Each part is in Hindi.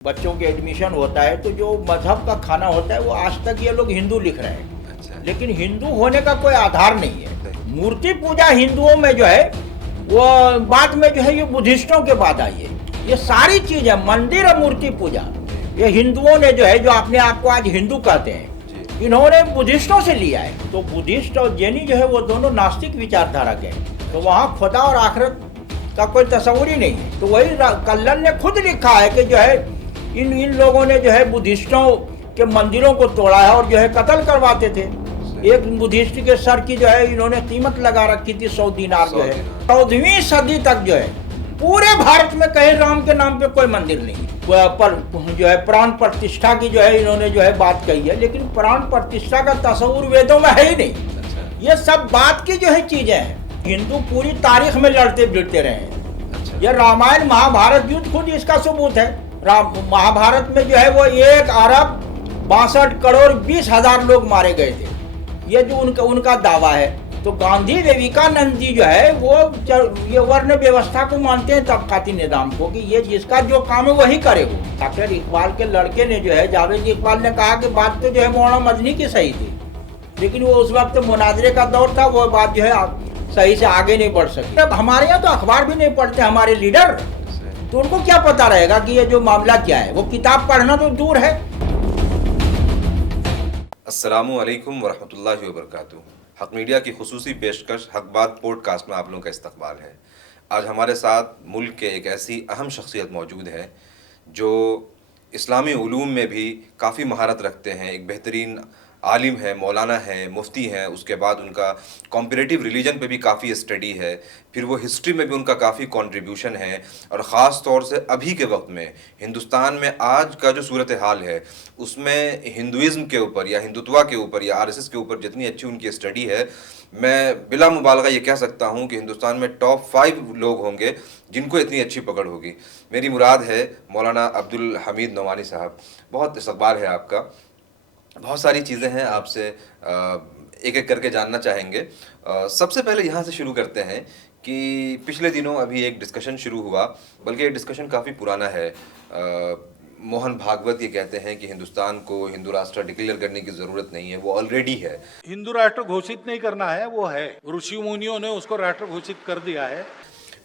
बच्चों के एडमिशन होता है तो जो मजहब का खाना होता है वो आज तक ये लोग हिंदू लिख रहे हैं। अच्छा। लेकिन हिंदू होने का कोई आधार नहीं है। मूर्ति पूजा हिंदुओं में जो है वो बाद में जो है ये बुद्धिस्टों के बाद आई है। ये सारी चीज है, मंदिर और मूर्ति पूजा, ये हिंदुओं ने जो है, जो अपने आप को आज हिंदू कहते हैं, इन्होंने बुद्धिस्टों से लिया है। तो बुद्धिस्ट और जैनी जो है वो दोनों नास्तिक विचारधारा के हैं। तो वहाँ खुदा और आखिरत का कोई तस्वुर ही नहीं है। तो वही कल्लन ने खुद लिखा है कि जो है इन लोगों ने जो है बुद्धिस्टों के मंदिरों को तोड़ा है और जो है कत्ल करवाते थे। एक बुद्धिस्ट के सर की जो है इन्होंने कीमत लगा रखी थी 100 दिनार जो है। 14वीं सदी तक जो है पूरे भारत में कहीं राम के नाम पे कोई मंदिर नहीं पर जो है प्राण प्रतिष्ठा की जो है इन्होंने जो है बात कही है, लेकिन प्राण प्रतिष्ठा का तस्वुर वेदों में है ही नहीं। ये सब बात की जो है चीजें हैं। हिंदू पूरी तारीख में लड़ते भिड़ते रहे हैं। ये रामायण महाभारत युद्ध खुद इसका सबूत है। महाभारत में जो है वो 1 अरब 62 करोड़ 20 हजार लोग मारे गए थे, ये जो उनका दावा है। तो गांधी विवेकानंद जी जो है वो ये वर्ण व्यवस्था को मानते हैं, तबकाती निजाम को, कि ये जिसका जो काम है वही करे। वो डॉक्टर इकबाल के लड़के ने जो है, जावेद इकबाल ने कहा कि बात तो जो है मौलाना मदनी की सही थी, लेकिन वो उस वक्त मुनाजरे का दौर था, वो बात जो है सही से आगे नहीं बढ़ सकी। अब हमारे यहाँ तो अखबार भी नहीं पढ़ते हमारे लीडर, तो उनको क्या पता रहेगा कि ये जो मामला क्या है। वो किताब पढ़ना तो दूर है। अस्सलामु अलैकुम वरहमतुल्लाहि वबरकातुहू। हक मीडिया की खुसूसी पेशकश हक बात पॉडकास्ट में आप लोगों का इस्तकबाल है। आज हमारे साथ मुल्क के एक ऐसी अहम शख्सियत मौजूद है जो इस्लामी उलूम में भी काफ़ी महारत रखते हैं। एक बेहतरीन आलिम है, मौलाना है, मुफ्ती हैं। उसके बाद उनका कॉम्परेटिव रिलीजन पे भी काफ़ी स्टडी है। फिर वो हिस्ट्री में भी उनका काफ़ी कंट्रीब्यूशन है। और ख़ास तौर से अभी के वक्त में हिंदुस्तान में आज का जो सूरत हाल है उसमें हिंदुइज़्म के ऊपर या हिंदुत्वा के ऊपर या आरएसएस के ऊपर जितनी अच्छी उनकी स्टडी है, मैं बिला मुबालगा ये कह सकता हूँ कि हिंदुस्तान में टॉप 5 लोग होंगे जिनको इतनी अच्छी पकड़ होगी। मेरी मुराद है मौलाना अब्दुल हमीद नोमानी साहब। बहुत इस्तकबाल है आपका। बहुत सारी चीज़ें हैं, आपसे एक एक करके जानना चाहेंगे। सबसे पहले यहाँ से शुरू करते हैं कि पिछले दिनों अभी एक डिस्कशन शुरू हुआ, बल्कि ये डिस्कशन काफ़ी पुराना है। मोहन भागवत ये कहते हैं कि हिंदुस्तान को हिंदू राष्ट्र डिक्लेयर करने की ज़रूरत नहीं है, वो ऑलरेडी है। हिंदू राष्ट्र घोषित नहीं करना है, वो है। ऋषि मुनियों ने उसको राष्ट्र घोषित कर दिया है।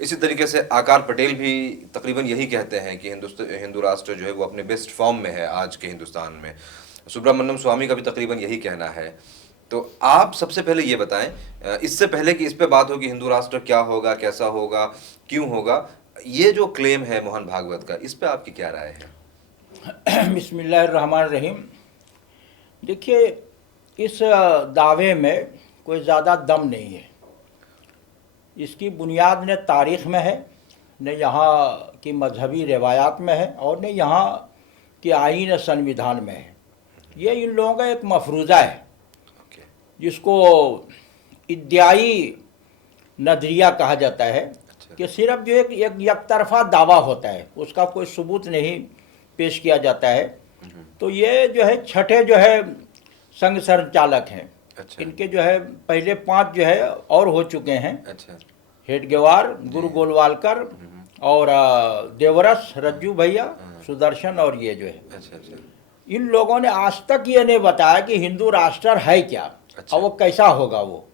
इसी तरीके से आकार पटेल भी तकरीबन यही कहते हैं कि हिंदू राष्ट्र जो है वो अपने बेस्ट फॉर्म में है आज के हिंदुस्तान में। सुब्रमण्यम स्वामी का भी तकरीबन यही कहना है। तो आप सबसे पहले ये बताएं, इससे पहले कि इस पे बात हो कि हिंदू राष्ट्र क्या होगा, कैसा होगा, क्यों होगा, ये जो क्लेम है मोहन भागवत का, इस पे आपकी क्या राय है? बिस्मिल्लाहिर्रहमानिर्रहीम। देखिए, इस दावे में कोई ज़्यादा दम नहीं है। इसकी बुनियाद न तारीख़ में है, न यहाँ की मजहबी रिवायात में है, और न यहाँ के आईन संविधान में है। ये इन लोगों का एक मफरूज़ा है जिसको इद्याई नज़रिया कहा जाता है। कि सिर्फ जो एक तरफा दावा होता है, उसका कोई सबूत नहीं पेश किया जाता है। तो ये जो है छठे जो है संघ संचालक हैं। इनके जो है पहले 5 जो है और हो चुके हैं। हेडगेवार, गुरु गोलवालकर और देवरस, रज्जू भैया, सुदर्शन और ये जो है। इन लोगों ने आज तक ये नहीं बताया कि हिंदू राष्ट्र है क्या और वो कैसा होगा वो।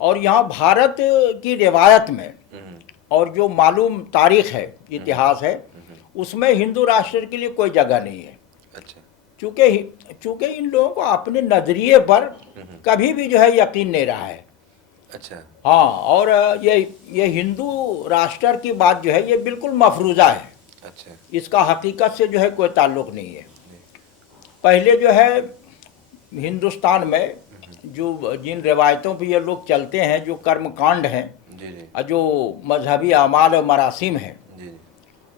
और यहाँ भारत की रिवायत में और जो मालूम तारीख है, इतिहास है, उसमें हिंदू राष्ट्र के लिए कोई जगह नहीं है। चूँकि इन लोगों को अपने नज़रिए पर कभी भी जो है यकीन नहीं रहा है। हाँ, और ये हिंदू राष्ट्र की बात जो है ये बिल्कुल मफरूज़ा है। इसका हकीकत से जो है कोई ताल्लुक़ नहीं है। पहले जो है हिंदुस्तान में जो जिन रिवायतों पर ये लोग चलते हैं, जो कर्मकांड हैं और जो मजहबी अमाल और मरासिम हैं,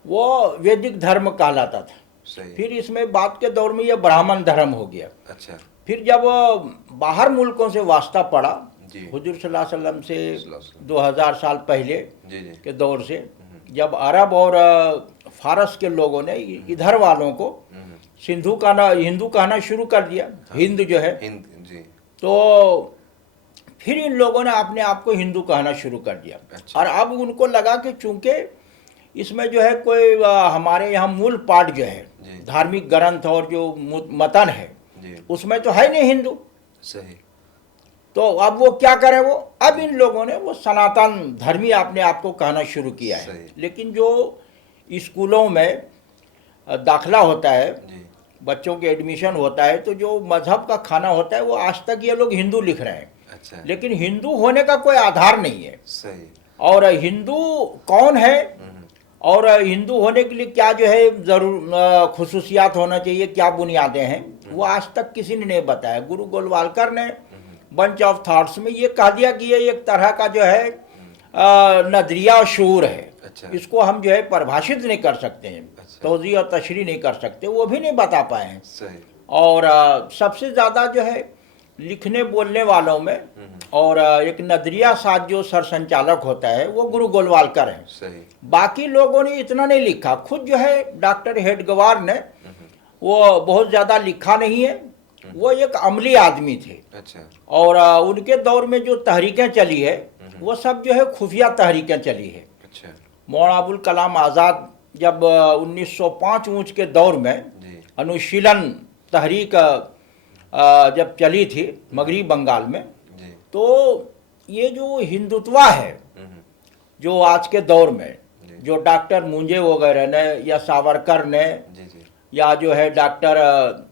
वो वैदिक धर्म कहलाता था। फिर इसमें बाद के दौर में ये ब्राह्मण धर्म हो गया। फिर जब बाहर मुल्कों से वास्ता पड़ा, हुजूर सल्लल्लाहु अलैहि वसल्लम से 2000 साल पहले के दौर से, जब अरब और फारस के लोगों ने इधर वालों को हिंदू कहना शुरू कर दिया, हिंद जो है, तो फिर इन लोगों ने अपने आप को हिंदू कहना शुरू कर दिया। और अब उनको लगा कि चूंकि इसमें जो है कोई हमारे यहाँ मूल पाठ जो है जी। धार्मिक ग्रंथ और जो मतन है जी। उसमें तो है नहीं हिंदू। सही। तो अब वो क्या करें, वो अब इन लोगों ने वो सनातन धर्मी अपने आप को कहना शुरू किया है। सही। लेकिन जो स्कूलों में दाखला होता है, जी। बच्चों के एडमिशन होता है, तो जो मजहब का खाना होता है वो आज तक ये लोग हिंदू लिख रहे हैं। अच्छा। लेकिन हिंदू होने का कोई आधार नहीं है। सही। और हिंदू कौन है हम्म। और हिंदू होने के लिए क्या जो है जरूर खुसूसियात होना चाहिए, क्या बुनियादें हैं, वो आज तक किसी ने नहीं बताया। गुरु गोलवालकर ने बंच ऑफ थॉट्स में ये कह दिया कि ये एक तरह का जो है नजरिया और शूर है। अच्छा। इसको हम जो है परिभाषित नहीं कर सकते हैं, अच्छा। तोज़ी और तशरीह नहीं कर सकते, वो भी नहीं बता पाए हैं। सही। और सबसे ज़्यादा जो है लिखने बोलने वालों में और एक नजरिया साथ जो सरसंचालक होता है वो गुरु गोलवालकर है। सही। बाकी लोगों ने इतना नहीं लिखा। खुद जो है डॉक्टर हेडगेवार ने वो बहुत ज़्यादा लिखा नहीं है। वो एक अमली आदमी थे। अच्छा। और उनके दौर में जो तहरीकें चली है वो सब जो है खुफिया तहरीकें चली है। अच्छा। मौलाना अबुल कलाम आज़ाद जब 1905 ऊंच के दौर में जी। अनुशीलन तहरीक जब चली थी मगरबी बंगाल में, जी। तो ये जो हिंदुत्वा है जो आज के दौर में जी। जो डॉक्टर मुंजे वगैरह ने या सावरकर ने जी। जी। या जो है डॉक्टर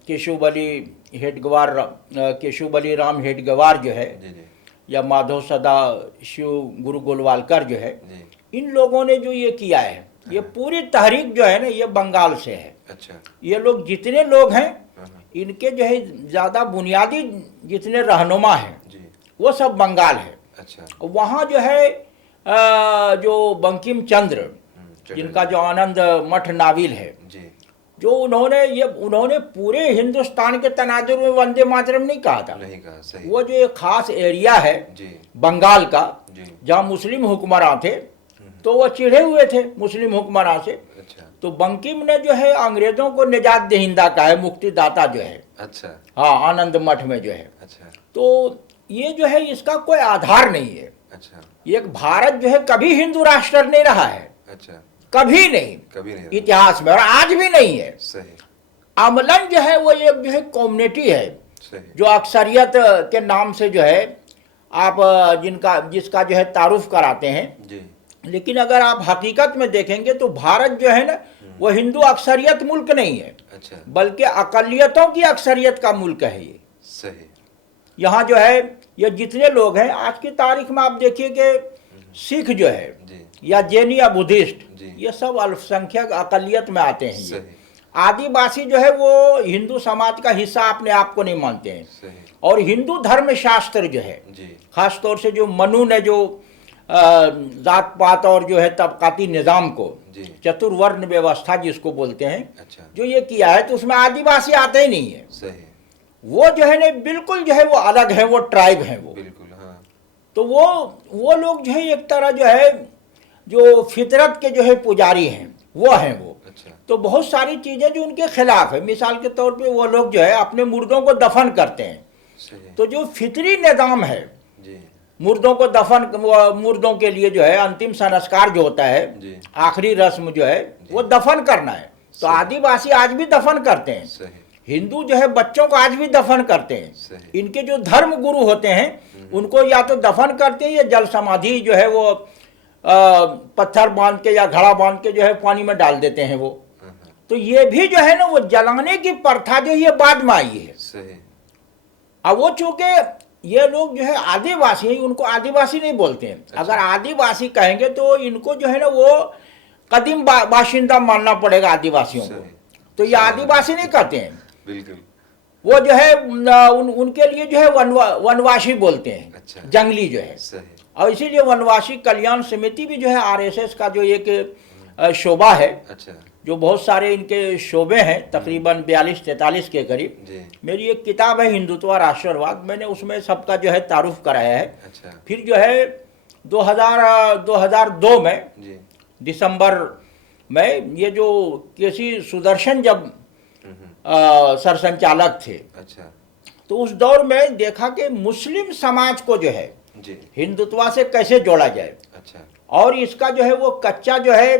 केशुबली हेडगेवार, केशुबली राम हेडगेवार जो है, जी। जी। या माधव सदा शिव गुरु गोलवालकर जो है, जी। इन लोगों ने जो ये किया है, ये पूरी तहरीक जो है ना ये बंगाल से है। अच्छा। ये लोग जितने लोग हैं इनके जो है ज़्यादा बुनियादी जितने रहनुमा हैं जी। वो सब बंगाल है। अच्छा। वहाँ जो है जो बंकिम चंद्र जिनका जो आनंद मठ नाविल है, जी। जो उन्होंने पूरे हिंदुस्तान के तनाजुर में वंदे मातरम नहीं कहा था। नहीं कहा। सही। वो जो एक खास एरिया है जी। बंगाल का जी। जहाँ मुस्लिम हुक्मरान थे, तो वो चिढ़े हुए थे मुस्लिम हुक्मरान से। अच्छा। तो बंकिम ने जो है अंग्रेजों को निजात दहिंदा का है, मुक्तिदाता जो है। अच्छा। हाँ, आनंद मठ में जो है। अच्छा। तो ये जो है इसका कोई आधार नहीं है। अच्छा। एक भारत जो है कभी हिंदू राष्ट्र नहीं रहा है, अच्छा। कभी नहीं, कभी नहीं। इतिहास में, और आज भी नहीं है। सही। अमलन जो है वो एक जो है कम्युनिटी है सही। जो अक्सरियत के नाम से जो है आप जिसका जो है तारुफ कराते हैं। जी। लेकिन अगर आप हकीकत में देखेंगे तो भारत जो है ना वो हिंदू अक्सरियत मुल्क नहीं है, अच्छा। बल्कि अकलियतों की अक्सरियत का मुल्क है ये। सही। यहाँ जो है ये जितने लोग हैं आज की तारीख में आप देखिए कि सिख जो है जी। या जैन या बुद्धिस्ट, जी। ये सब अल्पसंख्यक अकलियत में आते हैं। ये सही। आदिवासी जो है वो हिंदू समाज का हिस्सा अपने आप को नहीं मानते हैं। सही। और हिंदू धर्म शास्त्र जो है, जी। खास तौर से जो मनु ने जो जात पात और जो है तबकाती निज़ाम को, जी। चतुर्वर्ण व्यवस्था जिसको बोलते हैं, अच्छा। जो ये किया है, तो उसमें आदिवासी आते ही नहीं है। सही। वो जो है ना बिल्कुल जो है वो अलग है, वो ट्राइब है वो। बिल्कुल। हाँ। तो वो लोग जो है एक तरह जो है जो फितरत के जो है पुजारी हैं वो हैं वो। अच्छा। तो बहुत सारी चीज़ें जो उनके खिलाफ है, मिसाल के तौर पे वो लोग जो है अपने मुर्दों को दफन करते हैं। सही। तो जो फितरी निज़ाम है, जी। मुर्दों को मुर्दों के लिए जो है अंतिम संस्कार जो होता है, जी। आखिरी रस्म जो है वो दफन करना है। तो सही। आदिवासी आज भी दफन करते हैं। सही। हिंदू जो है बच्चों को आज भी दफन करते हैं। सही। इनके जो धर्म गुरु होते हैं उनको या तो दफन करते हैं या जल समाधि जो है वो पत्थर बांध के या घड़ा बांध के जो है पानी में डाल देते हैं वो। तो ये भी जो है ना वो जलाने की प्रथा जो ये बाद में आई है। सही। अब वो चूंकि ये लोग जो है आदिवासी हैं, उनको आदिवासी नहीं बोलते हैं। अच्छा। अगर आदिवासी कहेंगे तो इनको जो है ना वो कदीम बाशिंदा मानना पड़ेगा आदिवासियों को। सही। तो ये आदिवासी नहीं कहते हैं, बिल्कुल। वो जो है उनके लिए जो है वनवासी बोलते हैं। अच्छा। जंगली जो है। सही। और इसीलिए वनवासी कल्याण समिति भी जो है आरएसएस का जो एक शोबा है, अच्छा। जो बहुत सारे इनके शोबे हैं, तकरीबन 42-43 के करीब। जी। मेरी एक किताब है हिंदुत्व राष्ट्रवाद, मैंने उसमें सबका जो है तारुफ कराया है। अच्छा। फिर जो है 2002 में जी। दिसंबर में ये जो केसी सुदर्शन जब सरसंचालक थे, अच्छा। तो उस दौर में देखा कि मुस्लिम समाज को जो है जी। हिंदुत्व से कैसे जोड़ा जाए अच्छा। और इसका जो है वो कच्चा जो है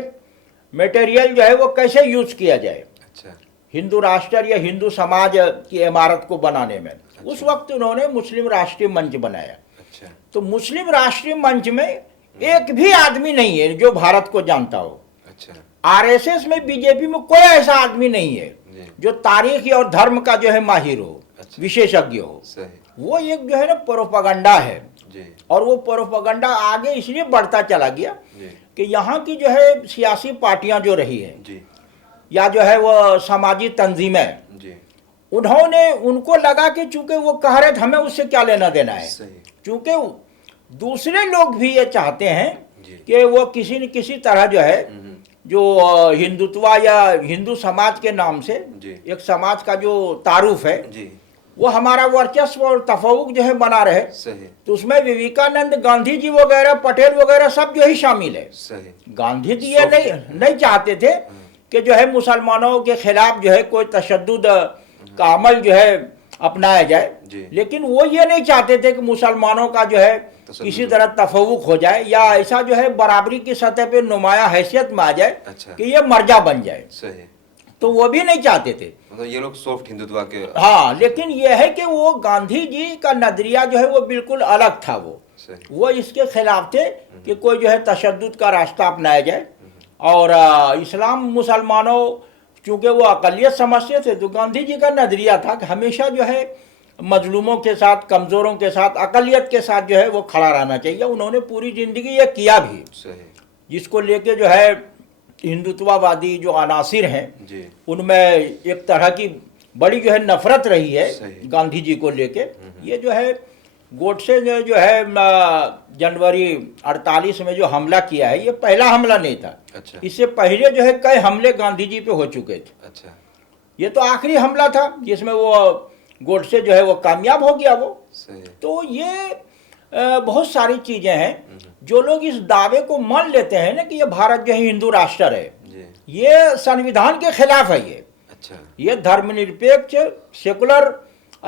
मटेरियल जो है वो कैसे यूज किया जाए। अच्छा। हिंदू राष्ट्र या हिंदू समाज की इमारत को बनाने में। उस वक्त उन्होंने मुस्लिम राष्ट्रीय मंच बनाया। अच्छा। तो मुस्लिम राष्ट्रीय मंच में एक भी आदमी नहीं है जो भारत को जानता हो। अच्छा। आरएसएस में, बीजेपी में कोई ऐसा आदमी नहीं है जी। जो तारीख और धर्म का जो है माहिर हो, अच्छा। विशेषज्ञ हो। सही। वो एक जो है ना प्रोपेगेंडा है। जी। और वो प्रोपेगेंडा आगे इसलिए बढ़ता चला गया जी। कि यहाँ की जो है सियासी पार्टियां जो रही है जी। या जो है वो समाजी तंजीमें, जी। उन्होंने, उनको लगा कि चूंकि वो कह रहे थे हमें उससे क्या लेना देना है, सही। क्योंकि दूसरे लोग भी ये चाहते हैं जी। कि वो किसी न किसी तरह जो है जो हिंदुत्व या हिंदू समाज के नाम से जी। एक समाज का जो तारुफ है जी। वो हमारा वर्चस्व और तफावुक जो है बना रहे। सही। तो उसमें विवेकानंद, गांधी जी वगैरह, पटेल वगैरह सब जो ही शामिल है। सही। गांधी जी ये नहीं चाहते थे कि जो है मुसलमानों के खिलाफ जो है कोई तशद्दुद का अमल जो है अपनाया जाए, जी। लेकिन वो ये नहीं चाहते थे कि मुसलमानों का जो है किसी तरह तफवुक हो जाए या ऐसा जो है बराबरी की सतह पे नुमाया हैसियत में आ जाए। अच्छा। कि ये मर्जा बन जाए। सही। तो वो भी नहीं चाहते थे। मतलब ये लोग सॉफ्ट हिंदुत्व के। हाँ, लेकिन ये है कि वो गांधी जी का नजरिया जो है वो बिल्कुल अलग था। वो इसके खिलाफ थे कि कोई जो है तशद्दुद का रास्ता अपनाया जाए। और इस्लाम, मुसलमानों चूंकि वो अकलियत समझते थे, तो गांधी जी का नजरिया था कि हमेशा जो है मजलूमों के साथ, कमज़ोरों के साथ, अकलियत के साथ जो है वो खड़ा रहना चाहिए। उन्होंने पूरी ज़िंदगी ये किया भी। सही। जिसको लेके जो है हिंदुत्ववादी जो अनासिर हैं जी। उनमें एक तरह की बड़ी जो है नफरत रही है सही। गांधी जी को लेके। ये जो है गोडसे ने जो है जनवरी 48 में जो हमला किया है, ये पहला हमला नहीं था। अच्छा। इससे पहले जो है कई हमले गांधी जी पे हो चुके थे। अच्छा। ये तो आखिरी हमला था जिसमें वो गोडसे जो है वो कामयाब हो गया वो। सही। तो ये बहुत सारी चीजें हैं जो लोग इस दावे को मान लेते हैं ना कि ये भारत जो है हिंदू राष्ट्र है। जी। ये संविधान के खिलाफ है। ये अच्छा। ये धर्मनिरपेक्ष सेकुलर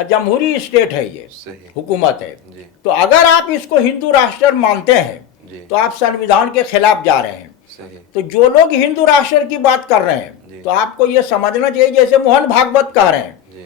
जमहूरी स्टेट है, ये सही। हुकूमत है। जी। तो अगर आप इसको हिंदू राष्ट्र मानते हैं जी। तो आप संविधान के खिलाफ जा रहे हैं। सही। तो जो लोग हिंदू राष्ट्र की बात कर रहे जी। हैं तो आपको ये समझना चाहिए, जैसे मोहन भागवत कह रहे हैं, जी।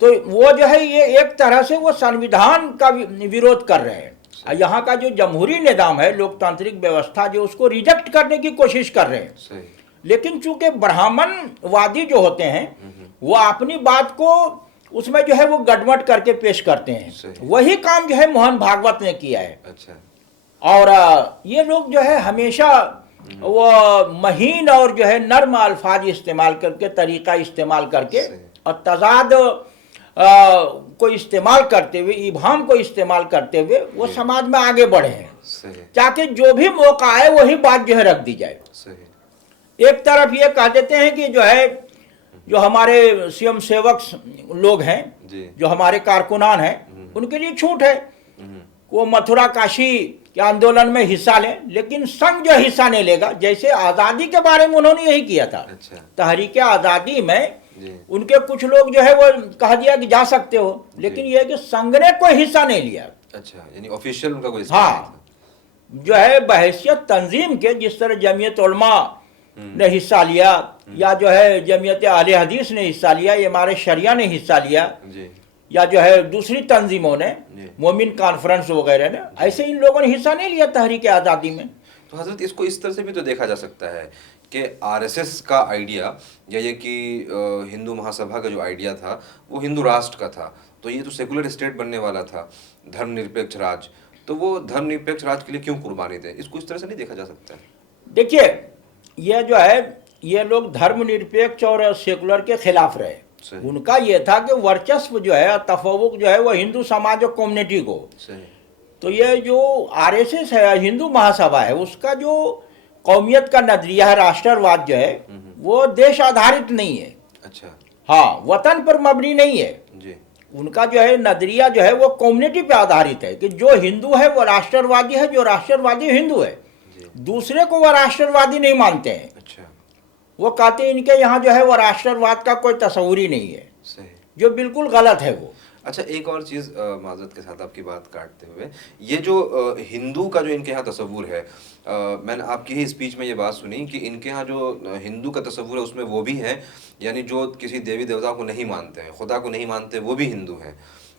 तो वो जो है ये एक तरह से वो संविधान का विरोध कर रहे हैं। यहाँ का जो जमहूरी निज़ाम है, लोकतांत्रिक व्यवस्था, जो उसको रिजेक्ट करने की कोशिश कर रहे हैं। सही। लेकिन चूंकि ब्राह्मणवादी जो होते हैं वो अपनी बात को उसमें जो है वो गड़बड़ करके पेश करते हैं। वही काम जो है मोहन भागवत ने किया है। अच्छा। और ये लोग जो है हमेशा वो महीन और जो है नर्म अल्फाज इस्तेमाल करके, तरीका इस्तेमाल करके और तजाद को इस्तेमाल करते हुए, इबाम को इस्तेमाल करते हुए वो समाज में आगे बढ़े हैं ताकि जो भी मौका आए वही बात जो है रख दी जाए। एक तरफ ये कह देते हैं कि जो है जो हमारे स्वयं सेवक लोग हैं, जो हमारे कारकुनान हैं, उनके लिए छूट है, वो मथुरा काशी के आंदोलन में हिस्सा लें, लेकिन संघ जो हिस्सा नहीं लेगा। जैसे आज़ादी के बारे में उन्होंने यही किया था। तहरीक आज़ादी में उनके कुछ लोग जो है वो कह दिया कि जा सकते हो, लेकिन यह कि संघ ने कोई हिस्सा नहीं लिया। अच्छा, यानी ऑफिशियल उनका कोई हाँ, जो है बहैसियत तंजीम के, जिस तरह जमीयत उलमा ने हिस्सा लिया या जो है जमीयत अहले हदीस ने हिस्सा लिया, इमारत शरिया ने हिस्सा लिया, या जो है दूसरी तंजीमों ने, मोमिन कॉन्फ्रेंस वगैरह ने, ऐसे इन लोगों ने हिस्सा नहीं लिया तहरीक आज़ादी में। तो हजरत इसको इस तरह से भी तो देखा जा सकता है कि आरएसएस का आइडिया या ये कि हिंदू महासभा का जो आइडिया था वो हिंदू राष्ट्र का था, तो ये तो सेकुलर स्टेट बनने वाला था, धर्मनिरपेक्ष राज, तो वो धर्मनिरपेक्ष राज के लिए क्यों कुर्बानी दे? इसको इस तरह से नहीं देखा जा सकता है। देखिए, ये जो है ये लोग धर्मनिरपेक्ष और सेकुलर के खिलाफ रहे। उनका ये था कि वर्चस्व जो है, तफवुक जो है वो हिंदू समाज और कम्युनिटी को। तो ये जो आरएसएस है, हिंदू महासभा है, उसका जो कौमियत का नजरिया है, राष्ट्रवाद जो है, वो देश आधारित नहीं है। अच्छा। हाँ, वतन पर मबनी नहीं है जी। उनका जो है नजरिया जो है वो कम्युनिटी पे आधारित है कि जो हिंदू है वो राष्ट्रवादी है, जो राष्ट्रवादी हिंदू है। दूसरे को वो राष्ट्रवादी नहीं मानते हैं। अच्छा। वो कहते हैं इनके यहाँ जो है वो राष्ट्रवाद का कोई तस्वूर ही नहीं है, सही। जो बिल्कुल गलत है वो। अच्छा, एक और चीज़ माज़रत के साथ आपकी बात काटते हुए, ये जो हिंदू का जो इनके यहाँ तसव्वुर है, मैंने आपकी ही स्पीच में ये बात सुनी कि इनके यहाँ जो हिंदू का तसव्वुर है उसमें वो भी है, यानी जो किसी देवी देवता को नहीं मानते हैं, खुदा को नहीं मानते, वो भी हिंदू हैं।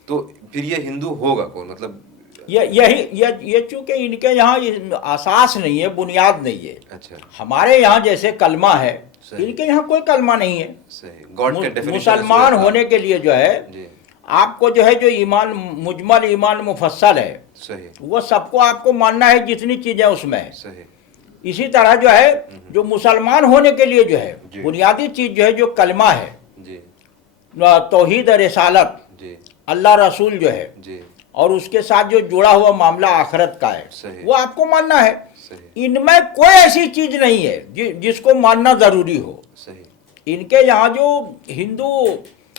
तो फिर ये हिंदू होगा कौन? मतलब ये चूंकि इनके यहाँ असास नहीं है, बुनियाद नहीं है। अच्छा, हमारे यहाँ जैसे कलमा है, सही। इनके यहाँ कोई कलमा नहीं है। सही, गॉड के डेफिनेशन मुसलमान होने के लिए जो है जी, आपको जो है जो ईमान मुजमल ईमान मुफस्सल है, सही वो सबको आपको मानना है, जितनी चीजें उसमें है। सही, इसी तरह जो है जो मुसलमान होने के लिए जो है जी। बुनियादी चीज जो है जो कलमा है, जी तौहीद रिसालत, जी अल्लाह रसूल जो है, जी, और उसके साथ जो जुड़ा हुआ मामला आखिरत का है, सही। वो आपको मानना है। सही इनमें कोई ऐसी चीज नहीं है जिसको मानना जरूरी हो। सही, इनके यहाँ जो हिंदू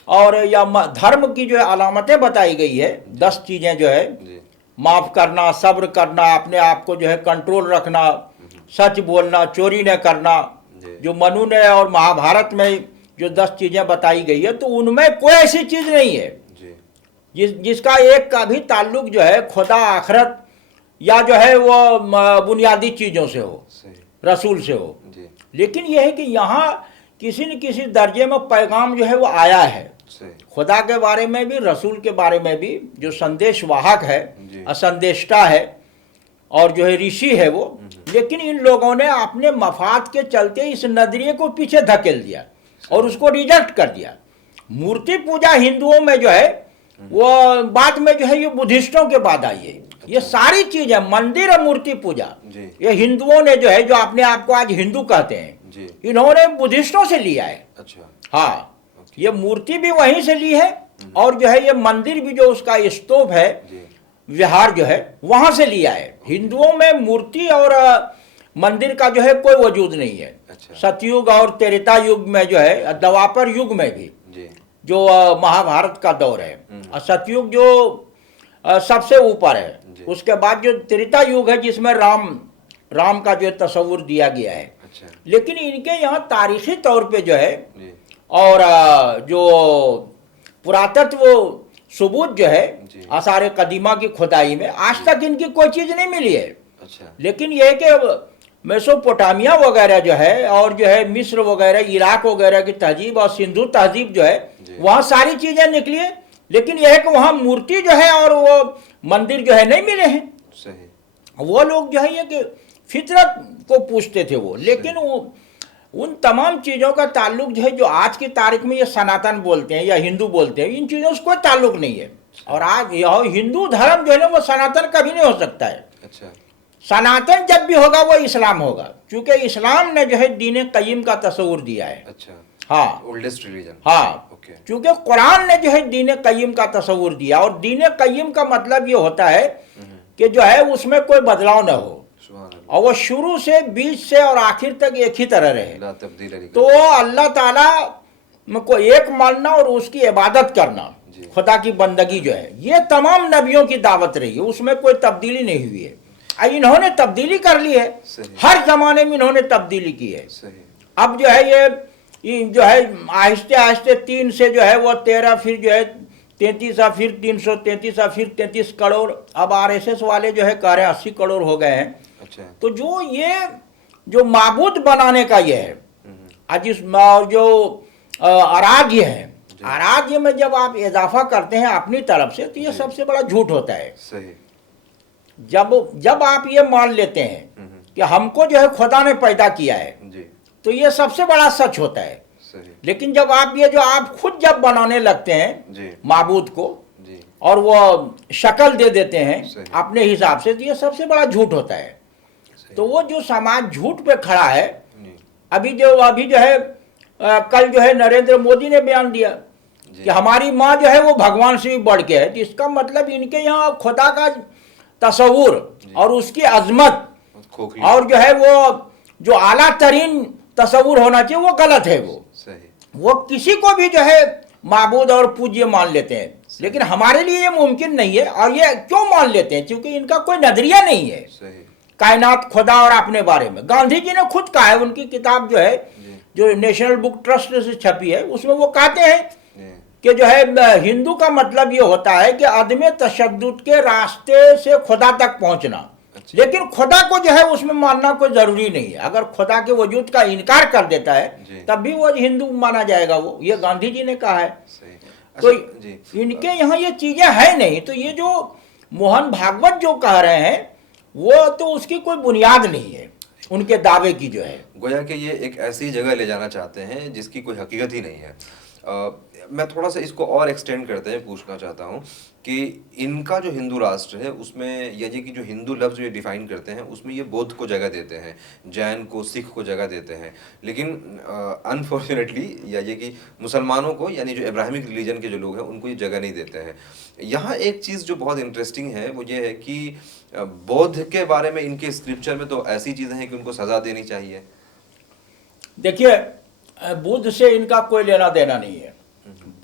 और या धर्म की जो है अलामतें बताई गई है, 10 चीजें जो है, जी माफ करना, सब्र करना, अपने आप को जो है कंट्रोल रखना, सच बोलना, चोरी न करना, जी। जो मनु ने और महाभारत में जो 10 चीजें बताई गई है, तो उनमें कोई ऐसी चीज नहीं है जी, जिसका एक का भी ताल्लुक जो है खुदा, आखिरत या जो है वो बुनियादी चीजों से हो, सही, रसूल से हो। जी, लेकिन यह है कि यहाँ किसी न किसी दर्जे में पैगाम जो है वो आया है, सही, खुदा के बारे में भी, रसूल के बारे में भी, जो संदेश वाहक है, जी। असंदेष्टा है और जो है ऋषि है वो। लेकिन इन लोगों ने अपने मफाद के चलते इस नजरिए को पीछे धकेल दिया और उसको रिजेक्ट कर दिया। मूर्ति पूजा हिंदुओं में जो है वो बाद में जो है ये बुद्धिस्टों के बाद आई है। ये सारी चीज है, मंदिर और मूर्ति पूजा, जी। ये हिंदुओं ने जो है, जो अपने आप को आज हिंदू कहते हैं, जी, इन्होंने बुद्धिस्टों से लिया है। अच्छा, हाँ, ये मूर्ति भी वहीं से ली है और जो है ये मंदिर भी, जो उसका स्तूप है, जी, विहार जो है, वहां से लिया है। हिंदुओं में मूर्ति और मंदिर का जो है कोई वजूद नहीं है। अच्छा, सतयुग और त्रेता युग में जो है, द्वापर युग में भी, जी, जो महाभारत का दौर है, और सतयुग जो सबसे ऊपर है, जी। उसके बाद जो त्रेता युग है जिसमें राम का जो तस्वुर दिया गया है। अच्छा, लेकिन इनके यहाँ तारीखी तौर पे जो है जी, और जो पुरातत्व सबूत जो है, जी। आसार कदीमा की खुदाई में आज तक इनकी कोई चीज नहीं मिली है। अच्छा, लेकिन यह है कि मेसोपोटामिया वगैरह जो है और जो है मिस्र वगैरह, इराक वगैरह की तहजीब और सिंधु तहजीब जो है, जी। वहाँ सारी चीजें निकली है। लेकिन यह है कि वहाँ मूर्ति जो है और वो मंदिर जो है नहीं मिले हैं। सही, वो लोग जो है ये कि फितरत को पूछते थे वो। लेकिन वो उन तमाम चीज़ों का ताल्लुक जो है, जो आज की तारीख में ये सनातन बोलते हैं या हिंदू बोलते हैं, इन चीज़ों से कोई ताल्लुक नहीं है। और आज यह हिंदू धर्म जो है ना, वो सनातन कभी नहीं हो सकता है। अच्छा, सनातन जब भी होगा वो इस्लाम होगा, क्योंकि इस्लाम ने जो है दीन क़य्यिम का तस्वुर दिया है। अच्छा, हाँ ओल्डेस्ट रिलीजन, हाँ, ओके, क्योंकि कुरान ने जो है दीन क़य्यिम का तस्वुर दिया, और दीन क़य्यिम का मतलब ये होता है कि जो है उसमें कोई बदलाव न हो, सुभान अल्लाह, और वो शुरू से, बीच से और आखिर तक एक ही तरह रहे। ला तब्दील अली तो अल्लाह ताला को एक मानना और उसकी इबादत करना, जी। खुदा की बंदगी जो है, ये तमाम नबियों की दावत रही है, उसमें कोई तब्दीली नहीं हुई है। अब इन्होंने तब्दीली कर ली है, सही। हर जमाने में इन्होंने तब्दीली की है। सही, अब जो है ये जो है आहिस्ते आहिस्ते 3 से जो है वो 13, फिर जो है 33, फिर 333, फिर 33 करोड़, अब RSS वाले जो है कह रहे हैं 80 करोड़ हो गए हैं। अच्छा, तो जो माबूद बनाने का ये है, आज इस जो आराध्य है, आराध्य में जब आप इजाफा करते हैं अपनी तरफ से, तो ये सबसे बड़ा झूठ होता है। सही, जब आप ये मान लेते हैं कि हमको जो है खुदा ने पैदा किया है, जी, तो ये सबसे बड़ा सच होता है। सही, लेकिन जब आप ये जो आप खुद जब बनाने लगते हैं जी, माबूद को, जी, और वो शक्ल दे देते हैं सही। अपने हिसाब से, तो ये सबसे बड़ा झूठ होता है। सही, तो वो जो समाज झूठ पे खड़ा है, जी, अभी जो है कल जो है नरेंद्र मोदी ने बयान दिया जी। कि हमारी माँ जो है वो भगवान से भी बढ़ के है। तो इसका मतलब इनके यहाँ खुदा का तस्वुर और उसकी अजमत खोखली, और जो है वो जो आला तरीन तस्वुर होना चाहिए, वो गलत है। सही, वो किसी को भी जो है माबूद और पूज्य मान लेते हैं, लेकिन हमारे लिए ये मुमकिन नहीं है। और ये क्यों मान लेते हैं? क्योंकि इनका कोई नजरिया नहीं है सही, कायनात, खुदा और अपने बारे में। गांधी जी ने खुद कहा है, उनकी किताब जो है, जी, जो नेशनल बुक ट्रस्ट से छपी है, उसमें वो कहते हैं जी, कि जो है हिंदू का मतलब ये होता है कि आदमी तशद्दुद के रास्ते से खुदा तक पहुंचना। लेकिन खुदा को जो है उसमें मानना कोई जरूरी नहीं है। अगर खुदा के वजूद का इनकार कर देता है तब भी वो हिंदू माना जाएगा। वो ये गांधी जी ने कहा है। तो इनके यहाँ ये चीजें है नहीं। तो ये जो मोहन भागवत जो कह रहे हैं वो तो उसकी कोई बुनियाद नहीं है उनके दावे की जो है। गोया कि ये एक ऐसी जगह ले जाना चाहते हैं जिसकी कोई हकीकत ही नहीं है। मैं थोड़ा सा इसको और एक्सटेंड करते हैं पूछना चाहता हूँ कि इनका जो हिंदू राष्ट्र है उसमें यानी कि जो हिंदू लफ्ज़ ये डिफ़ाइन करते हैं उसमें ये बौद्ध को जगह देते हैं, जैन को, सिख को जगह देते हैं, लेकिन अनफॉर्चुनेटली या ये कि मुसलमानों को यानी जो इब्राहिमिक रिलीजन के जो लोग हैं उनको ये जगह नहीं देते हैं। यहाँ एक चीज़ जो बहुत इंटरेस्टिंग है वो ये है कि बौद्ध के बारे में इनके स्क्रिप्चर में तो ऐसी चीज़ें हैं कि उनको सज़ा देनी चाहिए। देखिए बुद्ध से इनका कोई लेना देना नहीं है।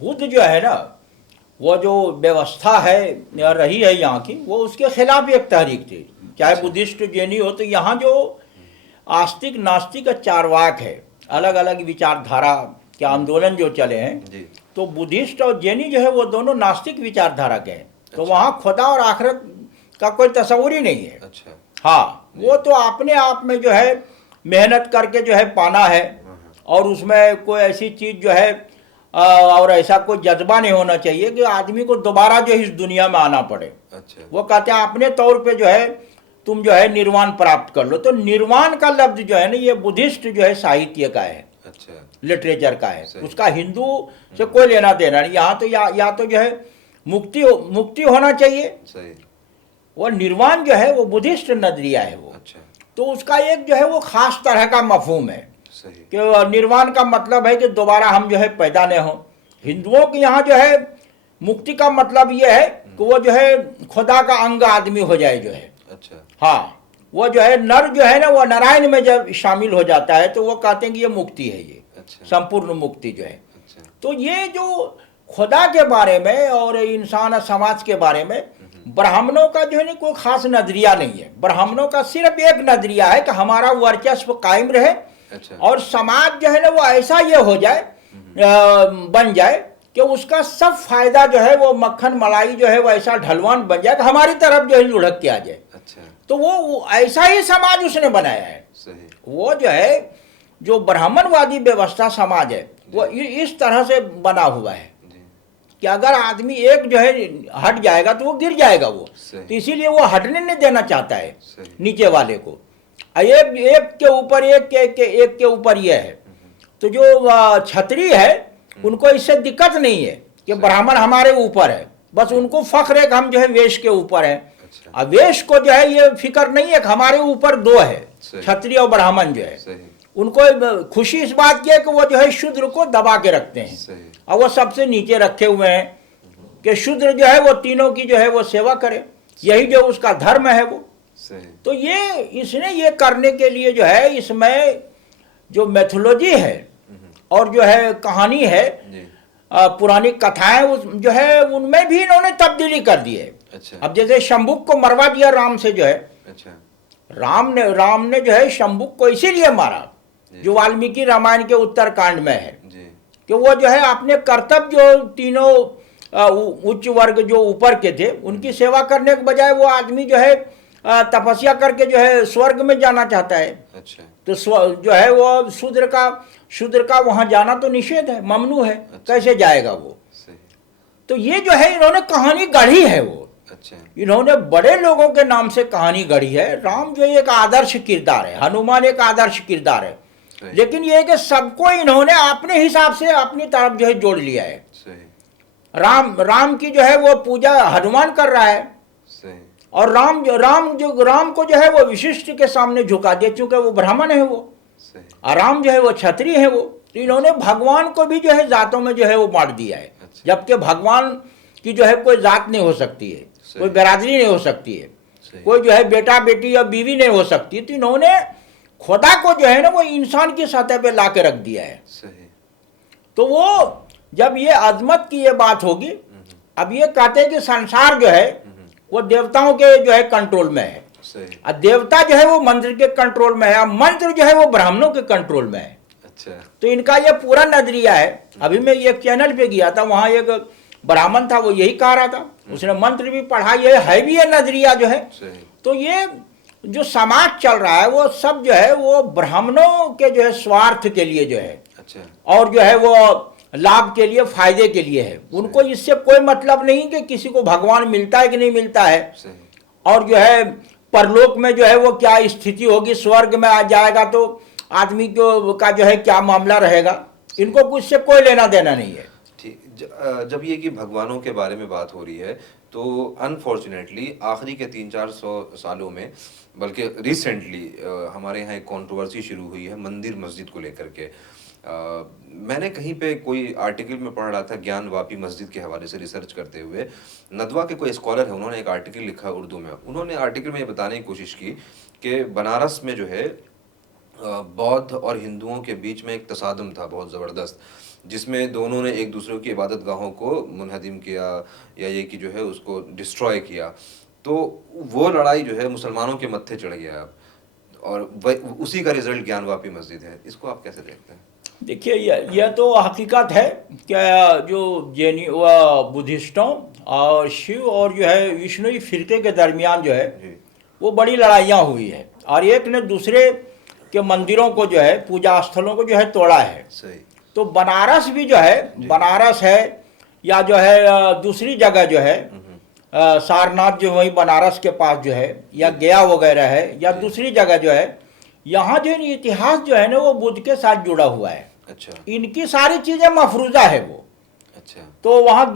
बुद्ध जो है ना वो जो व्यवस्था है या रही है यहाँ की वो उसके खिलाफ एक तहरीक थी, चाहे बुद्धिस्ट जैनी हो। तो यहाँ जो आस्तिक नास्तिक चारवाक है, अलग अलग विचारधारा के आंदोलन जो चले हैं, तो बुद्धिस्ट और जैनी जो है वो दोनों नास्तिक विचारधारा के हैं। तो वहाँ खुदा और आखिरत का कोई तस्वुर ही नहीं है। हाँ, वो तो अपने आप में जो है मेहनत करके जो है पाना है और उसमें कोई ऐसी चीज़ जो है और ऐसा कोई जज्बा नहीं होना चाहिए कि आदमी को दोबारा जो है इस दुनिया में आना पड़े। वो कहते हैं अपने तौर पे जो है तुम जो है निर्वाण प्राप्त कर लो। तो निर्वाण का लफ्ज जो है ना ये बुद्धिस्ट जो है साहित्य का है, लिटरेचर का है, उसका हिंदू से कोई लेना देना नहीं। यहाँ तो या तो जो है मुक्ति होना चाहिए। वो निर्वाण जो है वो बुद्धिस्ट नजरिया है वो। तो उसका एक जो है वो खास तरह का मफहूम है कि निर्वाण का मतलब है कि दोबारा हम जो है पैदा न हो। हिंदुओं के यहाँ जो है मुक्ति का मतलब ये है कि वो जो है खुदा का अंग आदमी हो जाए जो है। हाँ, वो जो है नर जो है ना वो नारायण में जब शामिल हो जाता है तो वो कहते हैं कि ये मुक्ति है, ये संपूर्ण मुक्ति जो है। तो ये जो खुदा के बारे में और इंसान समाज के बारे में ब्राह्मणों का जो है ना कोई खास नजरिया नहीं है। ब्राह्मणों का सिर्फ एक नजरिया है कि हमारा वर्चस्व कायम रहे और समाज जो है ना वो ऐसा ये हो जाए बन जाए कि उसका सब फायदा जो है वो मक्खन मलाई जो है वो ऐसा ढलवान बन जाए कि हमारी तरफ जो है लुढ़क के आ जाए। तो वो ऐसा ही समाज उसने बनाया है। वो जो है जो ब्राह्मणवादी व्यवस्था समाज है वो इस तरह से बना हुआ है कि अगर आदमी एक जो है हट जाएगा तो वो गिर जाएगा वो। तो इसीलिए वो हटने नहीं देना चाहता है नीचे वाले को। एक के ऊपर एक के ऊपर ये है। तो जो क्षत्रिय है उनको इससे दिक्कत नहीं है कि ब्राह्मण हमारे ऊपर है, बस उनको फख्र है कि हम जो है वेश के ऊपर है। अब वेश को जो है ये फिक्र नहीं है कि हमारे ऊपर दो है, क्षत्रिय और ब्राह्मण जो है। उनको खुशी इस बात की है कि वो जो है शूद्र को दबा के रखते हैं और वो सबसे नीचे रखे हुए हैं कि शूद्र जो है वो तीनों की जो है वो सेवा करे, यही जो उसका धर्म है वो। तो ये इसने ये करने के लिए जो है इसमें जो मैथोलॉजी है और जो है कहानी है, पुरानी कथाएं जो है उनमें भी इन्होंने तब्दीली कर दी है। अब जैसे शंभुक को मरवा दिया राम से जो है, राम ने जो है शंभुक को इसीलिए मारा जो वाल्मीकि रामायण के उत्तरकांड में है कि वो जो है अपने कर्तव्य जो तीनों उच्च वर्ग जो ऊपर के थे उनकी सेवा करने के बजाय वो आदमी जो है तपस्या करके जो है स्वर्ग में जाना चाहता है। तो जो है वो शूद्र का वहां जाना तो निषेध है, ममनू है। कैसे जाएगा वो? तो ये जो है इन्होंने कहानी गढ़ी है वो। इन्होंने बड़े लोगों के नाम से कहानी गढ़ी है। राम जो एक आदर्श किरदार है, हनुमान एक आदर्श किरदार है, लेकिन ये कि सबको इन्होंने अपने हिसाब से अपनी तरफ जो है जोड़ लिया है। राम की जो है वो पूजा हनुमान कर रहा है और राम को जो है वो विशिष्ट के सामने झुका दे, चूंकि वो ब्राह्मण है वो, और राम जो है वो क्षत्रिय है वो। तो इन्होंने भगवान को भी जो है जातों में जो है वो बांट दिया है, जबकि भगवान की जो है कोई जात नहीं हो सकती है, कोई बिरादरी नहीं हो सकती है, कोई जो है बेटा बेटी या बीवी नहीं हो सकती। तो इन्होंने खुदा को जो है ना वो इंसान की सतह पे ला के रख दिया है। तो वो जब ये अजमत की ये बात होगी, अब ये कहते हैं कि संसार जो है वो देवताओं के जो है कंट्रोल में है, और देवता जो है वो मंत्र के कंट्रोल में है, और मंत्र जो है वो ब्राह्मणों के कंट्रोल में है। अच्छा। तो इनका ये पूरा नजरिया है। अभी मैं एक चैनल पे गया था, वहां एक ब्राह्मण था, वो यही कह रहा था, उसने मंत्र भी पढ़ा, ये है भी ये नजरिया जो है। सही। तो ये जो समाज चल रहा है वो सब जो है वो ब्राह्मणों के जो है स्वार्थ के लिए जो है, अच्छा। और जो है वो लाभ के लिए, फायदे के लिए है। उनको इससे कोई मतलब नहीं कि किसी को भगवान मिलता है कि नहीं मिलता है, सही। और जो है परलोक में जो है वो क्या स्थिति होगी, स्वर्ग में आ जाएगा तो आदमी को का जो है क्या मामला रहेगा, इनको कुछ से कोई लेना देना नहीं है। ठीक। जब ये कि भगवानों के बारे में बात हो रही है तो अनफॉर्चुनेटली आखिरी के 300-400 सालों में, बल्कि रिसेंटली हमारे यहाँ एक कंट्रोवर्सी शुरू हुई है मंदिर मस्जिद को लेकर के। मैंने कहीं पे कोई आर्टिकल में पढ़ रहा था, ज्ञान वापी मस्जिद के हवाले से रिसर्च करते हुए, नदवा के कोई स्कॉलर है, उन्होंने एक आर्टिकल लिखा उर्दू में। उन्होंने आर्टिकल में ये बताने की कोशिश की कि बनारस में जो है बौद्ध और हिंदुओं के बीच में एक तसादुम था बहुत ज़बरदस्त, जिसमें दोनों ने एक दूसरे की इबादत गाहों को मुनहदिम किया, या ये कि जो है उसको डिस्ट्रॉय किया। तो वो लड़ाई जो है मुसलमानों के मत्थे चढ़ गया अब, और उसी का रिजल्ट ज्ञान वापी मस्जिद है। इसको आप कैसे देखते हैं? देखिए, यह तो हकीकत है कि जो जैनी व बुद्धिस्टों और शिव और जो है विष्णुई फिरके के दरमियान जो है जी। वो बड़ी लड़ाइयाँ हुई है, और एक ने दूसरे के मंदिरों को जो है, पूजा स्थलों को जो है तोड़ा है। सही। तो बनारस भी जो है, बनारस है या जो है दूसरी जगह जो है सारनाथ जो वही बनारस के पास जो है, या गया वगैरह है, या दूसरी जगह जो है, यहाँ जो इतिहास जो है ना वो बुद्ध के साथ जुड़ा हुआ है। अच्छा। इनकी सारी चीजें मफरूजा है वो। अच्छा। तो वहाँ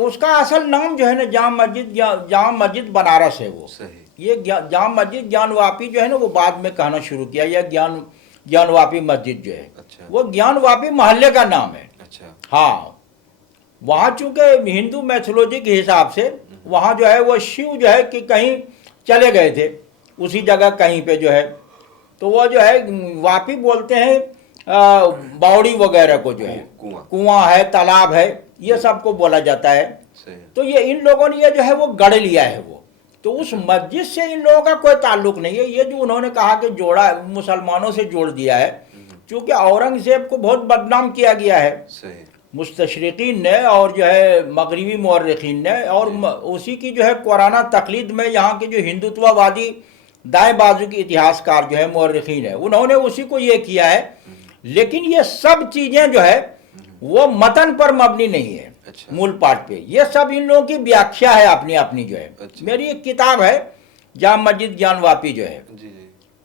उसका असल नाम जो है ना जाम मस्जिद बनारस है वो। सही। ये जाम मस्जिद ज्ञानवापी जो है ना वो बाद में कहना शुरू किया, यह ज्ञानवापी मस्जिद जो है। अच्छा। वो ज्ञानवापी मोहल्ले का नाम है। अच्छा। हाँ, वहाँ चूंकि हिंदू मैथोलॉजी के हिसाब से वहाँ जो है वो शिव जो है कि कहीं चले गए थे उसी जगह कहीं पे जो है, तो वो जो है वापी बोलते हैं बावड़ी वगैरह को जो है, कुआं है, तालाब है, ये सबको बोला जाता है। तो ये इन लोगों ने ये जो है वो गढ़ लिया है वो। तो उस मस्जिद से इन लोगों का कोई ताल्लुक नहीं है। ये जो उन्होंने कहा कि जोड़ा, मुसलमानों से जोड़ दिया है, क्योंकि औरंगजेब को बहुत बदनाम किया गया है मुस्तशरिकीन ने और जो है मगरबी मौरखीन ने, और उसी की जो है कुराना तकलीद में यहाँ के जो हिंदुत्ववादी दाएं बाजू के इतिहासकार जो है मौरखीन है, उन्होंने उसी को ये किया है। लेकिन ये सब चीजें जो है वो मतन पर मबनी नहीं है। अच्छा। मूल पाठ पे ये सब इन लोगों की व्याख्या है अपनी अपनी जो है। अच्छा। मेरी एक किताब है जाम मस्जिद ज्ञानवापी जो है,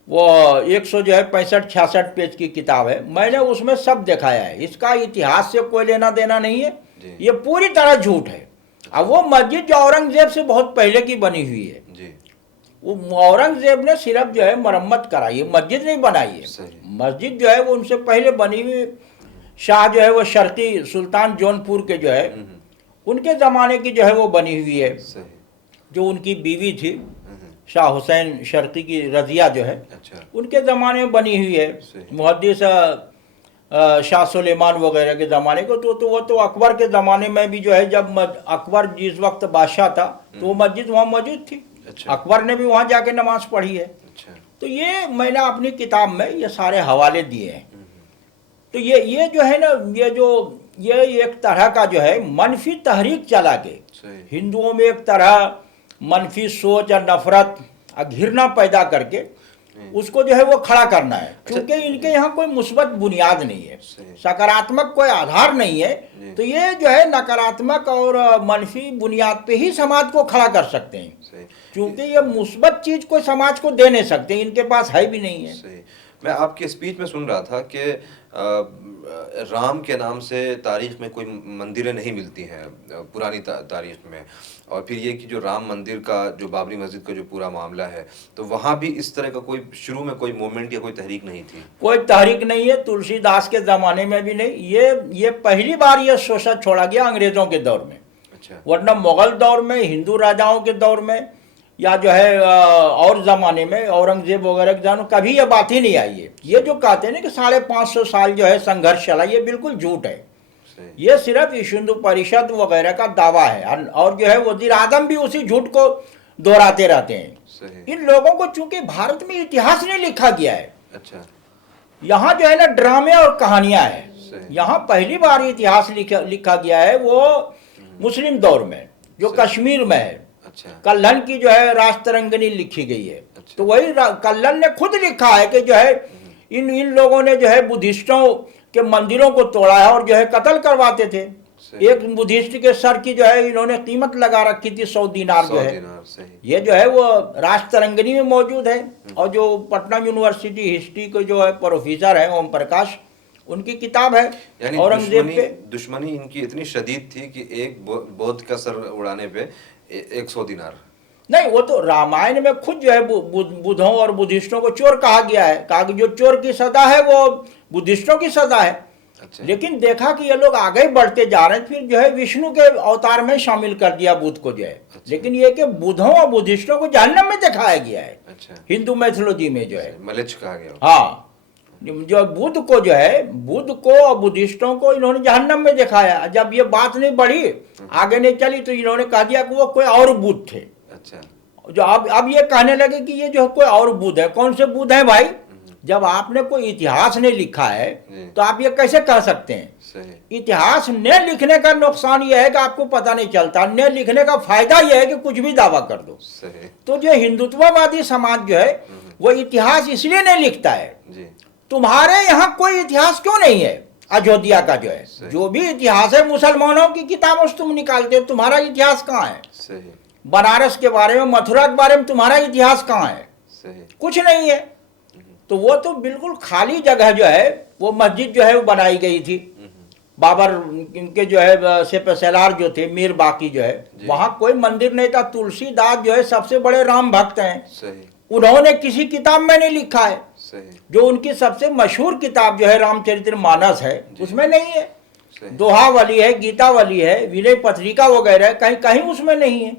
वो 165-66 पेज की किताब है। मैंने उसमें सब दिखाया है। इसका इतिहास से कोई लेना देना नहीं है, ये पूरी तरह झूठ है। अब वो मस्जिद जो औरंगजेब से बहुत पहले की बनी हुई है, वो औरंगजेब ने सिर्फ जो है मरम्मत कराई है, मस्जिद नहीं बनाई है। मस्जिद जो है वो उनसे पहले बनी हुई, शाह जो है वो शर्की सुल्तान जौनपुर के जो है उनके ज़माने की जो है वो बनी हुई है। जो उनकी बीवी थी शाह हुसैन शर्की की रजिया जो है, अच्छा। उनके ज़माने में बनी हुई है। मुहद्दिस शाह सुलेमान वगैरह के ज़माने को तो वो तो अकबर के ज़माने में भी जो है, जब अकबर जिस वक्त बादशाह था तो वो मस्जिद वहाँ मौजूद थी। अच्छा। अकबर ने भी वहाँ जाके नमाज पढ़ी है। अच्छा। तो ये मैंने अपनी किताब में ये सारे हवाले दिए हैं। तो ये जो है ना, ये एक तरह का जो है मनफी तहरीक चला के हिंदुओं में एक तरह मनफी सोच और नफरत और घृणा पैदा करके उसको जो है वो खड़ा करना है। क्योंकि इनके यहाँ कोई मुस्बत बुनियाद नहीं है, सकारात्मक कोई आधार नहीं है। तो ये जो है नकारात्मक और मनफी बुनियाद पे ही समाज को खड़ा कर सकते हैं, क्योंकि ये मुस्बत चीज कोई समाज को दे नहीं सकते, इनके पास है भी नहीं है। मैं आपके स्पीच में सुन रहा था कि राम के नाम से तारीख में कोई मंदिरें नहीं मिलती हैं पुरानी तारीख में, और फिर ये कि जो राम मंदिर का, जो बाबरी मस्जिद का जो पूरा मामला है, तो वहाँ भी इस तरह का कोई शुरू में कोई मूवमेंट या कोई तहरीक नहीं थी। कोई तहरीक नहीं है, तुलसीदास के ज़माने में भी नहीं। ये पहली बार ये शोषण छोड़ा गया अंग्रेज़ों के दौर में। अच्छा। वरना मुगल दौर में, हिंदू राजाओं के दौर में, या जो है और ज़माने में औरंगजेब वगैरह के ज़माने कभी ये बात ही नहीं आई है। ये जो कहते हैं ना कि 550 साल जो है संघर्ष चला, ये बिल्कुल झूठ है। ये सिर्फ हिंदू परिषद वगैरह का दावा है, और जो है वजीर आजम भी उसी झूठ को दोहराते रहते हैं। इन लोगों को चूंकि भारत में इतिहास नहीं लिखा गया है। अच्छा। यहाँ जो है ना ड्रामे और कहानियां हैं। सही। यहाँ पहली बार इतिहास लिखा गया है वो मुस्लिम दौर में, जो सही। कश्मीर में है। अच्छा कल्हण की जो है राजतरंगिणी लिखी गई है। अच्छा। तो वही कल्हण ने खुद लिखा है कि जो है इन लोगों ने जो है बुद्धिस्टों के मंदिरों को तोड़ा है और जो है कत्ल करवाते थे। सही। एक बुद्धिस्ट के सर की जो है इन्होंने कीमत लगा रखी थी 100 दिनार जो 100 है। दिनार, सही। ये जो है वो राजतरंगिणी में मौजूद है। और जो पटना यूनिवर्सिटी हिस्ट्री के जो है प्रोफेसर है ओम प्रकाश, उनकी किताब है यानी औरंगजेब पे। दुश्मनी इनकी इतनी शदीद थी कि एक बौद्ध का सर उड़ाने पे 100 दिनार। नहीं, वो तो रामायण में खुद जो है बुद्धों और बुद्धिस्टों को चोर कहा गया है। कहा कि जो चोर की सजा है वो बुद्धिस्टों की सजा है। अच्छा। लेकिन देखा कि ये लोग आगे बढ़ते जा रहे हैं, फिर जो है विष्णु के अवतार में शामिल कर दिया बुद्ध को जो है। अच्छा। लेकिन ये कि बुद्धों और बुद्धिस्टों को जहन्नम में दिखाया गया है अच्छा। हिंदू मैथोलॉजी में जो है। मलेच्छ कहा गया। हाँ, जो बुद्ध को जो है, बुद्ध को और बुद्धिस्टों को इन्होंने जहन्नम में दिखाया। जब ये बात नहीं बढ़ी, आगे नहीं चली, तो इन्होंने कह दिया कि वो कोई और बुद्ध थे। अच्छा। जो अब ये कहने लगे कि ये जो है कोई और बुद्ध है। कौन से बुद्ध है भाई? जब आपने कोई इतिहास नहीं लिखा है तो आप ये कैसे कह सकते हैं? सही। इतिहास न लिखने का नुकसान यह है कि आपको पता नहीं चलता, न लिखने का फायदा यह है कि कुछ भी दावा कर दो। सही। तो जो हिंदुत्ववादी समाज जो है वो इतिहास इसलिए नहीं लिखता है। जी। तुम्हारे यहाँ कोई इतिहास क्यों नहीं है? अयोध्या का जो है, जो भी इतिहास है मुसलमानों की किताबों से तुम निकालते हो, तुम्हारा इतिहास कहाँ है? सही। बनारस के बारे में, मथुरा के बारे में तुम्हारा इतिहास कहाँ है? सही। कुछ नहीं है। तो वो तो बिल्कुल खाली जगह जो है, वो मस्जिद जो है वो बनाई गई थी। बाबर इनके जो है सेपसेलार जो थे, मीर बाकी जो है, वहां कोई मंदिर नहीं था। तुलसीदास जो है सबसे बड़े राम भक्त हैं। सही। उन्होंने किसी किताब में नहीं लिखा है। सही। जो उनकी सबसे मशहूर किताब जो है रामचरितमानस है, उसमें नहीं है। सही। दोहावली है, गीतावली है, विनय पत्रिका वगैरह कहीं कहीं उसमें नहीं है।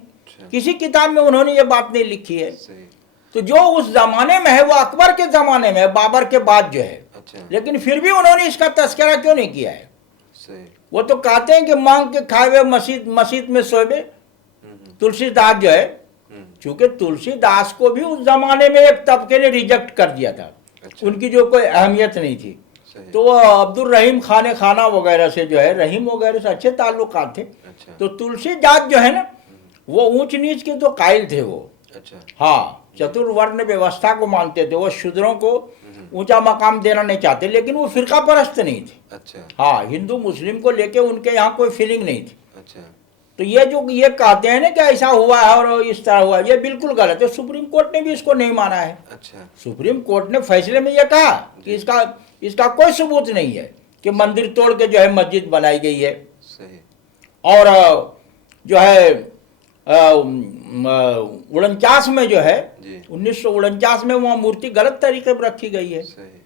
किसी किताब में उन्होंने ये बात नहीं लिखी है। सही। तो जो उस जमाने में है वो अकबर के जमाने में है, बाबर के बाद जो है। अच्छा। लेकिन फिर भी उन्होंने इसका तस्करा क्यों नहीं किया है? सही। वो तो कहते हैं कि मांग के खाए हुए मस्जिद में सोए। तुलसीदास जो है, चूंकि तुलसीदास को भी उस जमाने में एक तबके ने रिजेक्ट कर दिया था। अच्छा। उनकी जो कोई अहमियत नहीं थी। सही। तो वो अब्दुल रहीम खाना वगैरह से जो है, रहीम वगैरह से अच्छे ताल्लुकात थे। अच्छा। तो तुलसीदास जो है ना, वो ऊंच नीच के तो कायल थे वो। अच्छा। हाँ, चतुर्वर्ण व्यवस्था को मानते थे। वो शूद्रों को ऊंचा मकाम देना नहीं चाहते, लेकिन वो फिरका परस्त नहीं थे। अच्छा। हाँ, हिंदू मुस्लिम को लेके उनके यहाँ कोई फीलिंग नहीं थी। अच्छा। तो ये जो ये कहते हैं ना कि ऐसा हुआ है और इस तरह हुआ है, ये बिल्कुल गलत है। सुप्रीम कोर्ट ने भी इसको नहीं माना है। अच्छा। सुप्रीम कोर्ट ने फैसले में ये कहा कि इसका कोई सबूत नहीं है कि मंदिर तोड़ के जो है मस्जिद बनाई गई है। सही। और जो है 49 में जो है, 1949 में वहाँ मूर्ति गलत तरीके पर रखी गई है। सही।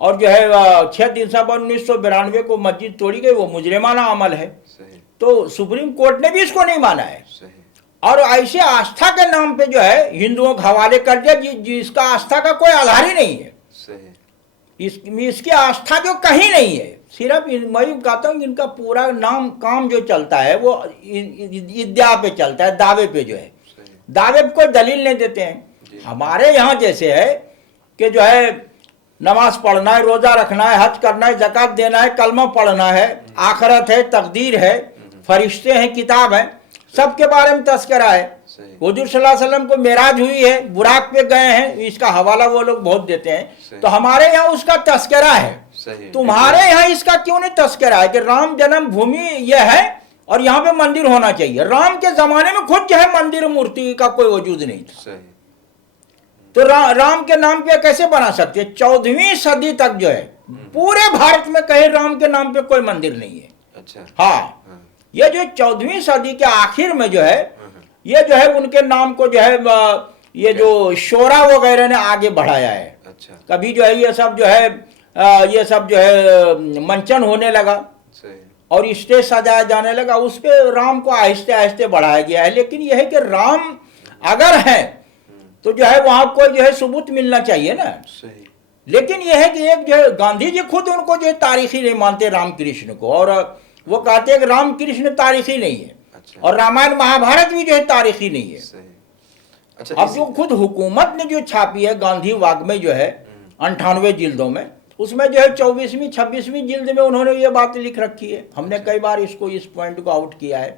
और जो है 6 दिसंबर 1992 को मस्जिद तोड़ी गई, वो मुजरिमाना अमल है। सही। तो सुप्रीम कोर्ट ने भी इसको नहीं माना है। सही। और ऐसे आस्था के नाम पे जो है हिंदुओं के हवाले कर दिया जिसका आस्था का कोई आधार ही नहीं है। सही। इसकी आस्था जो कहीं नहीं है। सिर्फ मैं कहता हूँ इनका पूरा नाम काम जो चलता है वो इद्या पे चलता है, दावे पे जो है। दावे पे कोई दलील नहीं देते हैं। हमारे यहाँ जैसे है कि जो है नमाज पढ़ना है, रोजा रखना है, हज करना है, ज़कात देना है, कलमा पढ़ना है, आखिरत है, तकदीर है, फरिश्ते हैं, किताब है, सबके बारे में तस्करा है। हुजूर सल्लल्लाहु अलैहि वसल्लम को मेराज हुई है, बुराक पे गए हैं, इसका हवाला वो लोग बहुत देते हैं। तो हमारे यहाँ उसका तस्करा है। तुम्हारे यहाँ इसका क्यों नहीं तस्करा है कि राम जन्म भूमि यह है और यहाँ पे मंदिर होना चाहिए? राम के जमाने में खुद जो है मंदिर मूर्ति का कोई वजूद नहीं था। तो राम के नाम पे कैसे बना सकते? 14वीं सदी तक जो है पूरे भारत में कहीं राम के नाम पे कोई मंदिर नहीं है। अच्छा। हाँ, ये जो 14वीं सदी के आखिर में जो है, ये जो है उनके नाम को जो है ये जो शोरा वगैरह ने आगे बढ़ाया है। अच्छा। कभी जो है ये सब जो है मंचन होने लगा और स्टेज सजाया जाने लगा, उस पे राम को आहिस्ते आहिस्ते बढ़ाया गया है। लेकिन यह है कि राम अगर है तो जो है वहां कोई जो है सबूत मिलना चाहिए ना। सही। लेकिन यह है कि एक जो है गांधी जी खुद उनको जो है तारीखी नहीं मानते रामकृष्ण को, और वो कहते हैं कि रामकृष्ण तारीखी नहीं है। अच्छा। और रामायण महाभारत भी जो है तारीखी नहीं है। सही। अच्छा। अब जो खुद हुकूमत ने जो छापी है गांधी वाग्मय जो है 98 जिल्दों में, उसमें जो है 24वीं 26वीं जिल्द में उन्होंने ये बात लिख रखी है। हमने कई बार इसको इस पॉइंट को आउट किया है।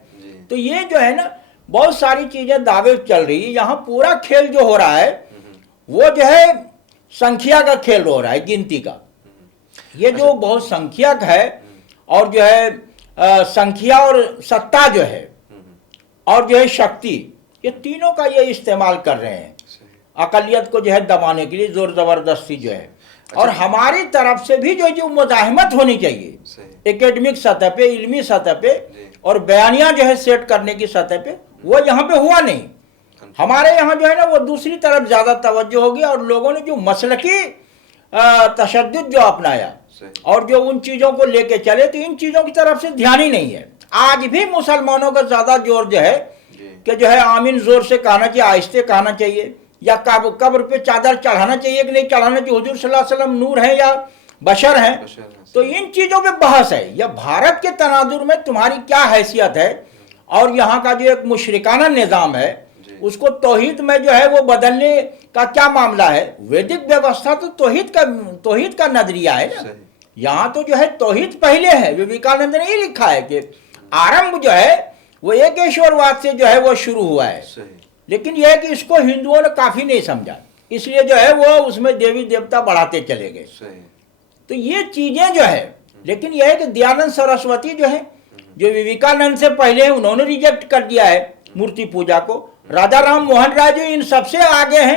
तो ये जो है ना बहुत सारी चीजें दावे चल रही है। यहाँ पूरा खेल जो हो रहा है वो जो है संख्या का खेल हो रहा है, गिनती का। ये जो बहुत संख्यक है और जो है संख्या और सत्ता जो है और जो है शक्ति, ये तीनों का ये इस्तेमाल कर रहे हैं अकलियत को जो है दबाने के लिए, जोर जबरदस्ती जो है। और हमारी तरफ से भी जो मुजाहिमत होनी चाहिए एकेडमिक सतह पे, इल्मी सतह पे और बयानिया जो है सेट करने की सतह पे, वो यहाँ पे हुआ नहीं। हमारे यहाँ जो है ना वो दूसरी तरफ ज्यादा तवज्जो होगी और लोगों ने जो मसलकी तशद्दुद जो अपनाया और जो उन चीजों को लेके चले, तो इन चीजों की तरफ से ध्यान ही नहीं है। आज भी मुसलमानों का ज्यादा जोर जो है कि जो है आमीन जोर से कहना चाहिए, आहिस्ते कहना चाहिए, या कब्र पे चादर चढ़ाना चाहिए कि नहीं चढ़ाना चाहिए, हुजूर सल्लल्लाहु अलैहि वसल्लम नूर है या बशर हैं। तो इन चीजों पे बहस है। यह भारत के तनाजुर में तुम्हारी क्या हैसियत है और यहाँ का जो एक मुशरिकाना निज़ाम है उसको तौहीद में जो है वो बदलने का क्या मामला है। वैदिक व्यवस्था तो तौहीद का नजरिया है ना। यहाँ तो जो है तौहीद पहले है। विवेकानंद ने ये लिखा है कि आरंभ जो है वो एक ईश्वरवाद से जो है वो शुरू हुआ है, लेकिन यह है कि इसको हिंदुओं ने काफी नहीं समझा, इसलिए जो है वो उसमें देवी देवता बढ़ाते चले गए। तो ये चीजें जो है, लेकिन यह है कि दयानंद सरस्वती जो है जो विवेकानंद से पहले हैं, उन्होंने रिजेक्ट कर दिया है मूर्ति पूजा को। राजा राम मोहन राय जो इन सबसे आगे हैं।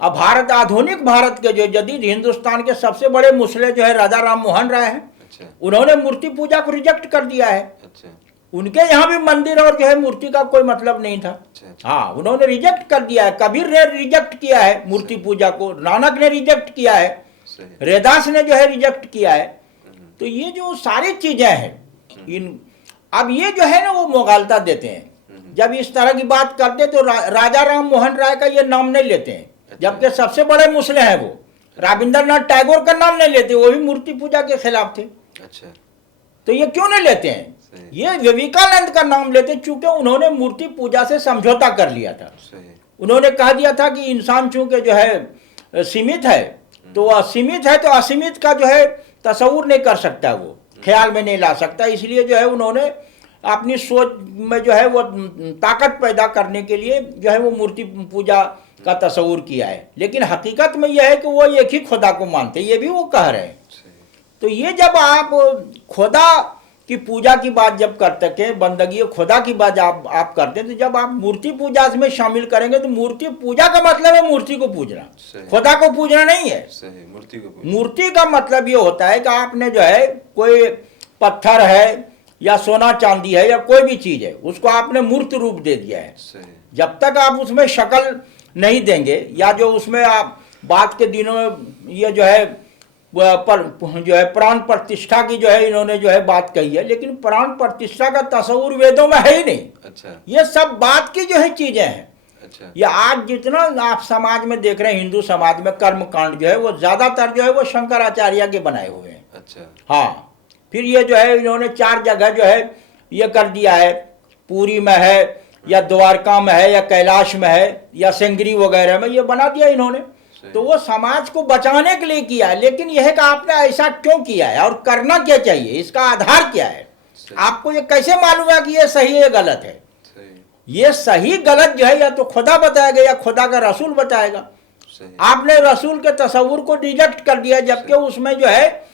अब भारत, आधुनिक भारत के जो जदीद हिंदुस्तान के सबसे बड़े मुसले जो है राजा राम मोहन राय हैं। उन्होंने मूर्ति पूजा को रिजेक्ट कर दिया है। उनके यहाँ भी मंदिर और जो है मूर्ति का कोई मतलब नहीं था। हाँ, उन्होंने रिजेक्ट कर दिया है। कबीर ने रिजेक्ट किया है मूर्ति पूजा को, नानक ने रिजेक्ट किया है, रैदास ने जो है रिजेक्ट किया है। तो ये जो सारी चीजें हैं इन, अब ये जो है ना वो मुगालता देते हैं। जब इस तरह की बात करते तो राजा राम मोहन राय का ये नाम नहीं लेते हैं, जबकि सबसे बड़े मुसले हैं वो। रविंद्रनाथ टैगोर का नाम नहीं लेते, वो भी मूर्ति पूजा के खिलाफ थे। अच्छा, तो ये क्यों नहीं लेते हैं? ये विवेकानंद का नाम लेते चूंकि उन्होंने मूर्ति पूजा से समझौता कर लिया था। उन्होंने कह दिया था कि इंसान चूंकि जो है सीमित है, तो वह सीमित है तो असीमित का जो है तस्वुर नहीं कर सकता, वो ख्याल में नहीं ला सकता। इसलिए जो है उन्होंने अपनी सोच में जो है वो ताकत पैदा करने के लिए जो है वो मूर्ति पूजा का तस्वुर किया है। लेकिन हकीकत में यह है कि वो एक ही खुदा को मानते, ये भी वो कह रहे हैं। तो ये जब आप खुदा की पूजा की बात जब करते हैं, बंदगी खुदा की बात आप करते हैं, तो जब आप मूर्ति पूजा में शामिल करेंगे तो मूर्ति पूजा का मतलब है मूर्ति को पूजना, खुदा को पूजना नहीं है। मूर्ति का मतलब ये होता है कि आपने जो है कोई पत्थर है या सोना चांदी है या कोई भी चीज है, उसको आपने मूर्त रूप दे दिया है। जब तक आप उसमें शक्ल नहीं देंगे, या जो उसमें आप बाद के दिनों में ये जो है प्राण प्रतिष्ठा की जो है इन्होंने जो है बात कही है, लेकिन प्राण प्रतिष्ठा का तस्वुर वेदों में है ही नहीं। अच्छा। ये सब बात की जो है चीजें हैं। अच्छा। ये आज जितना आप समाज में देख रहे हैं, हिंदू समाज में कर्म कांड जो है वो ज्यादातर जो है वो शंकराचार्य के बनाए हुए हैं। अच्छा। हाँ, फिर ये जो है इन्होंने 4 जगह जो है ये कर दिया है, पुरी में है या द्वारका में है या कैलाश में है या सेंगरी वगैरह में, ये बना दिया इन्होंने। तो वो समाज को बचाने के लिए किया है। लेकिन यह है कि आपने ऐसा क्यों किया है और करना क्या चाहिए, इसका आधार क्या है, आपको ये कैसे मालूम है कि ये सही है गलत है? ये सही गलत जो है या तो खुदा बताएगा या खुदा का रसूल बताएगा। आपने रसूल के तस्वुर को रिजेक्ट कर दिया, जबकि उसमें जो है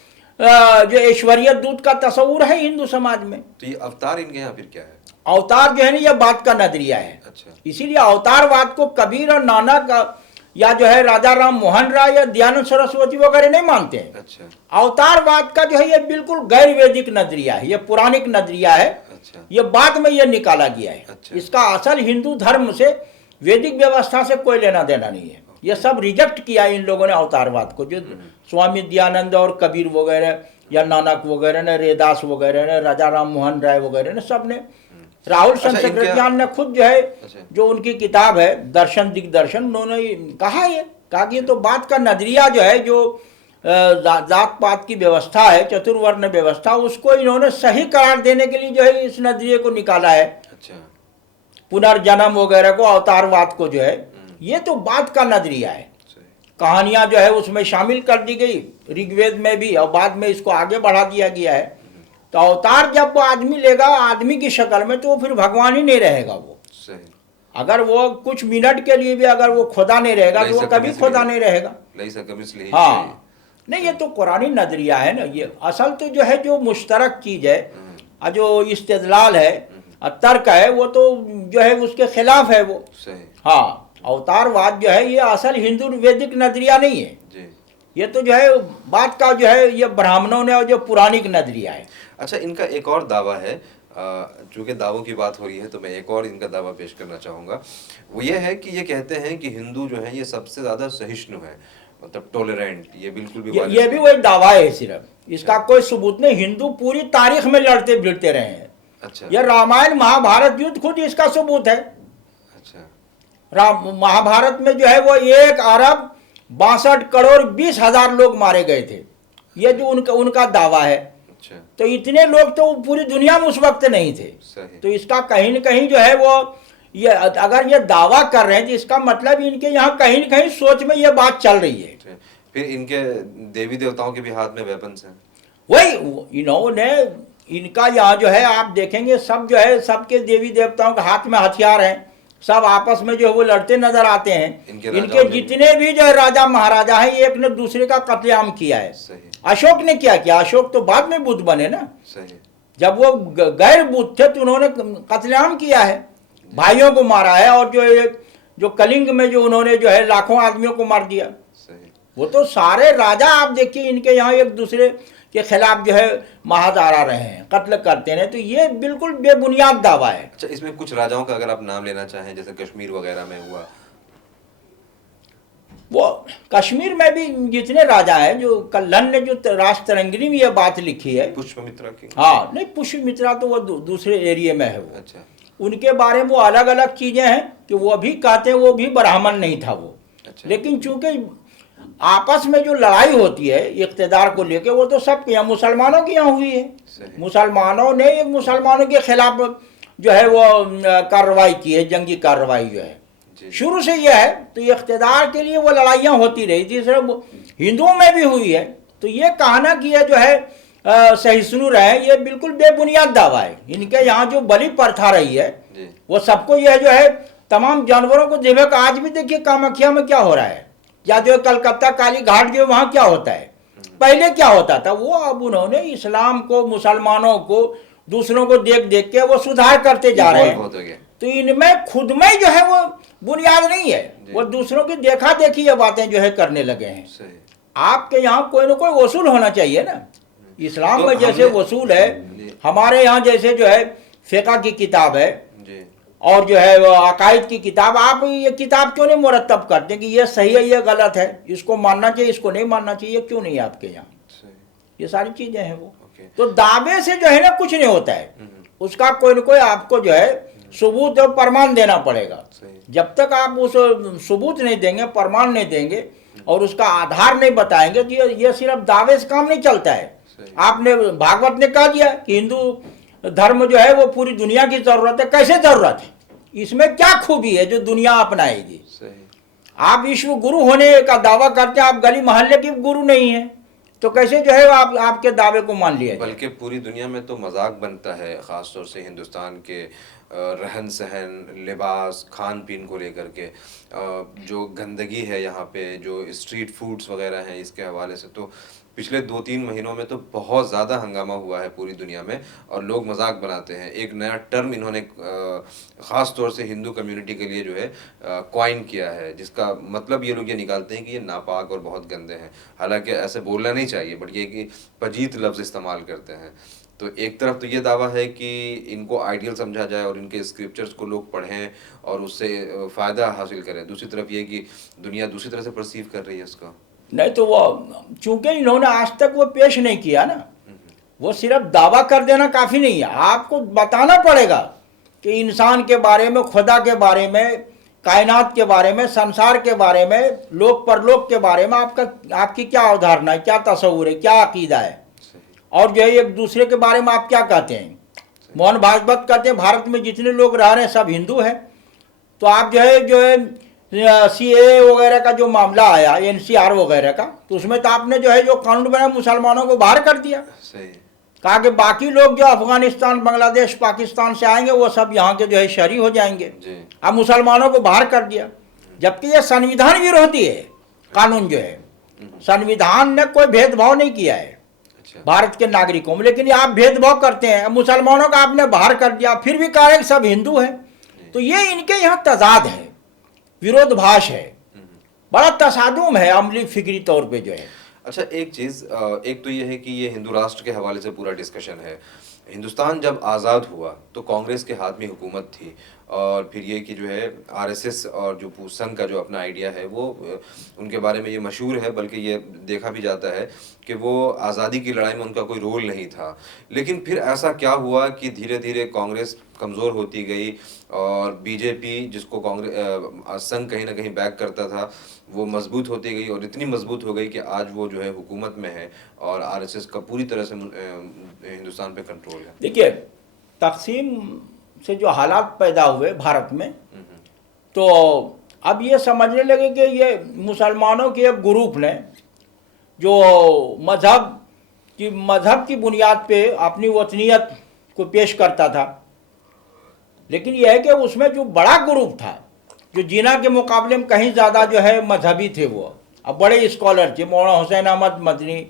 जो ऐश्वर्य दूत का तस्वुर है हिंदू समाज में। तो ये अवतार इनके यहाँ फिर क्या है? अवतार जो है ना ये बात का नजरिया है। अच्छा। इसीलिए अवतारवाद को कबीर और नानक या जो है राजा राम मोहन राय या दयानंद सरस्वती वगैरह नहीं मानते हैं। अच्छा। अवतारवाद का जो है ये बिल्कुल गैर वैदिक नजरिया है, ये पुरानिक नजरिया है। अच्छा। ये बाद में ये निकाला गया है। अच्छा। इसका असल हिंदू धर्म से, वैदिक व्यवस्था से कोई लेना देना नहीं है। ये सब रिजेक्ट किया इन लोगों ने अवतारवाद को, जो स्वामी दयानंद और कबीर वगैरह या नानक वगैरह ने, रैदास वगैरह ने, राजा राम मोहन राय वगैरह ने, सब ने। राहुल शंकराचार्य ने खुद जो है जो उनकी किताब है दर्शन दिग्दर्शन, उन्होंने कहा कि ये तो बात का नजरिया जो है, जो जात पात की व्यवस्था है, चतुर्वर्ण व्यवस्था, उसको इन्होंने सही करार देने के लिए जो है इस नजरिए को निकाला है। अच्छा। पुनर्जन्म वगैरह को, अवतारवाद को जो है, ये तो बात का नजरिया है। कहानियां जो है उसमें शामिल कर दी गई ऋग्वेद में भी, और बाद में इसको आगे बढ़ा दिया गया है। तो अवतार जब वो आदमी लेगा आदमी की शक्ल में, तो वो फिर भगवान ही नहीं रहेगा। वो सही। अगर वो कुछ मिनट के लिए भी अगर वो खुदा नहीं रहेगा तो वो कभी खुदा नहीं रहेगा। हाँ, नहीं, ये तो कुरानी नजरिया है ना। ये असल तो जो है जो मुश्तरक चीज है, जो इस्तेदलाल है, तर्क है, वो तो जो है उसके खिलाफ है वो। सही। हाँ, अवतारवाद जो है ये असल हिंदू वैदिक नजरिया नहीं है जी। ये तो जो है बात का जो है ये ब्राह्मणों ने और जो पुरानिक नजरिया है। अच्छा, इनका एक और दावा है, चूंकि दावों की बात हो रही है तो मैं एक और इनका दावा पेश करना चाहूँगा। वो ये है कि ये कहते हैं कि हिंदू जो है ये सबसे ज़्यादा सहिष्णु है, मतलब टॉलरेंट, ये बिल्कुल भी ये भी वही दावा है, सिर्फ इसका कोई सबूत नहीं। हिंदू पूरी तारीख में लड़ते भिड़ते रहे हैं। अच्छा। ये रामायण महाभारत युद्ध खुद इसका सबूत है। अच्छा। महाभारत में जो है वो 1,62,20,000 लोग मारे गए थे, ये जो उनका दावा है। अच्छा। तो इतने लोग तो पूरी दुनिया में उस वक्त नहीं थे। सही। तो इसका कहीं न कहीं जो है वो ये अगर ये दावा कर रहे हैं तो इसका मतलब इनके यहाँ कहीं न कहीं सोच में ये बात चल रही है। फिर इनके देवी देवताओं के भी हाथ में वेपन्स हैं। वही इन्होंने इनका यहाँ जो है आप देखेंगे सब जो है सबके देवी देवताओं के हाथ में हथियार हैं, सब आपस में जो है वो लड़ते नजर आते हैं। इनके जितने भी जो है राजा महाराजा हैं एक ने दूसरे का कत्लेआम किया है। सही। अशोक ने क्या किया? अशोक तो बाद में बुद्ध बने ना। सही। जब वो गैर बुद्ध थे तो उन्होंने कत्लेआम किया है, भाइयों को मारा है, और जो कलिंग में जो उन्होंने जो है लाखों आदमियों को मार दिया। सही। वो तो सारे राजा आप देखिए इनके यहाँ एक दूसरे के खिलाफ जो है महादारा रहे हैं, कत्ल करते हैं। तो ये बिल्कुल बेबुनियाद दावा है। अच्छा, इसमें कुछ राजाओं का अगर आप नाम लेना चाहें, जैसे कश्मीर वगैरह में हुआ, वो कश्मीर में भी जितने राजा हैं, जो कल्हण ने जो राष्ट्ररंगिणी में ये बात लिखी है, पुष्पमित्रा की। हाँ, नहीं, पुष्पमित्रा तो वो दूसरे एरिया में है वो। अच्छा। उनके बारे में वो अलग अलग चीजें हैं कि वो भी कहते हैं वो भी ब्राह्मण नहीं था वो। अच्छा। लेकिन चूंकि आपस में जो लड़ाई होती है इख्तिदार को लेके, वो तो सब यहाँ मुसलमानों की यहाँ हुई है। मुसलमानों ने एक मुसलमानों के खिलाफ जो है वो कार्रवाई की है, जंगी कार्रवाई जो है शुरू से यह है। तो इख्तिदार के लिए वो लड़ाइयाँ होती रही थी, सिर्फ हिंदुओं में भी हुई है। तो ये कहना कि ये जो है सहिष्णु रहे, ये बिल्कुल बेबुनियाद दावा है। इनके यहाँ जो बलि प्रथा रही है वो सबको यह जो है तमाम जानवरों को देवे का, आज भी देखिए कामाख्या में क्या हो रहा है, या जो कलकत्ता काली घाट जो वहाँ क्या होता है, पहले क्या होता था वो। अब उन्होंने इस्लाम को, मुसलमानों को, दूसरों को देख देख के वो सुधार करते जा रहे हैं। तो इनमें खुद में जो है वो बुनियाद नहीं है, वो दूसरों की देखा देखी ये बातें जो है करने लगे हैं। आपके यहाँ कोई ना कोई वसूल होना चाहिए ना। इस्लाम तो में जैसे वसूल है, हमारे यहाँ जैसे जो है फ़िक़्ह की किताब है और जो है वो अकायद की किताब, आप ये किताब क्यों नहीं मुरतब करते कि ये सही है, ये गलत है, इसको मानना चाहिए, इसको नहीं मानना चाहिए, क्यों नहीं है आपके यहाँ? ये सारी चीजें हैं वो। तो दावे से जो है ना कुछ नहीं होता है, उसका कोई ना कोई आपको जो है सबूत और प्रमाण देना पड़ेगा। जब तक आप उस सबूत नहीं देंगे, प्रमाण नहीं देंगे और उसका आधार नहीं बताएंगे तो ये सिर्फ दावे से काम नहीं चलता है। आपने भागवत ने कह दिया कि हिंदू धर्म जो है वो पूरी दुनिया की जरूरत है। कैसे जरूरत है? इसमें क्या खूबी है जो दुनिया अपनाएगी? आप विश्व गुरु होने का दावा करते हैं, आप गली मोहल्ले के गुरु नहीं है, तो कैसे जो है आप आपके दावे को मान लिया? बल्कि पूरी दुनिया में तो मजाक बनता है, ख़ास तौर से हिंदुस्तान के रहन सहन, लिबास, खान पीन को लेकर के, जो गंदगी है यहाँ पे, जो स्ट्रीट फूड्स वगैरह हैं, इसके हवाले से तो पिछले 2-3 महीनों में तो बहुत ज़्यादा हंगामा हुआ है पूरी दुनिया में, और लोग मजाक बनाते हैं। एक नया टर्म इन्होंने ख़ास तौर से हिंदू कम्युनिटी के लिए जो है कॉइन किया है, जिसका मतलब ये लोग ये निकालते हैं कि ये नापाक और बहुत गंदे हैं। हालांकि ऐसे बोलना नहीं चाहिए, बट ये कि पजीत लफ्ज़ इस्तेमाल करते हैं। तो एक तरफ तो ये दावा है कि इनको आइडियल समझा जाए और इनके स्क्रिप्चर्स को लोग पढ़ें और उससे फ़ायदा हासिल करें, दूसरी तरफ ये कि दुनिया दूसरी तरह से परसीव कर रही है इसका। नहीं तो वो चूंकि इन्होंने आज तक वो पेश नहीं किया ना, वो सिर्फ दावा कर देना काफ़ी नहीं है, आपको बताना पड़ेगा कि इंसान के बारे में, खुदा के बारे में, कायनात के बारे में, संसार के बारे में, लोक परलोक के बारे में आपकी क्या अवधारणा है, क्या तस्वुर है, क्या अकीदा है, और जो है एक दूसरे के बारे में आप क्या कहते हैं। मोहन भागवत कहते हैं भारत में जितने लोग रह रहे हैं सब हिंदू हैं, तो आप जो है सीए वगैरह का जो मामला आया, एनसीआर वगैरह का, तो उसमें तो आपने जो है जो कानून बनाया मुसलमानों को बाहर कर दिया। सही। कहा कि बाकी लोग जो अफगानिस्तान, बांग्लादेश, पाकिस्तान से आएंगे वो सब यहाँ के जो है शहरी हो जाएंगे। जी। अब मुसलमानों को बाहर कर दिया, जबकि ये संविधान विरोधी है कानून जो है। संविधान ने कोई भेदभाव नहीं किया है अच्छा। भारत के नागरिकों में, लेकिन ये आप भेदभाव करते हैं। मुसलमानों का आपने बाहर कर दिया, फिर भी कह रहे हैं सब हिंदू हैं। तो ये इनके यहाँ तजाद है, विरोधभास है, बड़ा तसादुम है अमली फिक्री तौर पे जो है। अच्छा, एक चीज़, एक तो ये है कि ये हिंदू राष्ट्र के हवाले से पूरा डिस्कशन है। हिंदुस्तान जब आज़ाद हुआ तो कांग्रेस के हाथ में हुकूमत थी, और फिर ये कि जो है आरएसएस और जो संघ का जो अपना आइडिया है वो उनके बारे में ये मशहूर है, बल्कि ये देखा भी जाता है कि वो आज़ादी की लड़ाई में उनका कोई रोल नहीं था। लेकिन फिर ऐसा क्या हुआ कि धीरे धीरे कांग्रेस कमज़ोर होती गई और बीजेपी, जिसको कांग्रेस संघ कहीं ना कहीं बैक करता था, वो मजबूत होती गई और इतनी मजबूत हो गई कि आज वो जो है हुकूमत में है और आरएसएस का पूरी तरह से हिंदुस्तान पे कंट्रोल है। देखिए, तकसीम से जो हालात पैदा हुए भारत में, तो अब ये समझने लगे कि ये मुसलमानों के एक ग्रुप ने जो मज़हब की बुनियाद पे अपनी वतनीयत को पेश करता था, लेकिन यह है कि उसमें जो बड़ा ग्रुप था, जो जिना के मुकाबले में कहीं ज़्यादा जो है मजहबी थे, वो अब बड़े स्कॉलर थे, मौलाना हुसैन अहमद मदनी,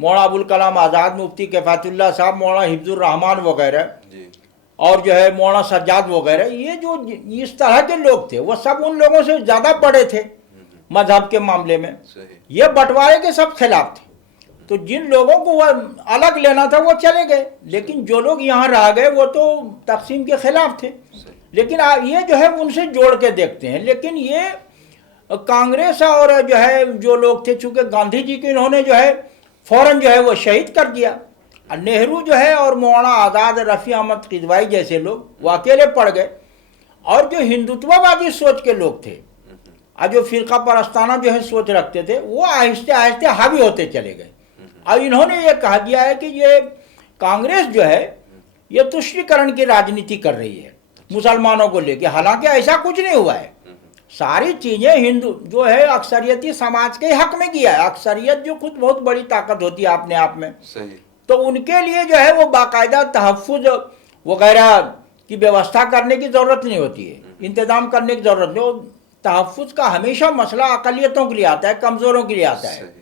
मौलाना अबुल कलाम आज़ाद, मुफ्ती किफ़ायतुल्लाह साहब, मौलाना हिफ्जुर रहमान वगैरह, और जो है मौलाना सज्जाद वगैरह, ये जो इस तरह के लोग थे वो सब उन लोगों से ज़्यादा बड़े थे मजहब के मामले में। ये बंटवारे के सब खिलाफ थे। तो जिन लोगों को वो अलग लेना था वो चले गए, लेकिन जो लोग यहाँ रह गए वो तो तकसीम के खिलाफ थे। लेकिन ये जो है उनसे जोड़ के देखते हैं। लेकिन ये कांग्रेस और जो है जो लोग थे, चूँकि गांधी जी को इन्होंने जो है फ़ौरन जो है वो शहीद कर दिया, नेहरू जो है और मौलाना आज़ाद, रफ़ी अहमद किदवाई जैसे लोग वो अकेले पड़ गए। और जो हिंदुत्ववादी सोच के लोग थे और जो फ़िरका परस्ताना जो है सोच रखते थे, वो आहिस्ते आहिस्ते हावी होते चले गए। और इन्होंने ये कहा दिया है कि ये कांग्रेस जो है ये तुष्टीकरण की राजनीति कर रही है मुसलमानों को लेके, हालांकि ऐसा कुछ नहीं हुआ है। सारी चीज़ें हिंदू जो है अक्सरियती समाज के हक में किया है। अक्सरियत जो खुद बहुत बड़ी ताकत होती है अपने आप में, सही। तो उनके लिए जो है वो बाकायदा तहफ़्फ़ुज़ वगैरह की व्यवस्था करने की ज़रूरत नहीं होती है, इंतज़ाम करने की ज़रूरत नहीं। तहफ़्फ़ुज़ का हमेशा मसला अक़लियतों के लिए आता है, कमज़ोरों के लिए आता है।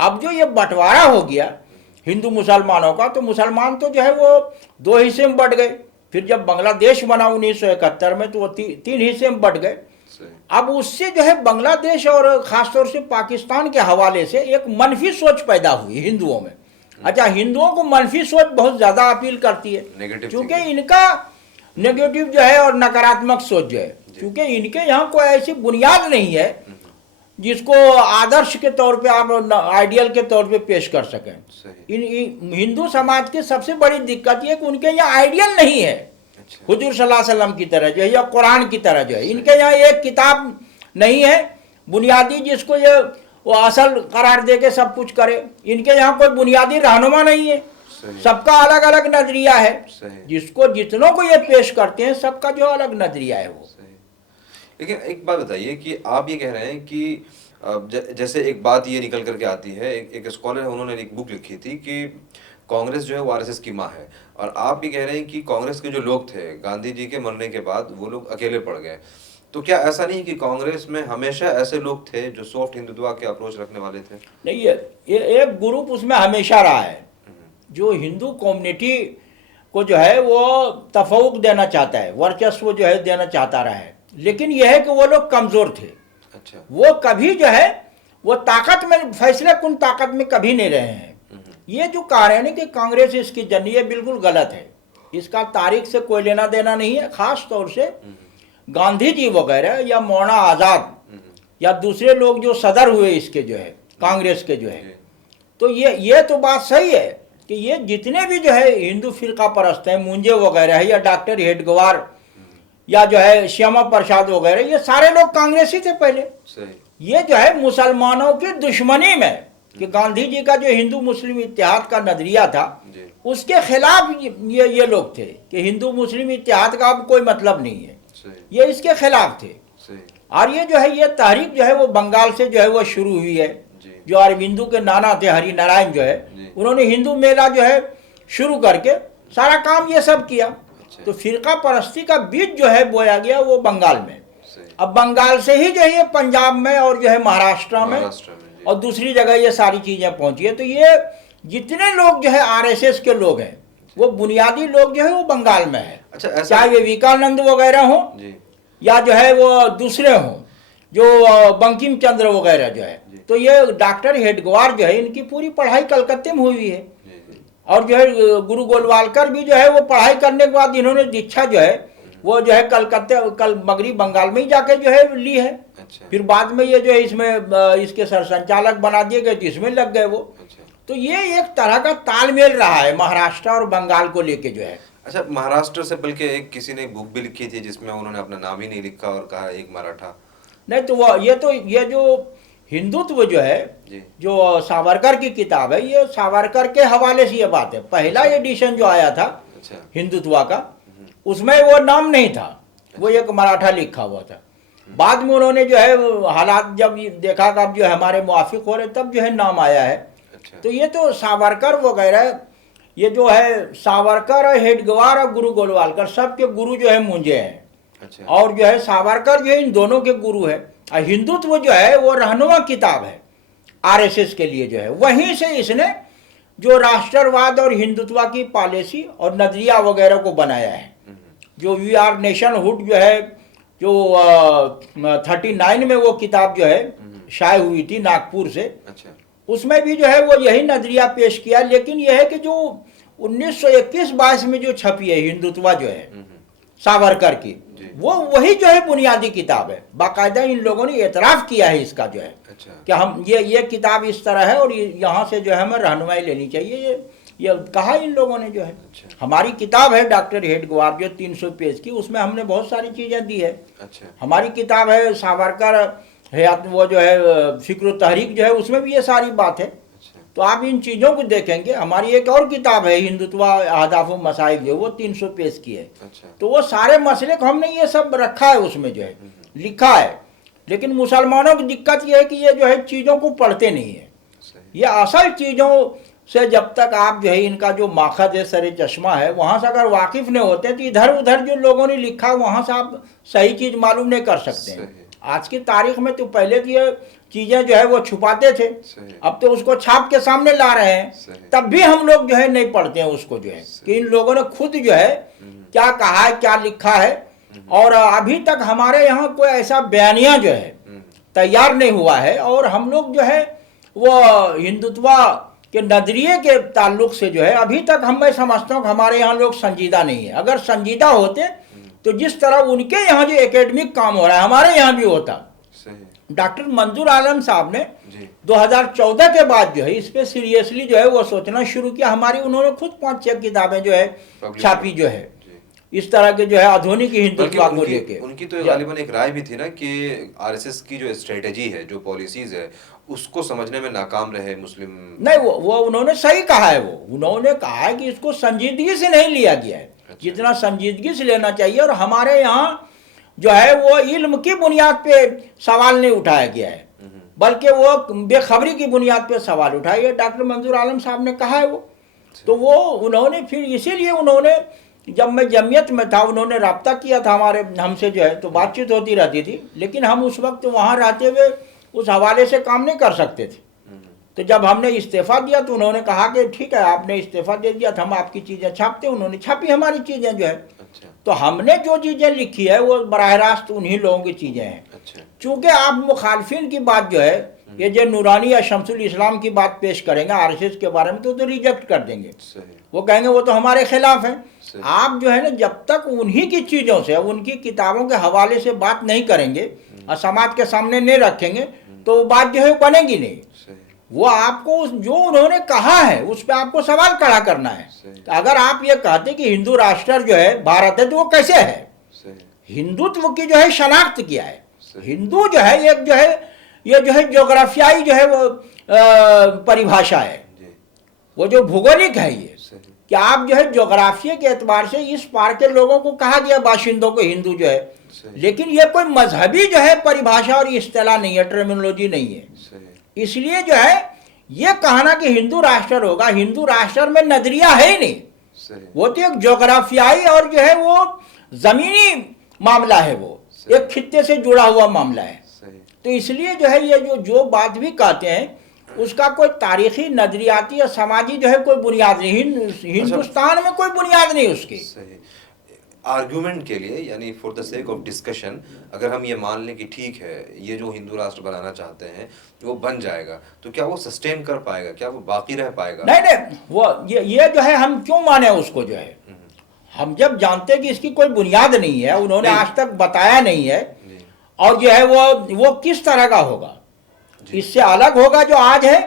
अब जो ये बंटवारा हो गया हिंदू मुसलमानों का, तो मुसलमान तो जो है वो दो हिस्से में बंट गए। फिर जब बांग्लादेश बना 1971 में, तो वो तीन हिस्से में बंट गए। अब उससे जो है बांग्लादेश और ख़ासतौर से पाकिस्तान के हवाले से एक मनफी सोच पैदा हुई हिंदुओं में। अच्छा, हिंदुओं को मनफी सोच बहुत ज़्यादा अपील करती है, क्योंकि इनका नेगेटिव जो है और नकारात्मक सोच जो है, क्योंकि इनके यहाँ कोई ऐसी बुनियाद नहीं है जिसको आदर्श के तौर पे आप आइडियल के तौर पे पेश कर सकें। इन हिंदू समाज की सबसे बड़ी दिक्कत ये कि उनके यहाँ आइडियल नहीं है हुजूर सल्लल्लाहु अलैहि वसल्लम की तरह जो है या कुरान की तरह जो है। इनके यहाँ एक किताब नहीं है बुनियादी जिसको ये वो असल करार दे के सब कुछ करे। इनके यहाँ कोई बुनियादी रहनुमा नहीं है, सबका अलग अलग नजरिया है। जिसको जितनों को ये पेश करते हैं सबका जो अलग नजरिया है वो। लेकिन एक बात बताइए कि आप ये कह रहे हैं कि जैसे एक बात ये निकल करके आती है, एक स्कॉलर है, उन्होंने एक बुक लिखी थी कि कांग्रेस जो है वो आरएसएस की माँ है, और आप ये कह रहे हैं कि कांग्रेस के जो लोग थे गांधी जी के मरने के बाद वो लोग अकेले पड़ गए। तो क्या ऐसा नहीं कि कांग्रेस में हमेशा ऐसे लोग थे जो सॉफ्ट हिंदुत्व के अप्रोच रखने वाले थे? नहीं, ये एक ग्रुप उसमें हमेशा रहा है जो हिंदू कम्युनिटी को जो है वो तफवुक देना चाहता है, वर्चस्व जो है देना चाहता रहा है। लेकिन यह है कि वो लोग कमज़ोर थे। अच्छा। वो कभी जो है वो ताकत में, फैसले कुन ताकत में कभी नहीं रहे हैं। ये जो कह रहे हैं कि कांग्रेस इसकी जन्नी, ये बिल्कुल गलत है। इसका तारीख से कोई लेना देना नहीं है। ख़ास तौर से गांधी जी वगैरह या मौलाना आज़ाद या दूसरे लोग जो सदर हुए इसके जो है कांग्रेस के जो है, तो ये तो बात सही है कि ये जितने भी जो है हिंदू फ़िरका परस्त हैं, मुंजे वगैरह है या डॉक्टर हेडगेवार या जो है श्यामा प्रसाद वगैरह, ये सारे लोग कांग्रेसी थे पहले। ये जो है मुसलमानों की दुश्मनी में कि गांधी जी का जो हिंदू मुस्लिम इत्तेहाद का नजरिया था उसके खिलाफ ये लोग थे कि हिंदू मुस्लिम इत्तेहाद का अब कोई मतलब नहीं है, ये इसके खिलाफ थे। और ये जो है ये तहरीक जो है वो बंगाल से जो है वो शुरू हुई है। जी। जो अरविंदो के नाना थे हरि नारायण जो है, जी। उन्होंने हिंदू मेला जो है शुरू करके सारा काम ये सब किया। अच्छा। तो फिरका परस्ती का बीज जो है बोया गया वो बंगाल में। सही। अब बंगाल से ही जो है ये पंजाब में और जो है महाराष्ट्र में जी। और दूसरी जगह ये सारी चीजें पहुंची है। तो ये जितने लोग जो है आरएसएस के लोग हैं वो बुनियादी लोग जो है वो बंगाल में है। अच्छा, ऐसा चाहे विवेकानंद वगैरह हो जी। या जो है वो दूसरे हों जो बंकिम चंद्र वगैरह जो है। जी। तो ये डॉक्टर हेडगेवार जो है इनकी पूरी पढ़ाई कलकत्ते में हुई है। जी। जी। और जो है गुरु गोलवालकर भी जो है वो पढ़ाई करने के बाद इन्होंने दीक्षा जो है वो जो है कलकत्ते मगरी बंगाल में ही जाके जो है ली है। अच्छा। फिर बाद में ये जो है इसमें इसके सरसंचालक बना दिए गए तो इसमें लग गए वो। अच्छा। तो ये एक तरह का तालमेल रहा है महाराष्ट्र और बंगाल को लेके जो है। अच्छा, महाराष्ट्र से बल्कि एक किसी ने एक बुक भी लिखी थी जिसमें उन्होंने अपना नाम ही नहीं लिखा और कहा एक मराठा। नहीं तो ये जो हिंदुत्व जो है जी। जो सावरकर की किताब है ये सावरकर के हवाले से ये बात है। पहला एडिशन जो आया था अच्छा। हिंदुत्व का उसमें वो नाम नहीं था, वो एक मराठा लिखा हुआ था। बाद में उन्होंने जो है हालात जब देखा कि अब जो है हमारे मुआफिक हो रहे तब जो है नाम आया है। अच्छा। तो ये तो सावरकर वगैरह ये जो है सावरकर और हेडगेवार और गुरु गोलवालकर सबके गुरु जो है मुंजे हैं। अच्छा। और जो है सावरकर जो है इन दोनों के गुरु है। और हिंदुत्व जो है वो रहनुमा किताब है आरएसएस के लिए जो है। वहीं से इसने जो राष्ट्रवाद और हिंदुत्व की पॉलिसी और नजरिया वगैरह को बनाया है। जो वी आर नेशनहुड जो है जो 39 में वो किताब जो है शाये हुई थी नागपुर से। अच्छा। उसमें भी जो है वो यही नजरिया पेश किया। लेकिन यह है कि जो 1921-22 में जो छपी है हिंदुत्व जो है सावरकर की जी। वो वही जो है बुनियादी किताब है। बाकायदा इन लोगों ने एतराफ़ किया है इसका जो है अच्छा। कि हम ये किताब इस तरह है और यहाँ से जो है हमें रहनुमाई लेनी चाहिए। ये कहा इन लोगों ने जो है। अच्छा। हमारी किताब है डॉक्टर हेडगेवार जो 300 पेज की, उसमें हमने बहुत सारी चीज़ें दी है। अच्छा। हमारी किताब है सावरकर है वो जो है फिक्र तहरीक जो है उसमें भी ये सारी बात है। अच्छा। तो आप इन चीज़ों को देखेंगे। हमारी एक और किताब है हिंदुत्व अहदाफ व मसाइल जो वो 300 पेज की है। अच्छा। तो वो सारे मसले को हमने ये सब रखा है उसमें जो है लिखा है। लेकिन मुसलमानों की दिक्कत ये है कि ये जो है चीज़ों को पढ़ते नहीं है। सही। ये असल चीज़ों से जब तक आप जो है इनका जो माखद है सरे चश्मा है वहाँ से अगर वाकिफ़ नहीं होते तो इधर उधर जो लोगों ने लिखा वहाँ से आप सही चीज़ मालूम नहीं कर सकते हैं। सही। आज की तारीख में तो पहले तो ये चीज़ें जो है वो छुपाते थे, सही। अब तो उसको छाप के सामने ला रहे हैं। सही। तब भी हम लोग जो है नहीं पढ़ते हैं उसको जो है कि इन लोगों ने खुद जो है क्या कहा है क्या लिखा है। और अभी तक हमारे यहाँ कोई ऐसा बयानिया जो है तैयार नहीं हुआ है। और हम लोग जो है वो हिंदुत्व के नजरिए के ताल्लुक से जो है अभी तक मैं समझता हूँ कि हमारे यहाँ लोग संजीदा नहीं है। अगर संजीदा होते तो जिस तरह उनके यहाँ जो एकेडमिक काम हो रहा है हमारे यहाँ भी होता। सही। डॉक्टर मंजूर आलम साहब ने जी। 2014 के बाद जो है इस पे सीरियसली जो है वो सोचना शुरू किया। हमारी उन्होंने खुद 5-6 किताबें जो है छापी जो है जी। इस तरह के जो है आधुनिक बल्कि हिंदुत्व को लेके। उनकी तो गालिबन एक राय भी थी ना कि आरएसएस की जो स्ट्रेटेजी है जो पॉलिसीज है उसको समझने में नाकाम रहे मुस्लिम। नहीं वो उन्होंने सही कहा है। वो उन्होंने कहा है कि इसको संजीदगी से नहीं लिया गया है जितना संजीदगी से लेना चाहिए। और हमारे यहाँ जो है वो इल्म की बुनियाद पे सवाल नहीं उठाया गया है बल्कि वो बेखबरी की बुनियाद पे सवाल उठाया गया। डॉक्टर मंजूर आलम साहब ने कहा है वो। तो वो उन्होंने फिर इसीलिए उन्होंने जब मैं जमीयत में था उन्होंने रब्ता किया था हमारे हमसे जो है तो बातचीत होती रहती थी। लेकिन हम उस वक्त वहाँ रहते हुए उस हवाले से काम नहीं कर सकते थे। तो जब हमने इस्तीफ़ा दिया तो उन्होंने कहा कि ठीक है आपने इस्तीफ़ा दे दिया तो हम आपकी चीज़ें छापते। उन्होंने छापी हमारी चीज़ें जो है। अच्छा। तो हमने जो चीज़ें लिखी है वो बराह रास्त उन्हीं लोगों की चीज़ें हैं। अच्छा। चूँकि आप मुखालफिन की बात जो है ये जो नूरानी या शमसुल इस्लाम की बात पेश करेंगे आरएसएस के बारे में तो रिजेक्ट कर देंगे। सही। वो कहेंगे वो तो हमारे खिलाफ है। सही। आप जो है ना जब तक उन्हीं की चीज़ों से उनकी किताबों के हवाले से बात नहीं करेंगे और समाज के सामने नहीं रखेंगे तो बात जो है बनेगी नहीं। सही। वो आपको जो उन्होंने कहा है उस पर आपको सवाल खड़ा करना है। तो अगर आप ये कहते कि हिंदू राष्ट्र जो है भारत है तो वो कैसे है। सही। हिंदुत्व की जो है शनाख्त किया है। हिंदू जो है एक जो है ये जो है ज्योग्राफियाई जो है वो परिभाषा है। जी। वो जो भूगोलिक है ये। सही। कि आप जो है जोग्राफिया के एतबार से इस पार के लोगों को कहा गया बाशिंदों को हिंदू जो है, सही। लेकिन ये कोई मजहबी जो है परिभाषा और इस्तेलाह नहीं है, टर्मिनोलॉजी नहीं है। सही इसलिए जो है ये कहना कि हिंदू राष्ट्र होगा, हिंदू राष्ट्र में नजरिया है ही नहीं, सही वो तो एक जोग्राफियाई और जो है वो जमीनी मामला है, वो एक खित्ते से जुड़ा हुआ मामला है। सही तो इसलिए जो है ये जो बात भी कहते हैं उसका कोई तारीखी, नजरियाती या समाजी जो है कोई बुनियाद नहीं, हिंदुस्तान में कोई बुनियाद नहीं उसकी। सही। आर्गुमेंट के लिए, यानी for the sake of discussion, अगर हम ये मान लें कि ठीक है ये जो हिंदू राष्ट्र बनाना चाहते हैं वो बन जाएगा, तो क्या वो सस्टेन कर पाएगा, क्या वो बाकी रह पाएगा? नहीं, वो ये जो है हम क्यों माने उसको, जो है हम जब जानते हैं कि इसकी कोई बुनियाद नहीं है, उन्होंने नहीं। आज तक बताया नहीं है, जी और जो है वो किस तरह का होगा, इससे अलग होगा जो आज है,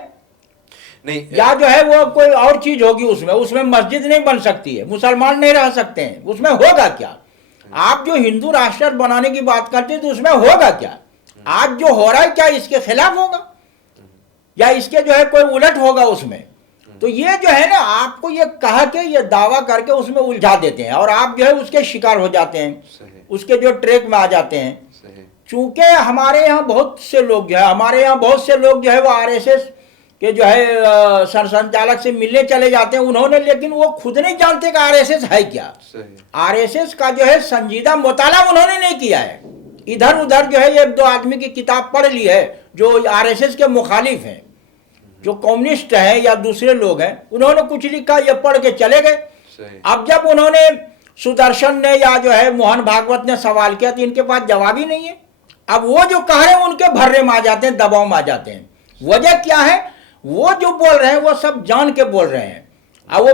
नहीं, या जो है वो कोई और चीज होगी, उसमें मस्जिद नहीं बन सकती है, मुसलमान नहीं रह सकते हैं, उसमें होगा क्या? आप जो हिंदू राष्ट्र बनाने की बात करते हैं तो उसमें होगा क्या? आज जो हो रहा है क्या इसके खिलाफ होगा या इसके जो है कोई उलट होगा उसमें? तो ये जो है ना, आपको ये कह के ये दावा करके उसमें उलझा देते हैं और आप जो है उसके शिकार हो जाते हैं, सही उसके जो ट्रैक में आ जाते हैं। सही चूंकि हमारे यहाँ बहुत से लोग जो है वो आरएसएस के जो है सरसंचालक से मिलने चले जाते हैं उन्होंने, लेकिन वो खुद नहीं जानते कि आरएसएस है क्या। सही आरएसएस का जो है संजीदा मुताला उन्होंने नहीं किया है, इधर उधर जो है एक दो आदमी की किताब पढ़ ली है जो आरएसएस के मुखालिफ हैं, जो कम्युनिस्ट हैं या दूसरे लोग हैं, उन्होंने कुछ लिखा, ये पढ़ के चले गए। सही अब जब उन्होंने सुदर्शन ने या जो है मोहन भागवत ने सवाल किया तो इनके पास जवाब ही नहीं है। अब वो जो कह रहे हैं उनके भर्रे में आ जाते हैं, दबाव में आ जाते हैं। वजह क्या है? वो जो बोल रहे हैं वो सब जान के बोल रहे हैं, अब वो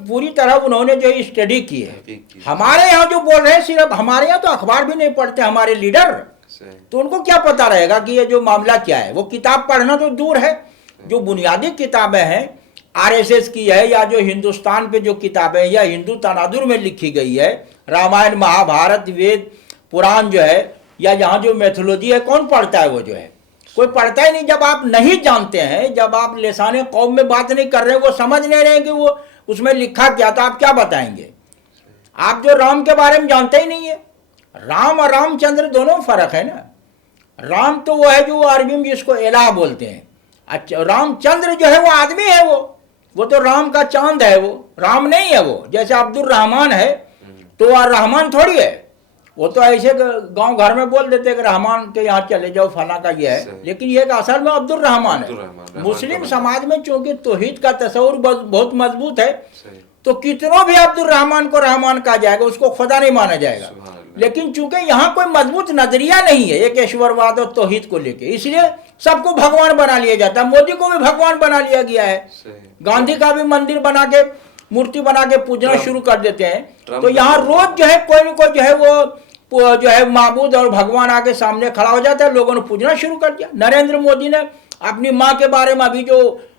पूरी तरह उन्होंने जो स्टडी की है। हमारे यहाँ जो बोल रहे हैं, सिर्फ हमारे यहाँ तो अखबार भी नहीं पढ़ते हमारे लीडर, सही तो उनको क्या पता रहेगा कि ये जो मामला क्या है? वो किताब पढ़ना तो दूर है, जो बुनियादी किताबें हैं आरएसएस की है या जो हिंदुस्तान पे जो किताबें या हिंदू तनादुर में लिखी गई है, रामायण महाभारत वेद पुराण जो है, या यहाँ जो मैथोलॉजी है, कौन पढ़ता है? वो जो है कोई पढ़ता ही नहीं। जब आप नहीं जानते हैं, जब आप लिसाने कौम में बात नहीं कर रहे हैं, वो समझ नहीं रहे हैं कि वो उसमें लिखा क्या, तो आप क्या बताएंगे? आप जो राम के बारे में जानते ही नहीं है, राम और रामचंद्र दोनों फर्क है ना। राम तो वो है जो अरबी में जिसको इलाह बोलते हैं, अच्छा रामचंद्र जो है वो आदमी है, वो तो राम का चांद है, वो राम नहीं है। वो जैसे अब्दुल रहमान है तो वह रहमान थोड़ी है, वो तो ऐसे गांव घर में बोल देते कि रहमान के यहाँ चले जाओ, फला का ये है, लेकिन ये असल में अब्दुल रहमान है। मुस्लिम समाज में चूंकि तौहीद का तस्वुर बहुत मजबूत है, तो कितनों भी अब्दुल रहमान को रहमान कहा जाएगा, उसको खुदा नहीं माना जाएगा। लेकिन चूंकि यहाँ कोई मजबूत नजरिया नहीं है एक ईश्वरवाद और तौहीद को लेके, इसलिए सबको भगवान बना लिया जाता है। मोदी को भी भगवान बना लिया गया है, गांधी का भी मंदिर बना के मूर्ति बना के पूजना शुरू कर देते हैं। तो यहाँ रोज जो है कोई न कोई जो है वो जो है माबूद और भगवान आके सामने खड़ा हो जाता है, लोगों ने पूजना शुरू कर दिया। नरेंद्र मोदी ने अपनी माँ के बारे में अभी जो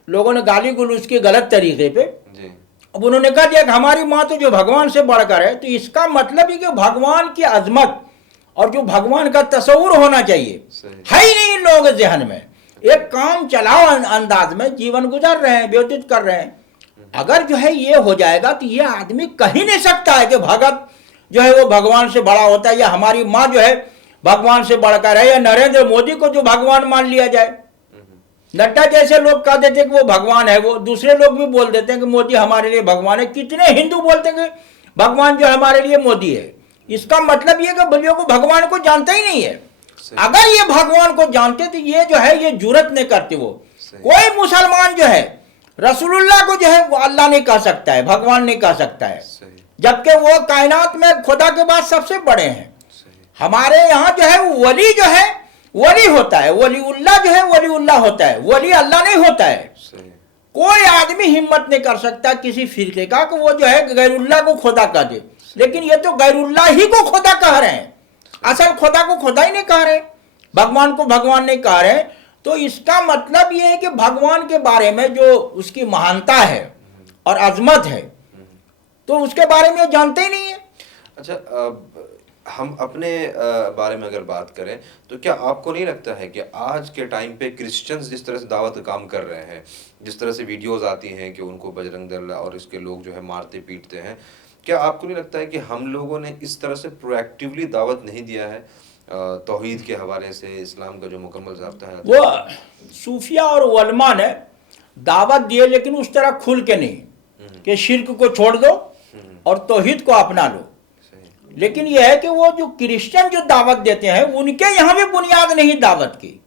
लोगों ने गाली गुलूज की गलत तरीके पे, अब उन्होंने कहा दिया कि हमारी माँ तो जो भगवान से बढ़कर है। तो इसका मतलब है कि भगवान की अजमत और जो भगवान का तस्वुर होना चाहिए है ही नहीं इन लोगों के जहन में। एक काम चलाओ अंदाज में जीवन गुजार रहे हैं, व्यतीत कर रहे हैं। अगर जो है ये हो जाएगा तो ये आदमी कह ही नहीं सकता है कि भगत जो है वो भगवान से बड़ा होता है, या हमारी माँ जो है भगवान से बढ़कर है, या नरेंद्र मोदी को जो भगवान मान लिया जाए। नड्डा जैसे लोग कह देते हैं कि वो भगवान है, वो दूसरे लोग भी बोल देते हैं कि मोदी हमारे लिए भगवान है। कितने हिंदू बोलते हैं कि भगवान जो हमारे लिए मोदी है। इसका मतलब ये कि बलियों को भगवान को जानते ही नहीं है। अगर ये भगवान को जानते तो ये जो है ये जुरत नहीं करते। वो कोई मुसलमान जो है रसूलुल्लाह को जो है वो अल्लाह नहीं कह सकता है, भगवान नहीं कह सकता है, जबकि वो कायनात में खुदा के बाद सबसे बड़े हैं। हमारे यहाँ जो है वली जो है वली होता है, वलीउल्लाह जो है वलीउल्लाह होता है, वली अल्लाह नहीं होता है। कोई आदमी हिम्मत नहीं कर सकता किसी फिरके का कि वो जो है गैरुल्लाह को खुदा कह दे। लेकिन ये तो गैरुल्लाह ही को खुदा कह रहे हैं, असल खुदा को खुदा ही नहीं कह रहे, भगवान को भगवान नहीं कह रहे। तो इसका मतलब ये है कि भगवान के बारे में जो उसकी महानता है और अजमत है, तो उसके बारे में जानते ही नहीं है। अच्छा, हम अपने बारे में अगर बात करें तो क्या आपको नहीं लगता है कि आज के टाइम पे क्रिश्चियंस जिस तरह से दावत का काम कर रहे हैं, जिस तरह से वीडियोस आती हैं कि उनको बजरंग दल और इसके लोग जो है मारते पीटते हैं, क्या आपको नहीं लगता है कि हम लोगों ने इस तरह से प्रोएक्टिवली दावत नहीं दिया है तौहीद के हवाले से, इस्लाम का जो मुकम्मल ज़ाब्ता है? वो सूफिया और उलमा ने दावत दिए, लेकिन उस तरह खुल के नहीं कि शिर्क को छोड़ दो और तौहीद को अपना लो। लेकिन यह है कि वो जो क्रिश्चियन जो दावत देते हैं उनके यहाँ भी बुनियाद नहीं दावत की,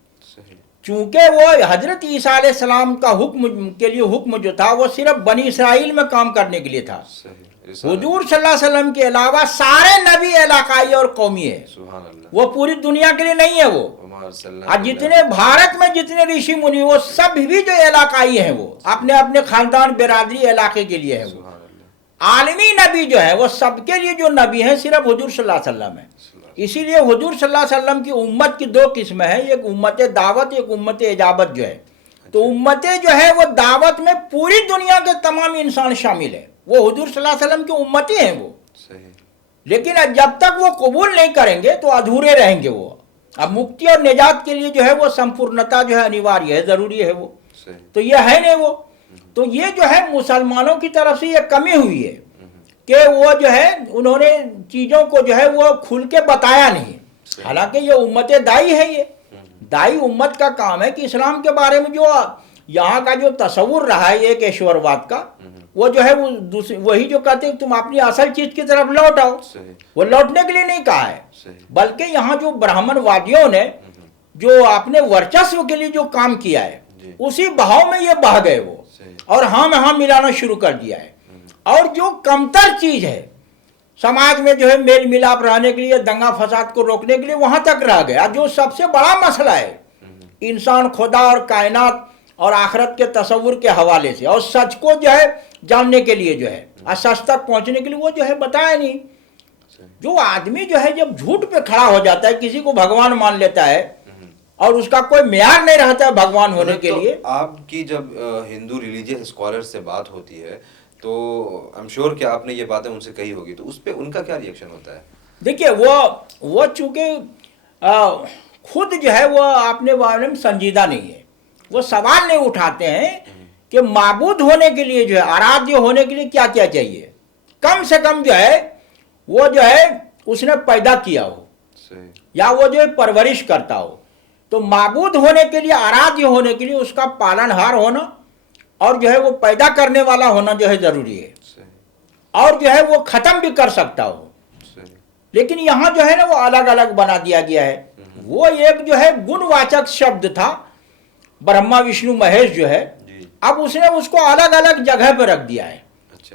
चूंकि वो हजरत ईसा अलैहिस्सलाम का हुक्म के लिए हुक्म जो था वो सिर्फ बनी इसराइल में काम करने के लिए था। हुजूर सल्लल्लाहु अलैहि वसल्लम के अलावा सारे नबी इलाकाई और कौमी है, वो पूरी दुनिया के लिए नहीं है। वो और जितने भारत में जितने ऋषि मुनि वो सब भी जो इलाकाई हैं वो अपने अपने खानदान बिरादरी इलाके के लिए है। वो आलमी नबी जो है वो सबके लिए जो नबी है सिर्फ हुजूर सल्लल्लाहु अलैहि वसल्लम है। इसीलिए हुजूर सल्लल्लाहु अलैहि वसल्लम की उम्मत की दो किस्में हैं, एक उम्मत दावत, एक उम्मत इजाबत जो है। तो उम्मत जो है वो दावत में पूरी दुनिया के तमाम इंसान शामिल है, वो हुजूर सल्लल्लाहु अलैहि वसल्लम की उम्मती हैं वो। लेकिन जब तक वो कबूल नहीं करेंगे तो अधूरे रहेंगे वो। अब मुक्ति और निजात के लिए जो है वो संपूर्णता जो है अनिवार्य है, जरूरी है वो। तो ये है नहीं वो। तो ये जो है मुसलमानों की तरफ से ये कमी हुई है कि वो जो है उन्होंने चीज़ों को जो है वो खुल के बताया नहीं। हालांकि ये उम्मत दाई है, ये दाई उम्मत का काम है कि इस्लाम के बारे में जो यहाँ का जो तस्वुर रहा है एक ईश्वरवाद का, वो जो है वो दूसरी वही जो कहते हैं तुम अपनी असल चीज की तरफ लौट आओ, वो लौटने के लिए नहीं कहा है, बल्कि यहाँ जो ब्राह्मणवादियों ने जो अपने वर्चस्व के लिए जो काम किया है उसी बहाव में ये बह गए वो, और हम यहाँ मिलाना शुरू कर दिया है। और जो कमतर चीज है समाज में जो है मेल मिलाप रहने के लिए, दंगा फसाद को रोकने के लिए, वहां तक रह गया। जो सबसे बड़ा मसला है इंसान खुदा और कायनात और आखिरत के तस्वुर के हवाले से और सच को जो है जानने के लिए जो है और सच तक पहुंचने के लिए वो जो है बताया नहीं। जो आदमी जो है जब झूठ पे खड़ा हो जाता है, किसी को भगवान मान लेता है और उसका कोई मेयार नहीं रहता है भगवान होने के लिए। आपकी जब हिंदू रिलीजियस स्कॉलर से बात होती है तो आई एम श्योर कि आपने ये बातें उनसे कही होगी, तो उस पर उनका क्या रिएक्शन होता है? देखिए वो चूंकि खुद जो है वो अपने बारे में संजीदा नहीं है, वो सवाल नहीं उठाते हैं कि माबूद होने के लिए जो है, आराध्य होने के लिए क्या क्या चाहिए। कम से कम जो है वो जो है उसने पैदा किया हो या वो जो है परवरिश करता हो। तो माबूद होने के लिए, आराध्य होने के लिए उसका पालनहार होना और जो है वो पैदा करने वाला होना जो है जरूरी है, और जो है वो खत्म भी कर सकता हो। लेकिन यहाँ जो है ना वो अलग अलग बना दिया गया है। वो एक जो है गुणवाचक शब्द था ब्रह्मा विष्णु महेश जो है, अब उसने उसको अलग अलग जगह पर रख दिया है।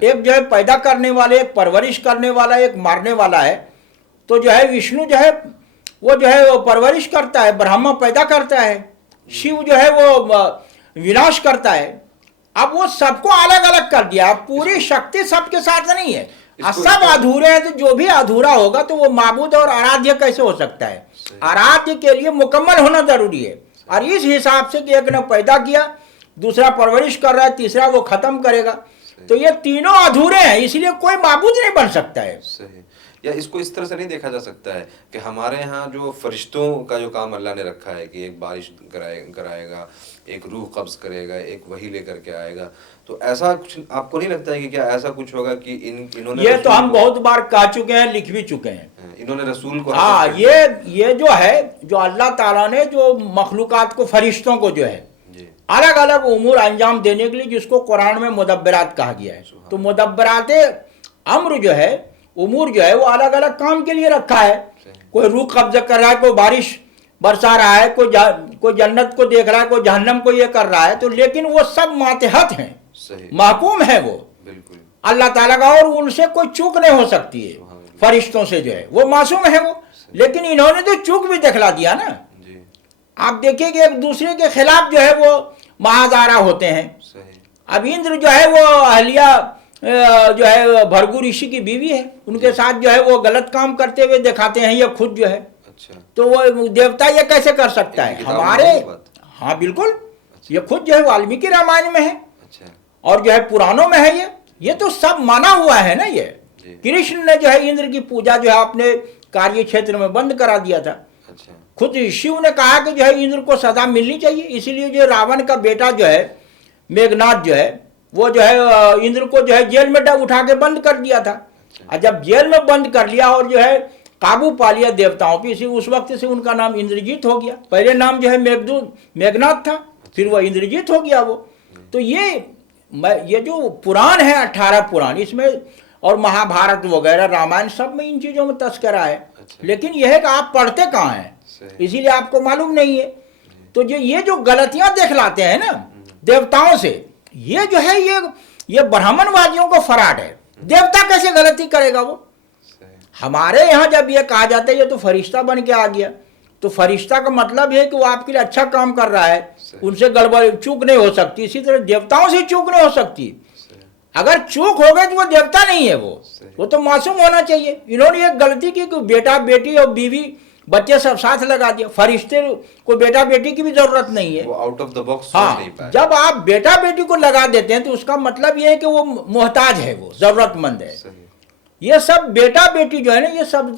एक जो है पैदा करने वाले, एक परवरिश करने वाला, एक मारने वाला है। तो जो है विष्णु जो है वो परवरिश करता है, ब्रह्मा पैदा करता है, शिव जो है वो विनाश करता है। अब वो सबको अलग अलग कर दिया, पूरी शक्ति सबके साथ नहीं है, सब अधूरे हैं। तो जो भी अधूरा होगा तो वो माबूद और आराध्य कैसे हो सकता है? आराध्य के लिए मुकम्मल होना जरूरी है। और इस हिसाब से कि एक ने पैदा किया, दूसरा परवरिश कर रहा है, तीसरा वो खत्म करेगा, तो ये तीनों अधूरे हैं, इसलिए कोई माबूद नहीं बन सकता है। सही। या इसको इस तरह से नहीं देखा जा सकता है कि हमारे यहाँ जो फरिश्तों का जो काम अल्लाह ने रखा है कि एक बारिश कराएगा, एक रूह कब्ज करेगा, एक वही लेकर के आएगा, तो ऐसा कुछ आपको नहीं लगता है कि क्या ऐसा कुछ होगा कि इन्होंने ये तो हम बहुत बार कह चुके हैं, लिख भी चुके हैं, इन्होंने रसूल को। हाँ, ये जो है जो अल्लाह ताला ने जो मखलूकात को, फरिश्तों को जो है अलग अलग उमूर अंजाम देने के लिए, जिसको कुरान में मुदब्बरात कहा गया है। तो मुदब्बरात अम्र जो है, उमूर जो है वो अलग अलग काम के लिए रखा है। कोई रूह कब्जा कर रहा है, कोई बारिश बरसा रहा है, कोई जन्नत को देख रहा है, कोई जहन्नम को ये कर रहा है। तो लेकिन वो सब मातहत हैं, महकूम है वो अल्लाह ताला का, और उनसे कोई चूक नहीं हो सकती है। फरिश्तों से जो है वो मासूम है वो, लेकिन इन्होंने तो चूक भी दिखला दिया ना। आप देखिए कि एक दूसरे के खिलाफ जो है वो महाजारा होते हैं। अब इंद्र जो है वो अहलिया जो है भृगु ऋषि की बीवी है, उनके साथ जो है वो गलत काम करते हुए दिखाते हैं ये खुद जो है। तो वो देवता ये कैसे कर सकता है हमारे? हाँ बिल्कुल, ये खुद जो है वाल्मीकि रामायण में है और जो है पुराणों में है। ये तो सब माना हुआ है ना। ये कृष्ण ने जो है इंद्र की पूजा जो है अपने कार्य क्षेत्र में बंद करा दिया था। अच्छा। खुद शिव ने कहा कि जो है इंद्र को सजा मिलनी चाहिए, इसीलिए जो रावण का बेटा जो है मेघनाथ जो है वो जो है इंद्र को जो है जेल में उठा के बंद कर दिया था। और जब जेल में बंद कर लिया और जो है काबू पा लिया देवताओं पे, इसी उस वक्त से उनका नाम इंद्रजीत हो गया। पहले नाम जो है मेघनाथ था, फिर वह इंद्रजीत हो गया वो। तो ये जो पुराण है 18 पुराण, इसमें और महाभारत वगैरह रामायण सब में इन चीज़ों में तस्करा है। अच्छा। लेकिन यह है कि आप पढ़ते कहाँ हैं, इसीलिए आपको मालूम नहीं है। तो ये जो गलतियां दिखलाते हैं ना देवताओं से, ये जो है ये ब्राह्मणवादियों को फराड है। देवता कैसे गलती करेगा वो? हमारे यहाँ जब ये कहा जाता है ये तो फरिश्ता बन के आ गया, तो फरिश्ता का मतलब है कि वो आपके लिए अच्छा काम कर रहा है, उनसे गड़बड़ चूक नहीं हो सकती। इसी तरह देवताओं से चूक नहीं हो सकती। अगर चूक हो गई तो वो देवता नहीं है, वो तो मासूम होना चाहिए। इन्होंने एक गलती की कि बेटा बेटी और बीवी बच्चे सब साथ लगा दिया। फरिश्ते को बेटा बेटी की भी जरूरत नहीं है, वो आउट ऑफ द बॉक्स हाँ। नहीं पाए। जब आप बेटा बेटी को लगा देते हैं तो उसका मतलब ये है कि वो मोहताज है, वो जरूरतमंद है। ये सब बेटा बेटी जो है ना, ये सब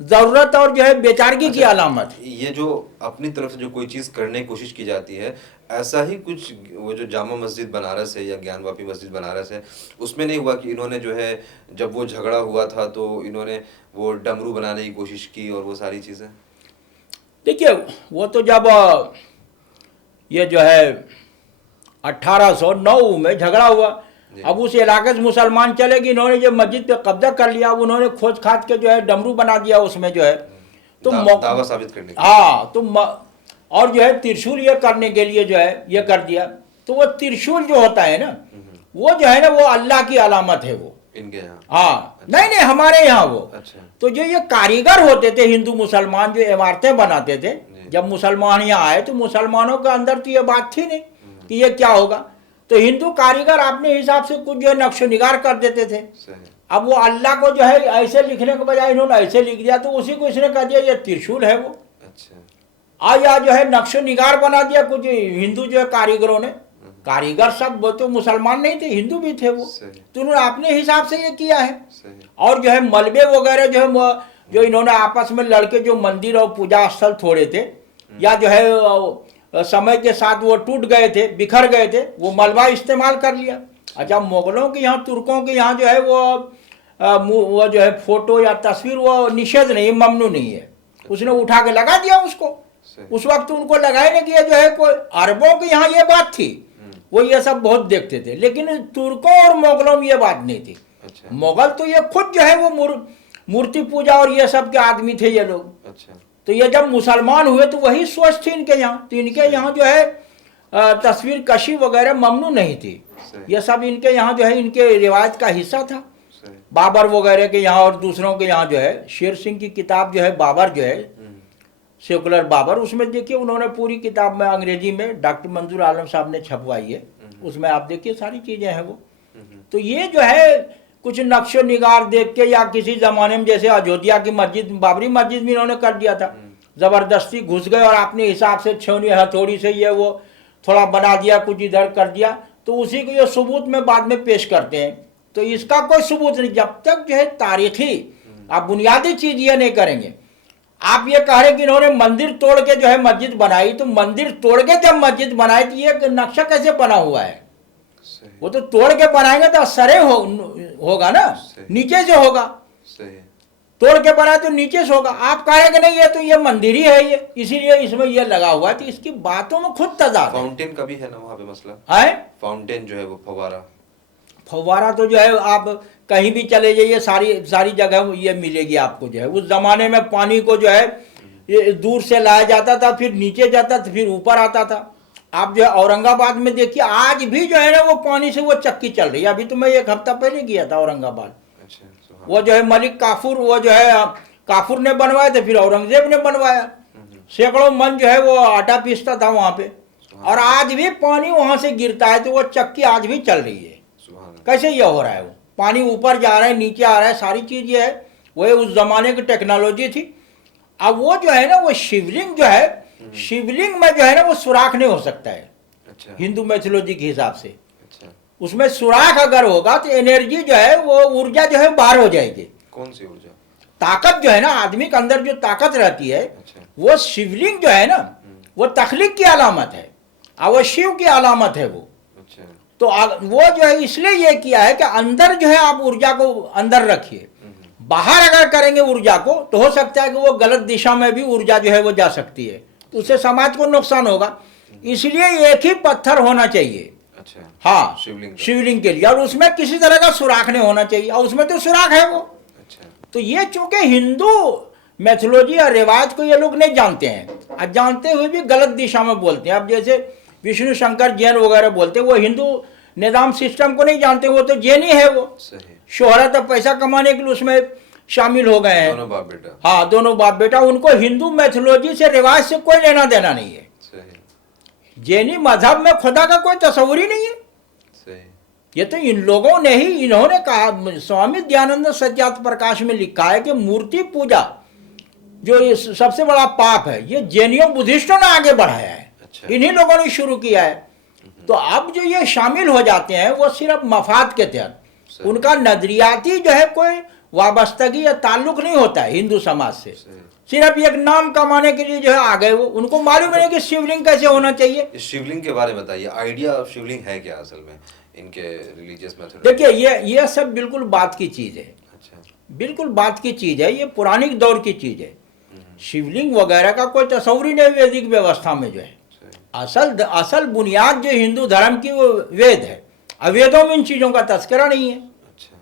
जरूरत और जो है बेचारगी की अलामत है। ये जो अपनी तरफ से जो कोई चीज करने की कोशिश की जाती है, ऐसा ही कुछ वो जो जामा मस्जिद बनारस है या ज्ञानवापी मस्जिद बनारस है, उसमें नहीं हुआ कि इन्होंने जो है जब वो झगड़ा हुआ था तो इन्होंने वो डमरू बनाने की कोशिश की और वो सारी चीजें? देखिए वो तो जब ये जो है 1809 में झगड़ा हुआ, अब उस इलाके से मुसलमान चले गए, इन्होंने जो मस्जिद पे कब्जा कर लिया, उन्होंने खोज खाद के जो है डमरू बना दिया उसमें जो है, तो दावा साबित करने के लिए। हाँ, तो और जो है त्रिशूल ये करने के लिए जो है ये कर दिया। तो वो त्रिशूल जो होता है ना, वो जो है ना वो अल्लाह की अलामत है वो इनके यहाँ। हाँ, नहीं हमारे यहाँ वो। अच्छा। तो जो ये कारीगर होते थे हिंदू मुसलमान, जो इमारतें बनाते थे, जब मुसलमान यहाँ आए तो मुसलमानों के अंदर तो ये बात थी नहीं कि ये क्या होगा, तो हिंदू कारीगर अपने हिसाब से कुछ जो है नक्शो निगार कर देते थे। अब वो अल्लाह को जो है ऐसे लिखने के बजाय इन्होंने ऐसे लिख दिया, तो उसी को इसने कह दिया ये त्रिशूल है वो। अच्छा। आज या जो है नक्शो निगार बना दिया कुछ हिंदू जो है कारीगरों ने। कारीगर सब वो तो मुसलमान नहीं थे, हिंदू भी थे वो, तो उन्होंने अपने हिसाब से ये किया है। और जो है मलबे वगैरह जो है जो इन्होंने आपस में लड़के जो मंदिर और पूजा स्थल थोड़े थे, या जो है समय के साथ वो टूट गए थे, बिखर गए थे, वो मलबा इस्तेमाल कर लिया। अच्छा, मुगलों के यहाँ, तुर्कों के यहाँ जो है वो जो है फोटो या तस्वीर वो निषेध नहीं, ममनू नहीं है, उसने उठा के लगा दिया उसको। उस वक्त उनको लगाने की जो है कोई, अरबों के यहाँ ये बात थी, वो ये सब बहुत देखते थे, लेकिन तुर्कों और मुगलों में ये बात नहीं थी। अच्छा। मुगल तो ये खुद जो है वो मूर्ति पूजा और ये सब के आदमी थे ये लोग। अच्छा। तो ये जब मुसलमान हुए तो वही सोच थी इनके यहाँ, तो इनके यहाँ जो है तस्वीर कशी वगैरह ममनू नहीं थी, ये सब इनके यहाँ जो है इनके रिवाज का हिस्सा था। बाबर वगैरह के यहाँ और दूसरों के यहाँ जो है, शेर सिंह की किताब जो है बाबर जो है, सेकुलर बाबर, उसमें देखिए उन्होंने पूरी किताब में अंग्रेजी में डॉक्टर मंजूर आलम साहब ने छपवाई है, उसमें आप देखिए सारी चीज़ें हैं वो। तो ये जो है कुछ नक्शो निगार देख के, या किसी ज़माने में जैसे अयोध्या की मस्जिद, बाबरी मस्जिद में इन्होंने कर दिया था, ज़बरदस्ती घुस गए और अपने हिसाब से छौनी हथौड़ी से ये वो थोड़ा बना दिया, कुछ इधर कर दिया, तो उसी को ये सबूत में बाद में पेश करते हैं। तो इसका कोई सबूत नहीं, जब तक जो है तारीखी आप बुनियादी चीज़ ये नहीं करेंगे। आप ये कह रहे कि इन्होंने मंदिर तोड़ के जो है मस्जिद बनाई, तो मंदिर तोड़ के जब मस्जिद बनाई तो ये नक्शा कैसे बना हुआ है? वो तो तोड़ के बनाएंगे तो सरे होगा ना, नीचे से होगा। तोड़ के बनाए तो नीचे से होगा। आप कहेंगे नहीं ये तो ये मंदिर ही है, ये इसीलिए इसमें ये लगा हुआ है, तो इसकी बातों में खुद तजाद। फाउंटेन का भी है ना वहाँ पे मसला है? फाउंटेन जो है वो फव्वारा तो जो है आप कहीं भी चले जाइए, सारी जगह ये मिलेगी आपको जो है। उस जमाने में पानी को जो है ये दूर से लाया जाता था, फिर नीचे जाता था, फिर ऊपर आता था। आप जो है औरंगाबाद में देखिए, आज भी जो है ना वो पानी से वो चक्की चल रही है। अभी तो मैं 1 हफ्ता पहले गया था औरंगाबाद। वो जो है मलिक काफूर, वो जो है काफूर ने बनवाया था, फिर औरंगजेब ने बनवाया। सैकड़ों मन जो है वो आटा पीसता था वहाँ पे, और आज भी पानी वहाँ से गिरता है, तो वो चक्की आज भी चल रही है। कैसे ये हो रहा है? वो पानी ऊपर जा रहा है, नीचे आ रहा है, सारी चीज़ ये है। वही उस जमाने की टेक्नोलॉजी थी। अब वो जो है ना वो शिवलिंग जो है, शिवलिंग में जो है ना वो सुराख नहीं हो सकता है। अच्छा। हिंदू मैथोलॉजी के हिसाब से। अच्छा। उसमें सुराख अगर होगा तो एनर्जी जो है वो ऊर्जा जो है बाहर हो जाएगी। कौन सी ऊर्जा? ताकत जो है ना, आदमी के अंदर जो ताकत रहती है, अच्छा। वो शिवलिंग जो है ना, वो तखलीक की अलामत है, और शिव की अलामत है वो। अच्छा। तो वो जो है इसलिए ये किया है कि अंदर जो है आप ऊर्जा को अंदर रखिए, बाहर अगर करेंगे ऊर्जा को तो हो सकता है कि वो गलत दिशा में भी ऊर्जा जो है वो जा सकती है, तो उससे समाज को नुकसान होगा। इसलिए एक ही पत्थर होना चाहिए, अच्छा। हाँ, शिवलिंग का। शिवलिंग के लिए, और उसमें किसी तरह का सुराख नहीं होना चाहिए, और उसमें तो सुराख है वो। अच्छा। तो ये चूंकि हिंदू मैथोलॉजी और रिवाज को ये लोग नहीं जानते हैं, और जानते हुए भी गलत दिशा में बोलते हैं। अब जैसे विष्णु शंकर जैन वगैरह बोलते हैं, वो हिंदू निजाम सिस्टम को नहीं जानते, वो तो जैन ही है वो। सही। शोहरत और पैसा कमाने के लिए उसमें शामिल हो गए हैं। दोनों बाप बेटा। हाँ, दोनों बाप बेटा। उनको हिंदू मैथोलॉजी से, रिवाज से कोई लेना देना नहीं है। सही। जैनी मजहब में खुदा का कोई तस्वुर ही नहीं है। सही। ये तो इन लोगों ने ही, इन्होंने कहा, स्वामी दयानंद सत्यार्थ प्रकाश में लिखा है कि मूर्ति पूजा जो ये सबसे बड़ा पाप है, ये जैनियों बुद्धिस्टों ने आगे बढ़ाया है। अच्छा। इन्हीं लोगों ने शुरू किया है। तो अब जो ये शामिल हो जाते हैं वो सिर्फ मफाद के तहत, सही। उनका नजरियाती जो है कोई वाबस्तगी या ताल्लुक नहीं होता है हिंदू समाज से। सही। सिर्फ एक नाम कमाने के लिए जो है आ गए वो। उनको मालूम नहीं कि शिवलिंग कैसे होना चाहिए। इस शिवलिंग के बारे में बताइए, आइडिया ऑफ शिवलिंग है क्या असल में इनके रिलीजियस मेथड? देखिए, ये सब बिल्कुल बात की चीज है। अच्छा। बिल्कुल बात की चीज है, ये पुरानी दौर की चीज है। शिवलिंग वगैरह का कोई तस्वुर ही नहीं वैदिक व्यवस्था में जो है। सही। असल बुनियाद जो हिंदू धर्म की वो वेद है, अवेदों में इन चीजों का तस्करा नहीं है। अच्छा।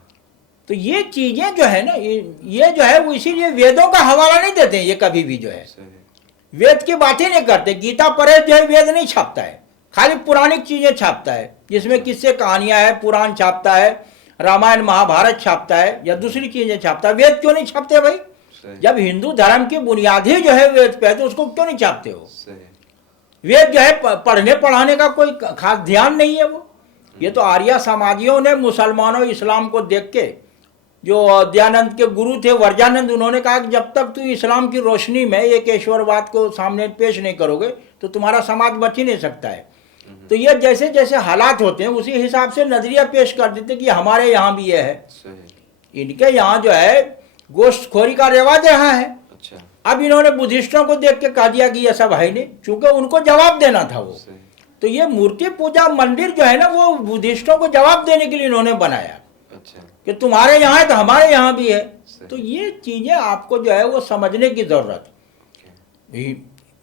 तो ये चीजें जो है ना, ये जो है वो इसीलिए वेदों का हवाला नहीं देते हैं ये कभी भी जो है। सही। वेद की बात ही नहीं करते। गीता परहेज जो है वेद नहीं छापता है, खाली पुरानी चीजें छापता है, जिसमें किससे कहानियां है, पुराण छापता है, रामायण महाभारत छापता है, या दूसरी चीजें छापता है। वेद क्यों नहीं छापते भाई? सही। जब हिंदू धर्म की बुनियाद ही जो है वेद पे है, तो उसको क्यों नहीं छापते हो? सही। वेद जो है पढ़ने पढ़ाने का कोई खास ध्यान नहीं है वो। ये तो आर्य समाजियों ने मुसलमानों इस्लाम को देख के, जो दयानंद के गुरु थे वर्जानंद, उन्होंने कहा कि जब तक तू इस्लाम की रोशनी में एक ईश्वरवाद को सामने पेश नहीं करोगे तो तुम्हारा समाज बच ही नहीं सकता है। तो ये जैसे जैसे हालात होते हैं उसी हिसाब से नजरिया पेश कर देते कि हमारे यहाँ भी ये है। सही। इनके यहाँ जो है गोश्तखोरी का रिवाज रहा है। अच्छा। अब इन्होंने बुद्धिस्टों को देख के कह दिया कि ये सब है नहीं, चूंकि उनको जवाब देना था वो। सही। तो ये मूर्ति पूजा मंदिर जो है ना, वो बुद्धिस्टों को जवाब देने के लिए इन्होंने बनाया अच्छा। कि तुम्हारे यहाँ है तो हमारे यहाँ भी है। सही। तो ये चीजें आपको जो है वो समझने की जरूरत।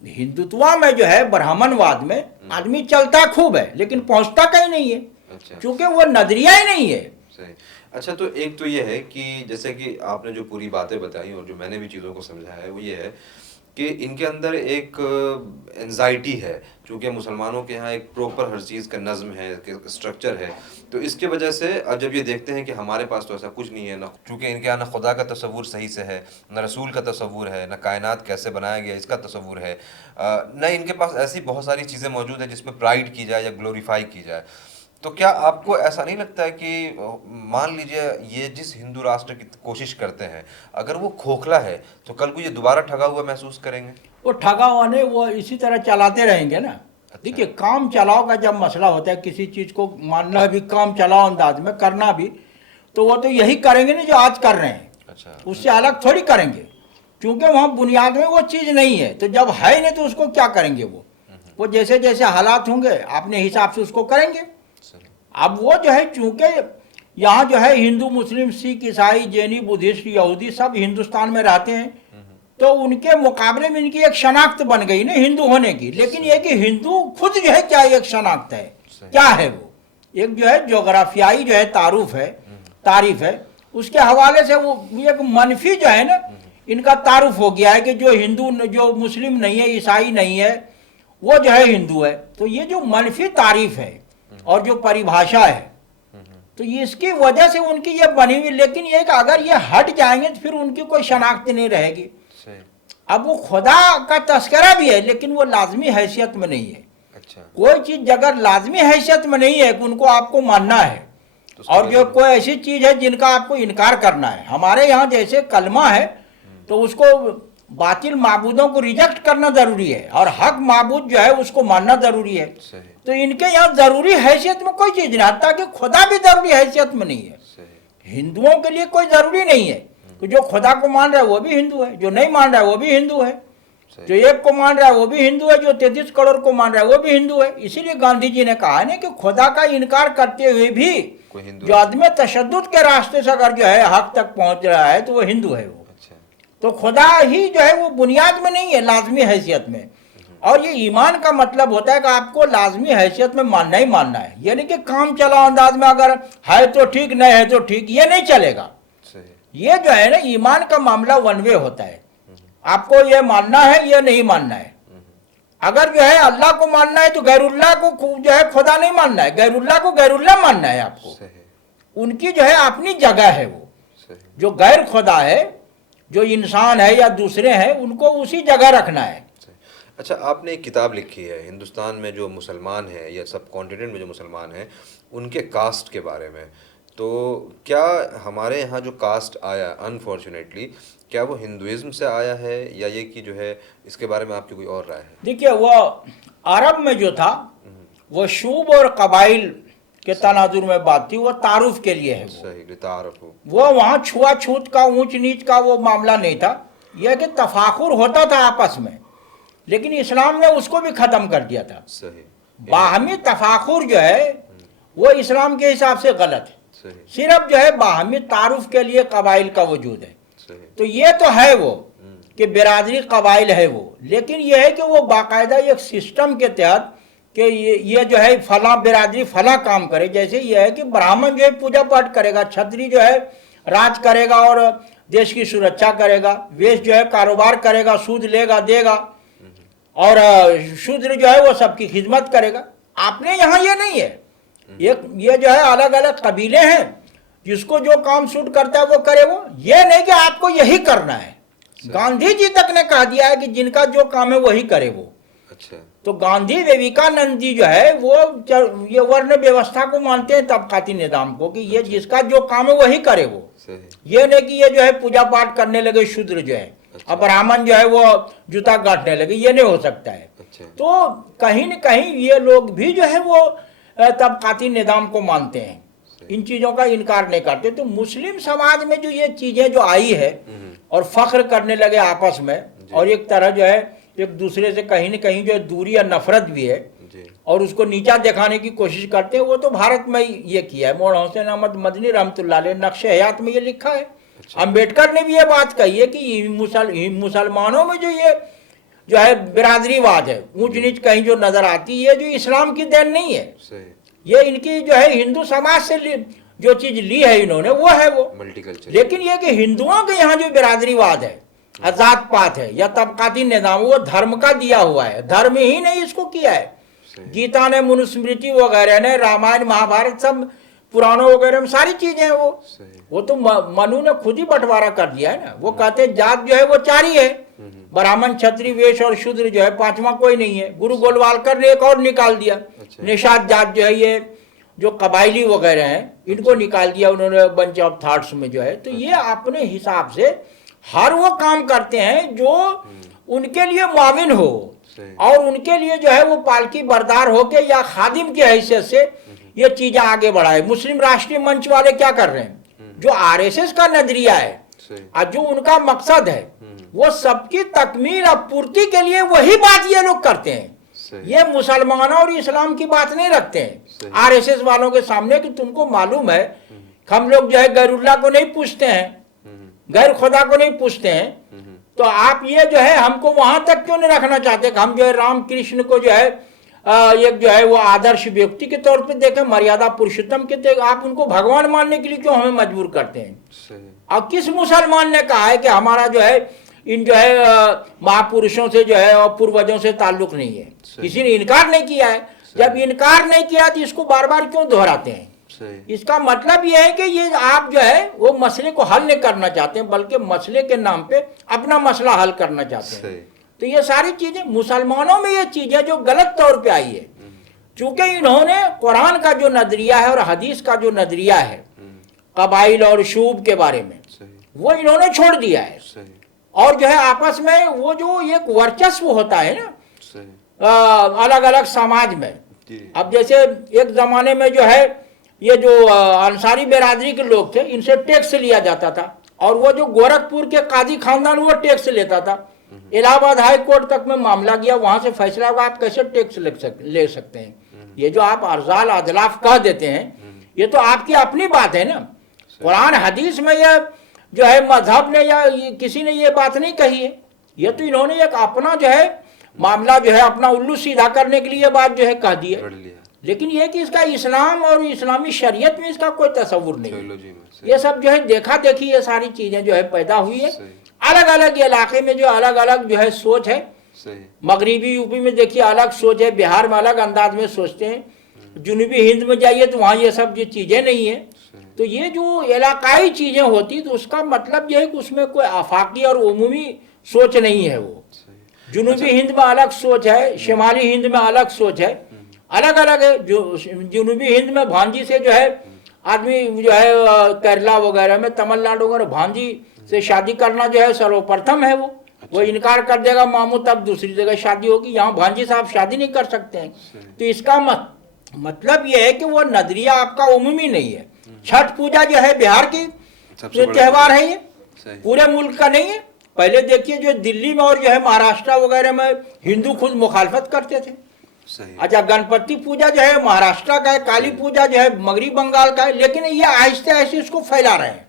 हिंदुत्व में जो है, ब्राह्मणवाद में आदमी चलता खूब है लेकिन पहुंचता कहीं नहीं है, अच्छा। क्योंकि वो नजरिया ही नहीं है। सही। अच्छा, तो एक तो ये है कि जैसे कि आपने जो पूरी बातें बताई और जो मैंने भी चीज़ों को समझा है वो ये है कि इनके अंदर एक एंजाइटी है, क्योंकि मुसलमानों के यहाँ एक प्रॉपर हर चीज़ का नज़्म है, स्ट्रक्चर है। तो इसके वजह से अब जब ये देखते हैं कि हमारे पास तो ऐसा कुछ नहीं है ना, क्योंकि इनके यहाँ ना खुदा का तस्वुर सही से है, न रसूल का तस्वुर है, न कायनात कैसे बनाया गया इसका तस्वुर है, न इनके पास ऐसी बहुत सारी चीज़ें मौजूद है जिसमें प्राइड की जाए या ग्लोरीफाई की जाए। तो क्या आपको ऐसा नहीं लगता है कि मान लीजिए ये जिस हिंदू राष्ट्र की कोशिश करते हैं, अगर वो खोखला है तो कल को ये दोबारा ठगा हुआ महसूस करेंगे? वो ठगा हुआ वो इसी तरह चलाते रहेंगे ना। देखिए, काम चलाओ का जब मसला होता है, किसी चीज को मानना भी काम चलाओ अंदाज में करना भी, तो वो तो यही करेंगे ना जो आज कर रहे हैं। अच्छा। उससे अलग थोड़ी करेंगे, क्योंकि वहाँ बुनियाद में वो चीज नहीं है। तो जब है नहीं तो उसको क्या करेंगे? वो जैसे जैसे हालात होंगे अपने हिसाब से उसको करेंगे। अब वो जो है, चूंकि यहाँ जो है हिंदू, मुस्लिम, सिख, ईसाई, जैनी, बुद्धिस्ट, यहूदी सब हिंदुस्तान में रहते हैं, तो उनके मुकाबले में इनकी एक शनाख्त बन गई ना हिंदू होने की। लेकिन ये कि हिंदू खुद जो है क्या एक शनाख्त है, क्या है वो? एक जो है जोग्राफियाई जो है तारीफ है, उसके हवाले से वो एक मनफी जो है ना इनका तारुफ हो गया है कि जो हिंदू, जो मुस्लिम नहीं है, ईसाई नहीं है, वो जो है हिंदू है। तो ये जो मनफी तारीफ है और जो परिभाषा है, तो इसकी वजह से उनकी ये बनी हुई। लेकिन ये कि अगर ये हट जाएंगे तो फिर उनकी कोई शनाख्त नहीं रहेगी। अब वो खुदा का तस्करा भी है लेकिन वो लाजमी हैसियत में नहीं है। अच्छा। कोई चीज अगर लाजमी हैसियत में नहीं है कि उनको आपको मानना है, तो और जो कोई ऐसी चीज है जिनका आपको इनकार करना है, हमारे यहाँ जैसे कलमा है तो उसको बातिल माबूदों को रिजेक्ट करना जरूरी है और हक माबूद जो है उसको मानना जरूरी है। तो इनके यहाँ जरूरी हैसियत में कोई चीज नहीं, ताकि खुदा भी जरूरी हैसियत में नहीं है। हिंदुओं के लिए कोई जरूरी नहीं है तो जो खुदा को मान रहा है वो भी हिंदू है, जो नहीं मान रहा है वो भी हिंदू है, सही। जो एक को मान रहा है वो भी हिंदू है, जो 33 करोड़ को मान रहा है वो भी हिंदू है। इसीलिए गांधी जी ने कहा है ना कि खुदा का इनकार करते हुए भी कोई हिंदू जो आदमी तशद्दुद के रास्ते से अगर जो है हक तक पहुंच रहा है तो वो हिंदू है वो। अच्छा। तो खुदा ही जो है वो बुनियाद में नहीं है, लाजमी हैसियत में। और ये ईमान का मतलब होता है कि आपको लाजमी हैसियत में मानना ही मानना है, यानी कि काम चलाओ अंदाज में अगर है तो ठीक, नहीं है तो ठीक, ये नहीं चलेगा। सही। ये जो है ना ईमान का मामला वन वे होता है, आपको ये मानना है ये नहीं मानना है। अगर जो है अल्लाह को मानना है तो गैरुल्लाह को जो है खुदा नहीं मानना है, गैरुल्लाह को गैरुल्लाह मानना है आपको। सही। उनकी जो है अपनी जगह है वो। सही। जो गैर खुदा है, जो इंसान है या दूसरे हैं, उनको उसी जगह रखना है। सही। अच्छा, आपने एक किताब लिखी है हिंदुस्तान में जो मुसलमान हैं या सब कॉन्टिनेंट में जो मुसलमान हैं उनके कास्ट के बारे में, तो क्या हमारे यहाँ जो कास्ट आया अनफॉर्चुनेटली, क्या वो हिंदुइज्म से आया है या ये कि जो है इसके बारे में आपकी कोई और राय है? देखिए, वो अरब में जो था वो शूब और कबाइल के तनाजुर में बात थी, वो तारुफ के लिए है वो। सही। तारुफ हो। वो वहाँ छुआछूत का, ऊंच नीच का वो मामला नहीं था, यह कि तफाखुर होता था आपस में, लेकिन इस्लाम ने उसको भी ख़त्म कर दिया था। सही। बाहमी तफाखुर जो है वो इस्लाम के हिसाब से गलत है। सही। सिर्फ जो है बाहमी तारुफ के लिए कबाइल का वजूद है। सही। तो ये तो है वो कि बिरादरी कबाइल है वो, लेकिन ये है कि वो बाकायदा एक सिस्टम के तहत कि ये जो है फला बिरादरी फला काम करे। जैसे ये है कि ब्राह्मण जो है पूजा पाठ करेगा, क्षत्रिय जो है राज करेगा और देश की सुरक्षा करेगा, वैश्य जो है कारोबार करेगा, सूद लेगा देगा, और शूद्र जो है वो सबकी खिदमत करेगा। आपने यहाँ ये नहीं है, ये जो है अलग अलग कबीले हैं, जिसको जो काम सूट करता है वो करे। वो ये नहीं कि आपको यही करना है। गांधी जी तक ने कह दिया है कि जिनका जो काम है वही करे वो। अच्छा। तो गांधी विवेकानंद जी जो है वो ये वर्ण व्यवस्था को मानते हैं, तबकाती निजाम को, कि ये जिसका जो काम है वही करे वो। सही। ये नहीं कि ये जो है पूजा पाठ करने लगे शूद्र जो है, अब ब्राह्मण जो है वो जूता काटने लगे, ये नहीं हो सकता है। अच्छा। तो कहीं न कहीं ये लोग भी जो है वो तबकाती निजाम को मानते हैं, इन चीज़ों का इनकार नहीं करते। तो मुस्लिम समाज में जो ये चीज़ें जो आई है और फख्र करने लगे आपस में, और एक तरह जो है एक दूसरे से कहीं न कहीं जो है दूरी या नफरत भी है, और उसको नीचा दिखाने की कोशिश करते हैं, वो तो भारत में ही ये किया है। मोहन हुसैन अहमद मदनी रहमतुल्लाह अलैह नक्शे हयात में ये लिखा है। अच्छा। अम्बेडकर ने भी ये बात कही है कि मुसलमानों में जो है बिरादरीवाद है, ऊंच नीच कहीं जो नजर आती है, जो इस्लाम की देन नहीं है। सही। ये इनकी जो है हिंदू समाज से जो चीज ली है इन्होंने, वो है वो मल्टीकल्चर। लेकिन ये कि हिंदुओं के यहाँ जो बिरादरीवाद है, आजाद पात है या तबकाती निजाम, वो धर्म का दिया हुआ है, धर्म ही नहीं इसको किया है। गीता ने, मनुस्मृति वगैरह ने, रामायण महाभारत सब पुराणों वगैरह में सारी चीजें हैं वो तो मनु ने खुद ही बंटवारा कर दिया है ना। वो कहते हैं जात जो है वो चार ही है, ब्राह्मण क्षत्रिय वैश्य और शूद्र जो है पांचवा कोई नहीं है। गुरु गोलवालकर ने एक और निकाल दिया, निषाद जात जो है, ये जो कबायली वगैरह हैं इनको निकाल दिया उन्होंने बंच ऑफ थॉट्स में जो है। तो ये अपने हिसाब से हर वो काम करते हैं जो उनके लिए मुआविन हो, और उनके लिए जो है वो पालकी बरदार होके या खादिम की हैसियत से ये चीजें आगे बढ़ाए। मुस्लिम राष्ट्रीय मंच वाले क्या कर रहे हैं, जो आरएसएस का नजरिया है और जो उनका मकसद है, वो सबकी तकमील और पूर्ति के लिए वही बात ये लोग करते हैं। ये मुसलमानों और इस्लाम की बात नहीं रखते हैं आरएसएस वालों के सामने कि तुमको मालूम है हम लोग जो है गैरुल्लाह को नहीं पूछते हैं, गैर खुदा को नहीं पूछते हैं, तो आप ये जो है हमको वहां तक क्यों नहीं रखना चाहते कि हम जो है राम कृष्ण को जो है एक जो है वो आदर्श व्यक्ति के तौर पे देखें, मर्यादा पुरुषोत्तम के देखें। आप उनको भगवान मानने के लिए क्यों हमें मजबूर करते हैं? और किस मुसलमान ने कहा है कि हमारा जो है इन जो है महापुरुषों से जो है और पूर्वजों से ताल्लुक नहीं है? किसी ने इनकार नहीं किया है। जब इनकार नहीं किया तो इसको बार बार क्यों दोहराते हैं? इसका मतलब यह है कि ये आप जो है वो मसले को हल नहीं करना चाहते हैं, बल्कि मसले के नाम पे अपना मसला हल करना चाहते हैं। तो ये सारी चीजें मुसलमानों में ये चीजें जो गलत तौर पे आई है, चूंकि इन्होंने कुरान का जो नजरिया है और हदीस का जो नजरिया है कबाइल और शूब के बारे में, वो इन्होंने छोड़ दिया है। और जो है आपस में वो जो एक वर्चस्व होता है ना अलग अलग समाज में, अब जैसे एक जमाने में जो है ये जो अंसारी बिरादरी के लोग थे, इनसे टैक्स लिया जाता था, और वो जो गोरखपुर के काजी खानदान वो टैक्स लेता था। इलाहाबाद हाई कोर्ट तक में मामला गया, वहां से फैसला हुआ आप कैसे टैक्स ले सकते हैं। ये जो आप अर्जाल अदलाफ कह देते हैं, ये तो आपकी अपनी बात है ना। कुरान हदीस में ये जो है मजहब ने या किसी ने ये बात नहीं कही है। ये तो इन्होंने एक अपना जो है मामला जो है अपना उल्लू सीधा करने के लिए बात जो है कह दी है। लेकिन ये कि इसका इस्लाम और इस्लामी शरीयत में इसका कोई तस्वुर नहीं है। ये सब जो है देखा देखी ये सारी चीजें जो है पैदा हुई है। अलग अलग इलाके में जो अलग अलग जो है सोच है। मगरिबी यूपी में देखिए अलग सोच है, बिहार में अलग अंदाज में सोचते हैं, जुनूबी हिंद में जाइए तो वहाँ ये सब जो चीजें नहीं है। तो ये जो इलाकाई चीजें होती तो उसका मतलब यह है कि उसमें कोई आफाकी और उमूमी सोच नहीं है। वो जुनूबी हिंद में अलग सोच है, शिमाली हिंद में अलग सोच है, अलग अलग है। जो जुनूबी हिंद में भांजी से जो है आदमी जो है केरला वगैरह में, तमिलनाडु वगैरह भांजी से शादी करना जो है सर्वप्रथम है। वो इनकार कर देगा मामू तब दूसरी जगह शादी होगी। यहाँ भांजी साहब शादी नहीं कर सकते हैं। तो इसका मतलब ये है कि वो नजरिया आपका उमूमी नहीं है। छठ पूजा जो है बिहार की जो त्योहार है, ये पूरे मुल्क का नहीं है। पहले देखिए जो दिल्ली में और जो है महाराष्ट्र वगैरह में हिंदू खुद मुखालफत करते थे। अच्छा, गणपति पूजा जो है महाराष्ट्र का है, काली पूजा जो है मगरबी बंगाल का है, लेकिन ये आहिस्ते आहिस्ते इसको फैला रहे हैं।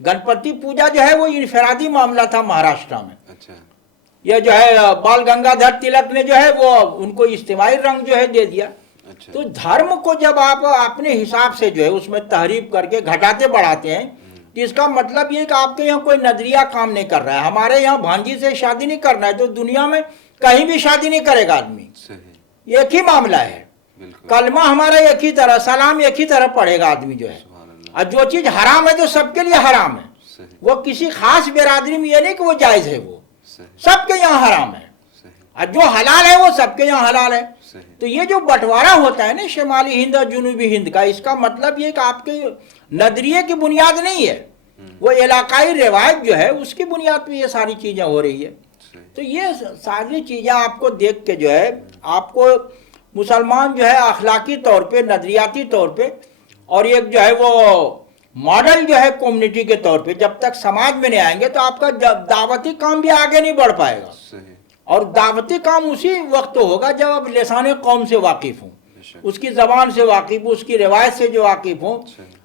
गणपति पूजा जो है वो इनफरादी मामला था महाराष्ट्र में। अच्छा। ये जो है बाल गंगाधर तिलक ने जो है वो उनको इज्तिमाई रंग जो है दे दिया। अच्छा। तो धर्म को जब आप अपने हिसाब से जो है उसमें तहरीफ करके घटाते बढ़ाते हैं तो इसका मतलब ये कि आपके यहाँ कोई नजरिया काम नहीं कर रहा है। हमारे यहाँ भांजी से शादी नहीं करना है तो दुनिया में कहीं भी शादी नहीं करेगा आदमी। एक ही मामला है, कलमा हमारा एक ही तरह, सलाम एक ही तरह पढ़ेगा आदमी जो है। और जो चीज हराम है तो सबके लिए हराम है। वो किसी खास बिरादरी में ये नहीं कि वो जायज है, वो सबके यहाँ हराम है। और जो हलाल है वो सबके यहाँ हलाल है। तो ये जो बंटवारा होता है ना शिमाली हिंद और जुनूबी हिंद का, इसका मतलब ये कि आपके नजरिए की बुनियाद नहीं है, वो इलाकाई रिवायत जो है उसकी बुनियाद पे ये सारी चीजें हो रही है। तो ये सारी चीजें आपको देख के जो है आपको मुसलमान जो है अखलाकी तौर पे, नजरियाती तौर पे और एक जो है वो मॉडल जो है कम्युनिटी के तौर पे जब तक समाज में नहीं आएंगे तो आपका दावती काम भी आगे नहीं बढ़ पाएगा। और दावती काम उसी वक्त होगा जब आप लिसाने कौम से वाकिफ हों, उसकी जबान से वाकिफ हो, उसकी रिवायत से जो वाकिफ हो,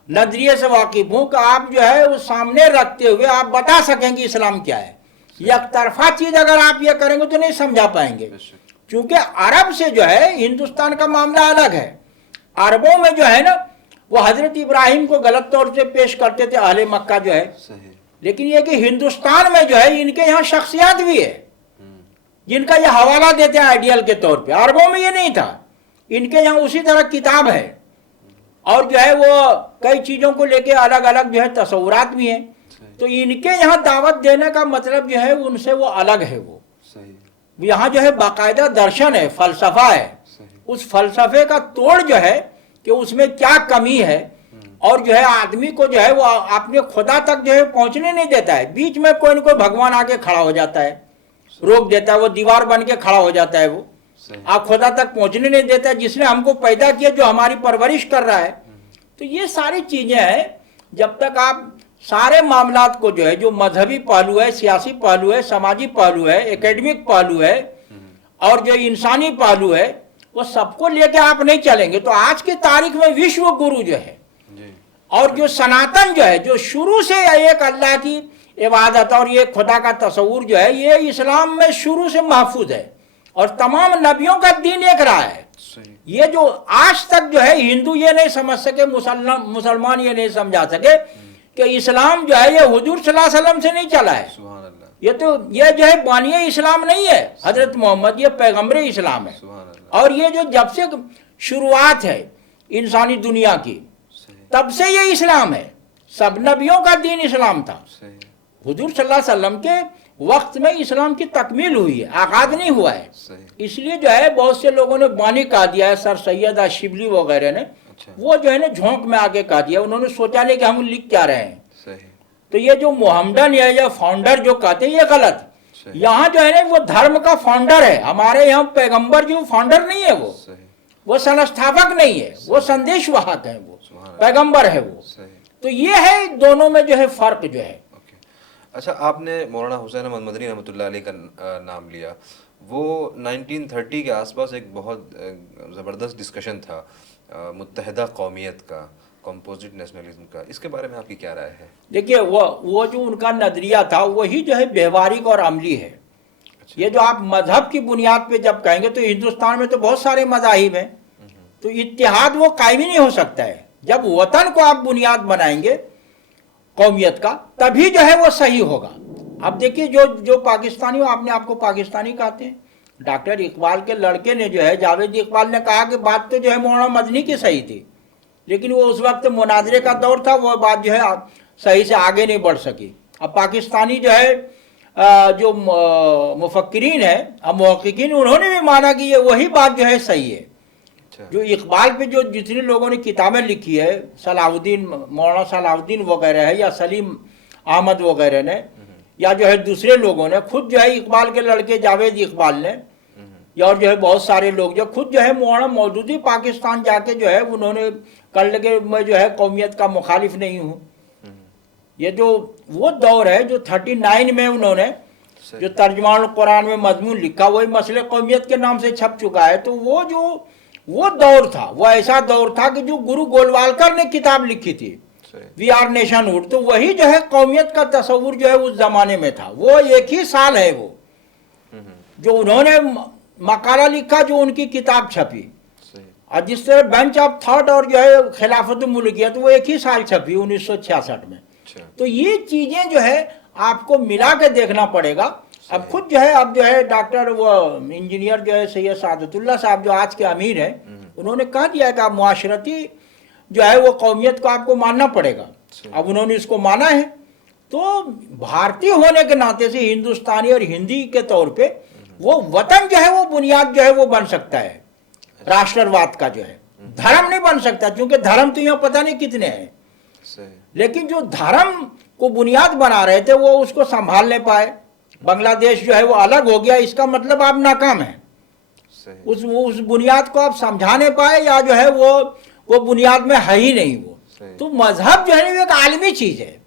नजरिए से वाकिफ हो, कि आप जो है वो सामने रखते हुए आप बता सकेंगे इस्लाम क्या है। एक तरफा चीज अगर आप ये करेंगे तो नहीं समझा पाएंगे। क्योंकि अरब से जो है हिंदुस्तान का मामला अलग है। अरबों में जो है ना वो हजरत इब्राहिम को गलत तौर से पेश करते थे अहले मक्का जो है। लेकिन ये कि हिंदुस्तान में जो है इनके यहाँ शख्सियत भी है जिनका ये हवाला देते हैं आइडियल के तौर पे। अरबों में ये नहीं था, इनके यहाँ उसी तरह किताब है और जो है वो कई चीजों को लेके अलग अलग जो है तस्वुरात भी हैं। तो इनके यहाँ दावत देने का मतलब जो है उनसे वो अलग है। वो यहाँ जो है बाकायदा दर्शन है, फलसफा है। उस फलसफे का तोड़ जो है कि उसमें क्या कमी है और जो है आदमी को जो है वो अपने खुदा तक जो है पहुंचने नहीं देता है। बीच में कोई न कोई भगवान आके खड़ा हो जाता है, रोक देता है, वो दीवार बन के खड़ा हो जाता है। वो आप खुदा तक पहुंचने नहीं देता है जिसने हमको पैदा किया, जो हमारी परवरिश कर रहा है। तो ये सारी चीजें हैं। जब तक आप सारे मामलात को जो है, जो मजहबी पहलू है, सियासी पहलू है, समाजी पहलू है, एकेडमिक पहलू है और जो इंसानी पहलू है, वो सबको लेके आप नहीं चलेंगे तो आज की तारीख में विश्व गुरु जो है और जो सनातन जो है, जो शुरू से एक अल्लाह की इबादत और ये खुदा का तस्वुर जो है, ये इस्लाम में शुरू से महफूज है और तमाम नबियों का दीन एक रहा है। ये जो आज तक जो है हिंदू ये नहीं समझ सके, मुसलमान ये नहीं समझा सके कि इस्लाम जो है ये हुजूर सल्लल्लाहु अलैहि वसल्लम से नहीं चला है। ये जो है बानिए इस्लाम नहीं है हजरत मोहम्मद, ये पैगंबर इस्लाम है। और ये जो जब से शुरुआत है इंसानी दुनिया की तब से ये इस्लाम है। सब नबियों का दीन इस्लाम था। हुजूर सल्लल्लाहु अलैहि वसल्लम के वक्त में इस्लाम की तकमील हुई है, आगाज नहीं हुआ है। इसलिए जो है बहुत से लोगों ने बानी कहा दिया है, सर सैयद शिबली वगैरह ने। वो जो है ना झोंक में आगे कहा दिया, उन्होंने सोचा नहीं कि हम लिख क्या रहे हैं। तो ये जो मोहम्मदन या फाउंडर जो कहते हैं ये गलत। यहाँ जो है ना वो धर्म का फाउंडर है। हमारे यहाँ पैगंबर जो फाउंडर नहीं है, वो संस्थापक नहीं है, वो संदेश वाहक है, वो पैगंबर है वो। तो ये है दोनों में जो है फर्क जो है। अच्छा, आपने मौलाना हुसैन अहमद मदनी रहमतुल्लाह अलैह का नाम लिया। वो 1930 के आसपास एक बहुत ज़बरदस्त डिस्कशन था मुत्तहिदा कौमियत का, कंपोजिट नेशनलिज्म का। इसके बारे में आपकी क्या राय है? देखिए वो जो उनका नजरिया था वही जो है व्यवहारिक और अमली है। अच्छा। ये जो आप मजहब की बुनियाद पे जब कहेंगे तो हिंदुस्तान में तो बहुत सारे मजाहिब हैं, तो इत्तेहाद वो कायम ही नहीं हो सकता है। जब वतन को आप बुनियाद बनाएंगे कौमियत का, तभी जो है वो सही होगा। अब देखिए जो पाकिस्तानी, आपने आपको पाकिस्तानी कहते हैं, डॉक्टर इकबाल के लड़के ने जो है, जावेद इकबाल ने कहा कि बात तो जो है मौलाना मदनी की सही थी, लेकिन वो उस वक्त मुनाजरे का दौर था, वो बात जो है सही से आगे नहीं बढ़ सकी। अब पाकिस्तानी जो है जो मुफक्किरीन है, अब मुहक्किकीन, उन्होंने भी माना कि ये वही बात जो है सही है। अच्छा। जो इकबाल पे जो जितने लोगों ने किताबें लिखी है, सलाहुद्दीन, मौलाना सलाहुद्दीन वगैरह है, या सलीम अहमद वगैरह ने, या जो है दूसरे लोगों ने, खुद जो है इकबाल के लड़के जावेद इकबाल ने, या और जो है बहुत सारे लोग जो खुद जो है मौलाना मौदूदी पाकिस्तान जाके जो है उन्होंने कर लगे, मैं जो है कौमियत का मुखालिफ नहीं हूँ। ये जो वो दौर है जो 39 में उन्होंने जो तर्जुमान कुरान में मजमून लिखा, वही मसले कौमियत के नाम से छप चुका है। तो वो दौर था, वो ऐसा दौर था कि जो गुरु गोलवालकर ने किताब लिखी थी, वी आर नेशनहुड, तो वही जो है कौमियत का तस्वुर जो है उस जमाने में था। वो एक ही साल है वो जो उन्होंने मकाला लिखा, जो उनकी किताब छपी, और जिस तरह बेंच ऑफ थॉट और जो है खिलाफत मुल्कियत, वो एक ही साल छपी 1966 में। तो ये चीजें जो है आपको मिला के देखना पड़ेगा। अब खुद जो है, अब जो है डॉक्टर वो इंजीनियर जो है सैयद सादतुल्लाह साहब जो आज के अमीर हैं, उन्होंने कह दिया कि आप मुआशरती जो है वो कौमियत को आपको मानना पड़ेगा। अब उन्होंने इसको माना है, तो भारतीय होने के नाते से हिंदुस्तानी और हिंदी के तौर पे वो वतन जो है वो बुनियाद जो है वो बन सकता है राष्ट्रवाद का, जो है धर्म नहीं बन सकता, क्योंकि धर्म तो यहाँ पता नहीं कितने हैं। लेकिन जो धर्म को बुनियाद बना रहे थे वो उसको संभाल नहीं पाए। बांग्लादेश जो है वो अलग हो गया, इसका मतलब आप नाकाम है। उस बुनियाद को आप समझा नहीं पाए, या जो है वो बुनियाद में है ही नहीं वो। तो मजहब जो है ना एक आलमी चीज है,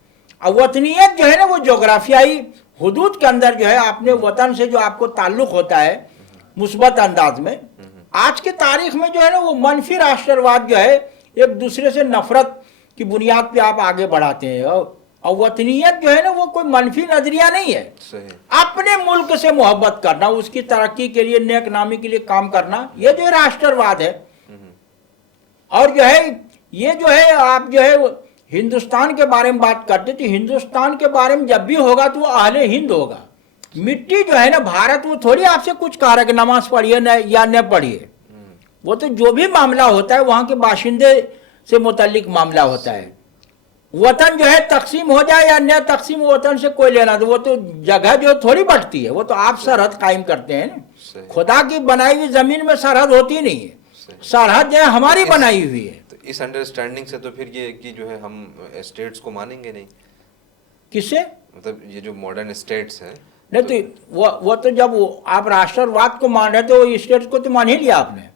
और वतनीयत जो है ना वो जोग्राफियाई हुदूद के अंदर जो है अपने वतन से जो आपको ताल्लुक होता है मुस्बत अंदाज में। आज के तारीख में जो है ना वो मनफी राष्ट्रवाद जो है, एक दूसरे से नफरत की बुनियाद पे आप आगे बढ़ाते हैं, और वतनीयत जो है ना वो कोई मनफी नजरिया नहीं है। अपने मुल्क से मोहब्बत करना, उसकी तरक्की के लिए, नेक नामी के लिए काम करना, ये जो राष्ट्रवाद है। और जो है ये जो है आप जो है हिंदुस्तान के बारे में बात करते, तो हिंदुस्तान के बारे में जब भी होगा तो वो अहले हिंद होगा। मिट्टी जो है ना भारत, वो थोड़ी आपसे कुछ कह रहा है कि नमाज पढ़िए न या न पढ़िए। वो तो जो भी मामला होता है वहां के बाशिंदे से मुतल्लिक मामला होता है। वतन जो है तकसीम हो जाए या न तकसीम, वतन से कोई लेना, तो वो तो जगह जो थोड़ी बढ़ती है, वो तो आप सरहद कायम करते हैं ना। खुदा की बनाई हुई जमीन में सरहद होती नहीं है, सरहद जो है हमारी बनाई हुई है। तो इस अंडरस्टैंडिंग से तो फिर ये कि जो है हम स्टेट्स को मानेंगे नहीं। किससे? मतलब ये जो मॉडर्न स्टेट्स हैं, नहीं तो वो तो जब आप राष्ट्रवाद को मान रहे थे, स्टेट को तो मान ही लिया आपने।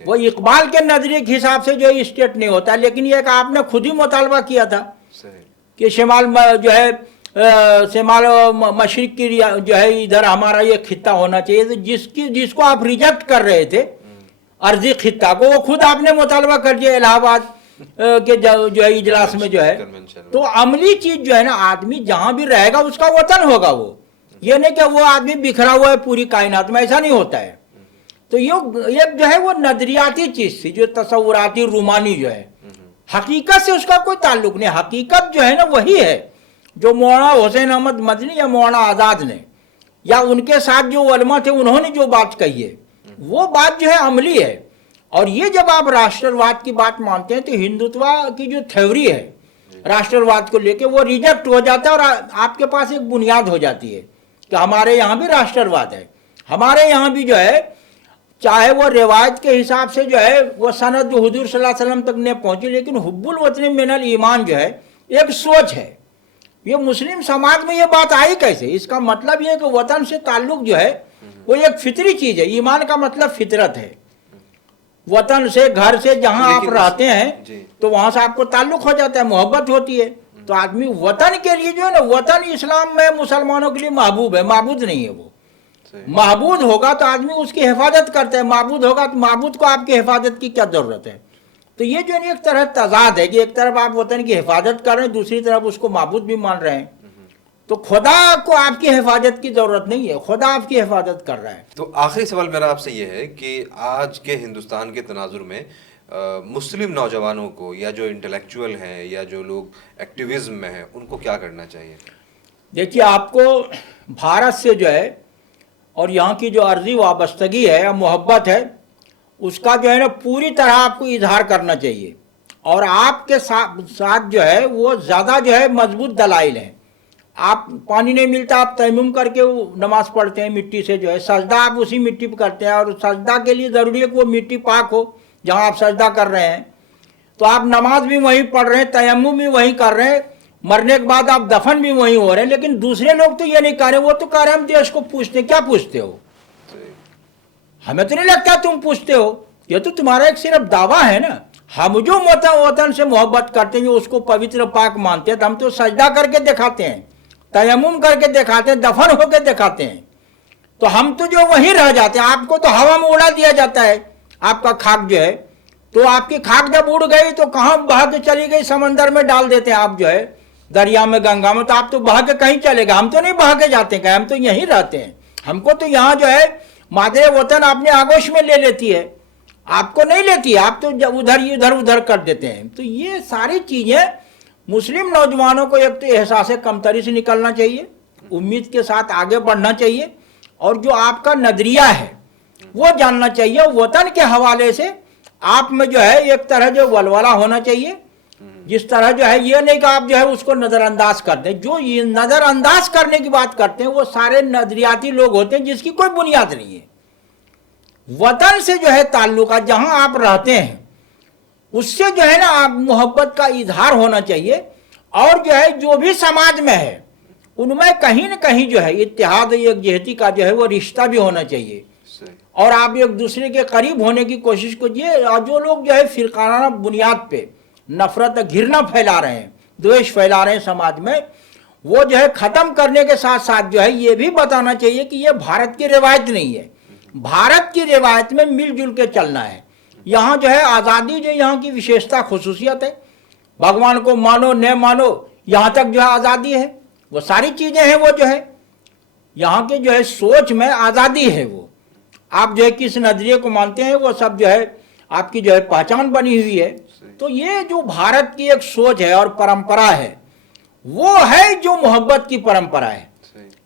वो इकबाल के नजरिए के हिसाब से जो स्टेट नहीं होता, लेकिन ये कि आपने खुद ही मुतालबा किया था कि शिमाल जो है शिमाल मशरिक की जो है इधर हमारा ये खित्ता होना चाहिए। तो जिसको आप रिजेक्ट कर रहे थे अर्जी खित्ता को, वो खुद आपने मुतालबा कर दिया इलाहाबाद के जो है इजलास में जो है। तो अमली चीज जो है ना, आदमी जहां भी रहेगा उसका वतन होगा वो। ये नहीं कि वो आदमी बिखरा हुआ है पूरी कायनात में, ऐसा नहीं होता है। तो ये जो है वो नजरियाती चीज थी, जो तसव्वुराती रूमानी जो है, हकीकत से उसका कोई ताल्लुक नहीं। हकीकत जो है ना वही है जो मौलाना हुसैन अहमद मदनी या मौलाना आज़ाद ने या उनके साथ जो उलमा थे उन्होंने जो बात कही है, वो बात जो है अमली है। और ये जब आप राष्ट्रवाद की बात मानते हैं तो हिंदुत्व की जो थ्योरी है राष्ट्रवाद को लेके, वो रिजेक्ट हो जाता है और आपके पास एक बुनियाद हो जाती है कि हमारे यहाँ भी राष्ट्रवाद है। हमारे यहाँ भी जो है, चाहे वो रिवायत के हिसाब से जो है वो सनद जो हुजूर सल्लल्लाहु अलैहि वसल्लम तक ने पहुंची, लेकिन हुब्बुल वतनी मिनल ईमान जो है एक सोच है। ये मुस्लिम समाज में ये बात आई कैसे? इसका मतलब ये कि वतन से ताल्लुक जो है वो एक फितरी चीज है। ईमान का मतलब फितरत है। वतन से, घर से, जहां आप रहते हैं तो वहां से आपको ताल्लुक हो जाता है, मोहब्बत होती है। तो आदमी वतन के लिए जो है ना, वतन इस्लाम में मुसलमानों के लिए महबूब है, माबूद नहीं है। वो महबूद होगा तो आदमी उसकी हिफाजत करता है, माबूद होगा तो माबूद को आपकी हिफाजत की क्या ज़रूरत है। तो ये जो है एक तरह तजाद है कि एक तरफ आप वतन की हिफाजत कर रहे हैं, दूसरी तरफ उसको माबूद भी मान रहे हैं। तो खुदा को आपकी हिफाजत की ज़रूरत नहीं है, खुदा आपकी हिफाजत कर रहा है। तो आखिरी सवाल मेरा आपसे ये है कि आज के हिंदुस्तान के तनाजुर में मुस्लिम नौजवानों को, या जो इंटेलेक्चुअल हैं या जो लोग एक्टिविज्म में हैं, उनको क्या करना चाहिए? देखिए, आपको भारत से जो है और यहाँ की जो अर्जी वाबस्तगी है या मोहब्बत है, उसका जो है ना पूरी तरह आपको इजहार करना चाहिए। और आपके साथ जो है वो ज़्यादा जो है मजबूत दलाइल हैं। आप पानी नहीं मिलता, आप तयम्मुम करके वो नमाज पढ़ते हैं मिट्टी से, जो है सजदा आप उसी मिट्टी पर करते हैं, और सजदा के लिए ज़रूरी है कि वो मिट्टी पाक हो जहाँ आप सजदा कर रहे हैं। तो आप नमाज भी वहीं पढ़ रहे हैं, तयम्मुम भी वहीं कर रहे हैं, मरने के बाद आप दफन भी वहीं हो रहे हैं। लेकिन दूसरे लोग तो ये नहीं कर रहे, वो तो कह रहे हम देश को पूछते। क्या पूछते हो? हमें तो नहीं लगता तुम पूछते हो, ये तो तुम्हारा एक सिर्फ दावा है ना। हम जो वतन से मोहब्बत करते हैं, जो उसको पवित्र पाक मानते हैं, तो हम तो सजदा करके दिखाते हैं, तयम्मुम करके दिखाते हैं, दफन होकर दिखाते हैं। तो हम तो जो वहीं रह जाते हैं, आपको तो हवा में उड़ा दिया जाता है आपका खाक जो है। तो आपकी खाक जब उड़ गई तो कहाँ बह के चली गई? समंदर में डाल देते हैं आप जो है, दरिया में, गंगा में। तो आप तो बह के कहीं चले गए, हम तो नहीं बह के जाते कहीं, हम तो यहीं रहते हैं। हमको तो यहाँ जो है मादरे वतन अपने आगोश में ले लेती है, आपको नहीं लेती है, आप तो उधर उधर कर देते हैं। तो ये सारी चीज़ें मुस्लिम नौजवानों को एक तो एहसास कमतरी से निकलना चाहिए, उम्मीद के साथ आगे बढ़ना चाहिए, और जो आपका नजरिया है वो जानना चाहिए। वतन के हवाले से आप में जो है एक तरह जो वलवला होना चाहिए, जिस तरह जो है ये नहीं कि आप जो है उसको नज़रअंदाज कर दें। जो ये नज़रअंदाज करने की बात करते हैं वो सारे नजरियाती लोग होते हैं जिसकी कोई बुनियाद नहीं है। वतन से जो है ताल्लुकात, जहां आप रहते हैं उससे जो है ना आप मोहब्बत का इजहार होना चाहिए। और जो है जो भी समाज में है उनमें कहीं न कहीं जो है इत्तेहाद, यकजहती का जो है वो रिश्ता भी होना चाहिए, और आप एक दूसरे के करीब होने की कोशिश कीजिए। और जो लोग जो है फिरकाना बुनियाद पे नफरत, घृणा फैला रहे हैं, द्वेष फैला रहे हैं समाज में, वो जो है ख़त्म करने के साथ साथ जो है ये भी बताना चाहिए कि ये भारत की रिवायत नहीं है। भारत की रिवायत में मिलजुल के चलना है। यहाँ जो है आज़ादी जो यहाँ की विशेषता खुसूसियत है, भगवान को मानो न मानो यहाँ तक जो है आज़ादी है, वो सारी चीज़ें हैं। वो जो है यहाँ के जो है सोच में आज़ादी है। वो आप जो है किस नजरिए को मानते हैं वो सब जो है आपकी जो है पहचान बनी हुई है। तो ये जो भारत की एक सोच है और परंपरा है, वो है जो मोहब्बत की परंपरा है।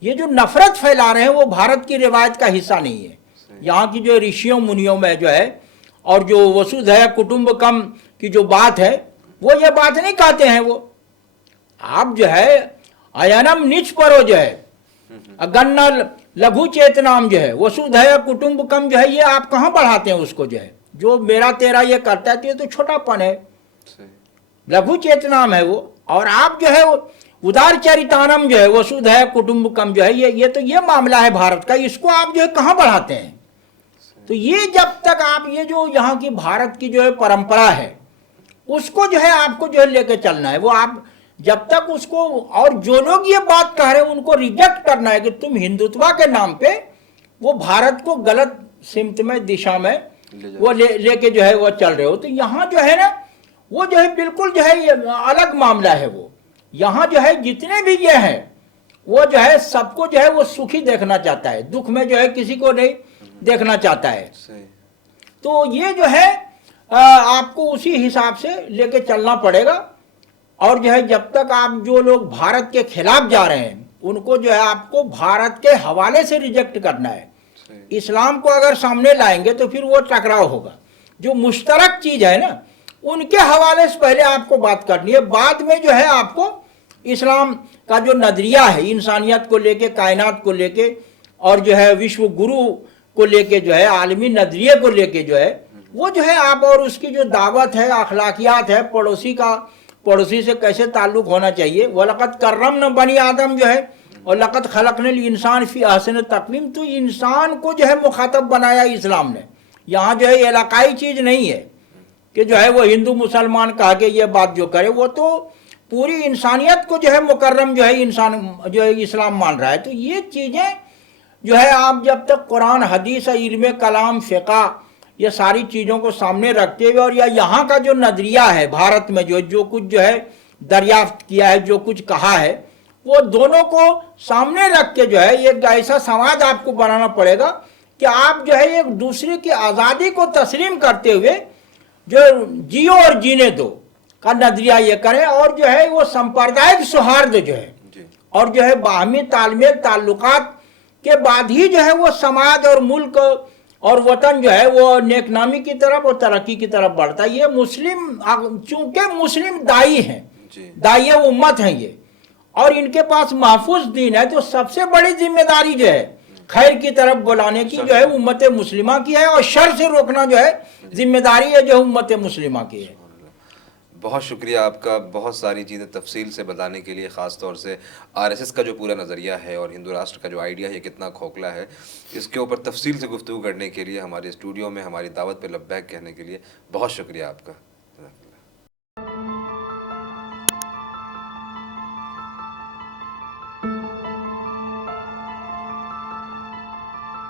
ये जो नफरत फैला रहे हैं वो भारत की रिवायत का हिस्सा नहीं है। यहाँ की जो ऋषियों मुनियों में जो है, और जो वसुधैव कुटुंबकम की जो बात है, वो ये बात नहीं कहते हैं। वो आप जो है अयनम निच परो जो है, गन्ना लघु चेतनाम जो है, वसुधैव कुटुंबकम जो है, ये आप कहाँ बढ़ाते हैं उसको? जो है जो मेरा तेरा ये करता है, तो ये तो छोटापन है, लघु चेतनाम है वो। और आप जो है उदार चरितानम जो है, वसुधैव कुटुंबकम जो है, ये मामला है भारत का, इसको आप जो है कहाँ बढ़ाते हैं? तो ये जब तक आप ये जो यहाँ की भारत की जो है परंपरा है उसको जो है आपको जो है लेके चलना है। वो आप जब तक उसको, और जो लोग ये बात कह रहे हैं उनको रिजेक्ट करना है कि तुम हिंदुत्व के नाम पे वो भारत को गलत सिमत में, दिशा में वो लेके जो है वो चल रहे हो। तो यहाँ जो है ना वो जो है बिल्कुल जो है ये अलग मामला है। वो यहाँ जो है जितने भी ये हैं वो जो है सबको जो है वो सुखी देखना चाहता है, दुख में जो है किसी को नहीं देखना चाहता है। तो ये जो है आपको उसी हिसाब से लेके चलना पड़ेगा। और जो है जब तक आप जो लोग भारत के खिलाफ जा रहे हैं उनको जो है आपको भारत के हवाले से रिजेक्ट करना है। इस्लाम को अगर सामने लाएंगे तो फिर वो टकराव होगा। जो मुश्तरक चीज़ है ना उनके हवाले से पहले आपको बात करनी है, बाद में जो है आपको इस्लाम का जो नजरिया है इंसानियत को लेके, कायनात को लेके, और जो है विश्व गुरु को लेके, जो है आलमी नजरिए को लेके जो है वो जो है आप, और उसकी जो दावत है, अखलाकियात है, पड़ोसी से कैसे ताल्लुक़ होना चाहिए। वलक़द कर्रमना बनी आदम जो है, और लक़द खलक़नल इंसान फ़ी अहसन तक़वीम। तो इंसान को जो है मुखातब बनाया इस्लाम ने। यहाँ जो है इलाकाई चीज़ नहीं है कि जो है वो हिंदू मुसलमान कह के ये बात जो करे, वो तो पूरी इंसानियत को जो है मुकर्रम जो है इंसान जो है इस्लाम मान रहा है। तो ये चीज़ें जो है आप जब तक कुरान हदीस इल्म कलाम फ़िक़ा ये सारी चीज़ों को सामने रखते हुए और या यहाँ का जो नज़रिया है भारत में जो कुछ जो है दरियाफ्त किया है, जो कुछ कहा है, वो दोनों को सामने रख के जो है एक ऐसा समाज आपको बनाना पड़ेगा कि आप जो है एक दूसरे की आज़ादी को तस्लीम करते हुए जो जियो और जीने दो का नजरिया ये करें और जो है वो सांप्रदायिक सौहार्द जो है और जो है बाहमी तालमेल ताल्लुकात के बाद ही जो है वो समाज और मुल्क और वतन जो है वो नेकनामी की तरफ और तरक्की की तरफ बढ़ता है। ये मुस्लिम चूंकि मुस्लिम दाई हैं, दाई उम्मत हैं ये, और इनके पास महफूज दीन है, तो सबसे बड़ी जिम्मेदारी जो है खैर की तरफ बुलाने की जो है उम्मत मुस्लिमा की है और शर से रोकना जो है जिम्मेदारी है जो उम्मत मुस्लिमा की है। बहुत शुक्रिया आपका, बहुत सारी चीज़ें तफसील से बताने के लिए, ख़ास तौर से आरएसएस का जो पूरा नज़रिया है और हिंदू राष्ट्र का जो आइडिया है कितना खोखला है, इसके ऊपर तफसील से गुफ्तगू करने के लिए हमारे स्टूडियो में हमारी दावत पे लब्बैक कहने के लिए बहुत शुक्रिया आपका।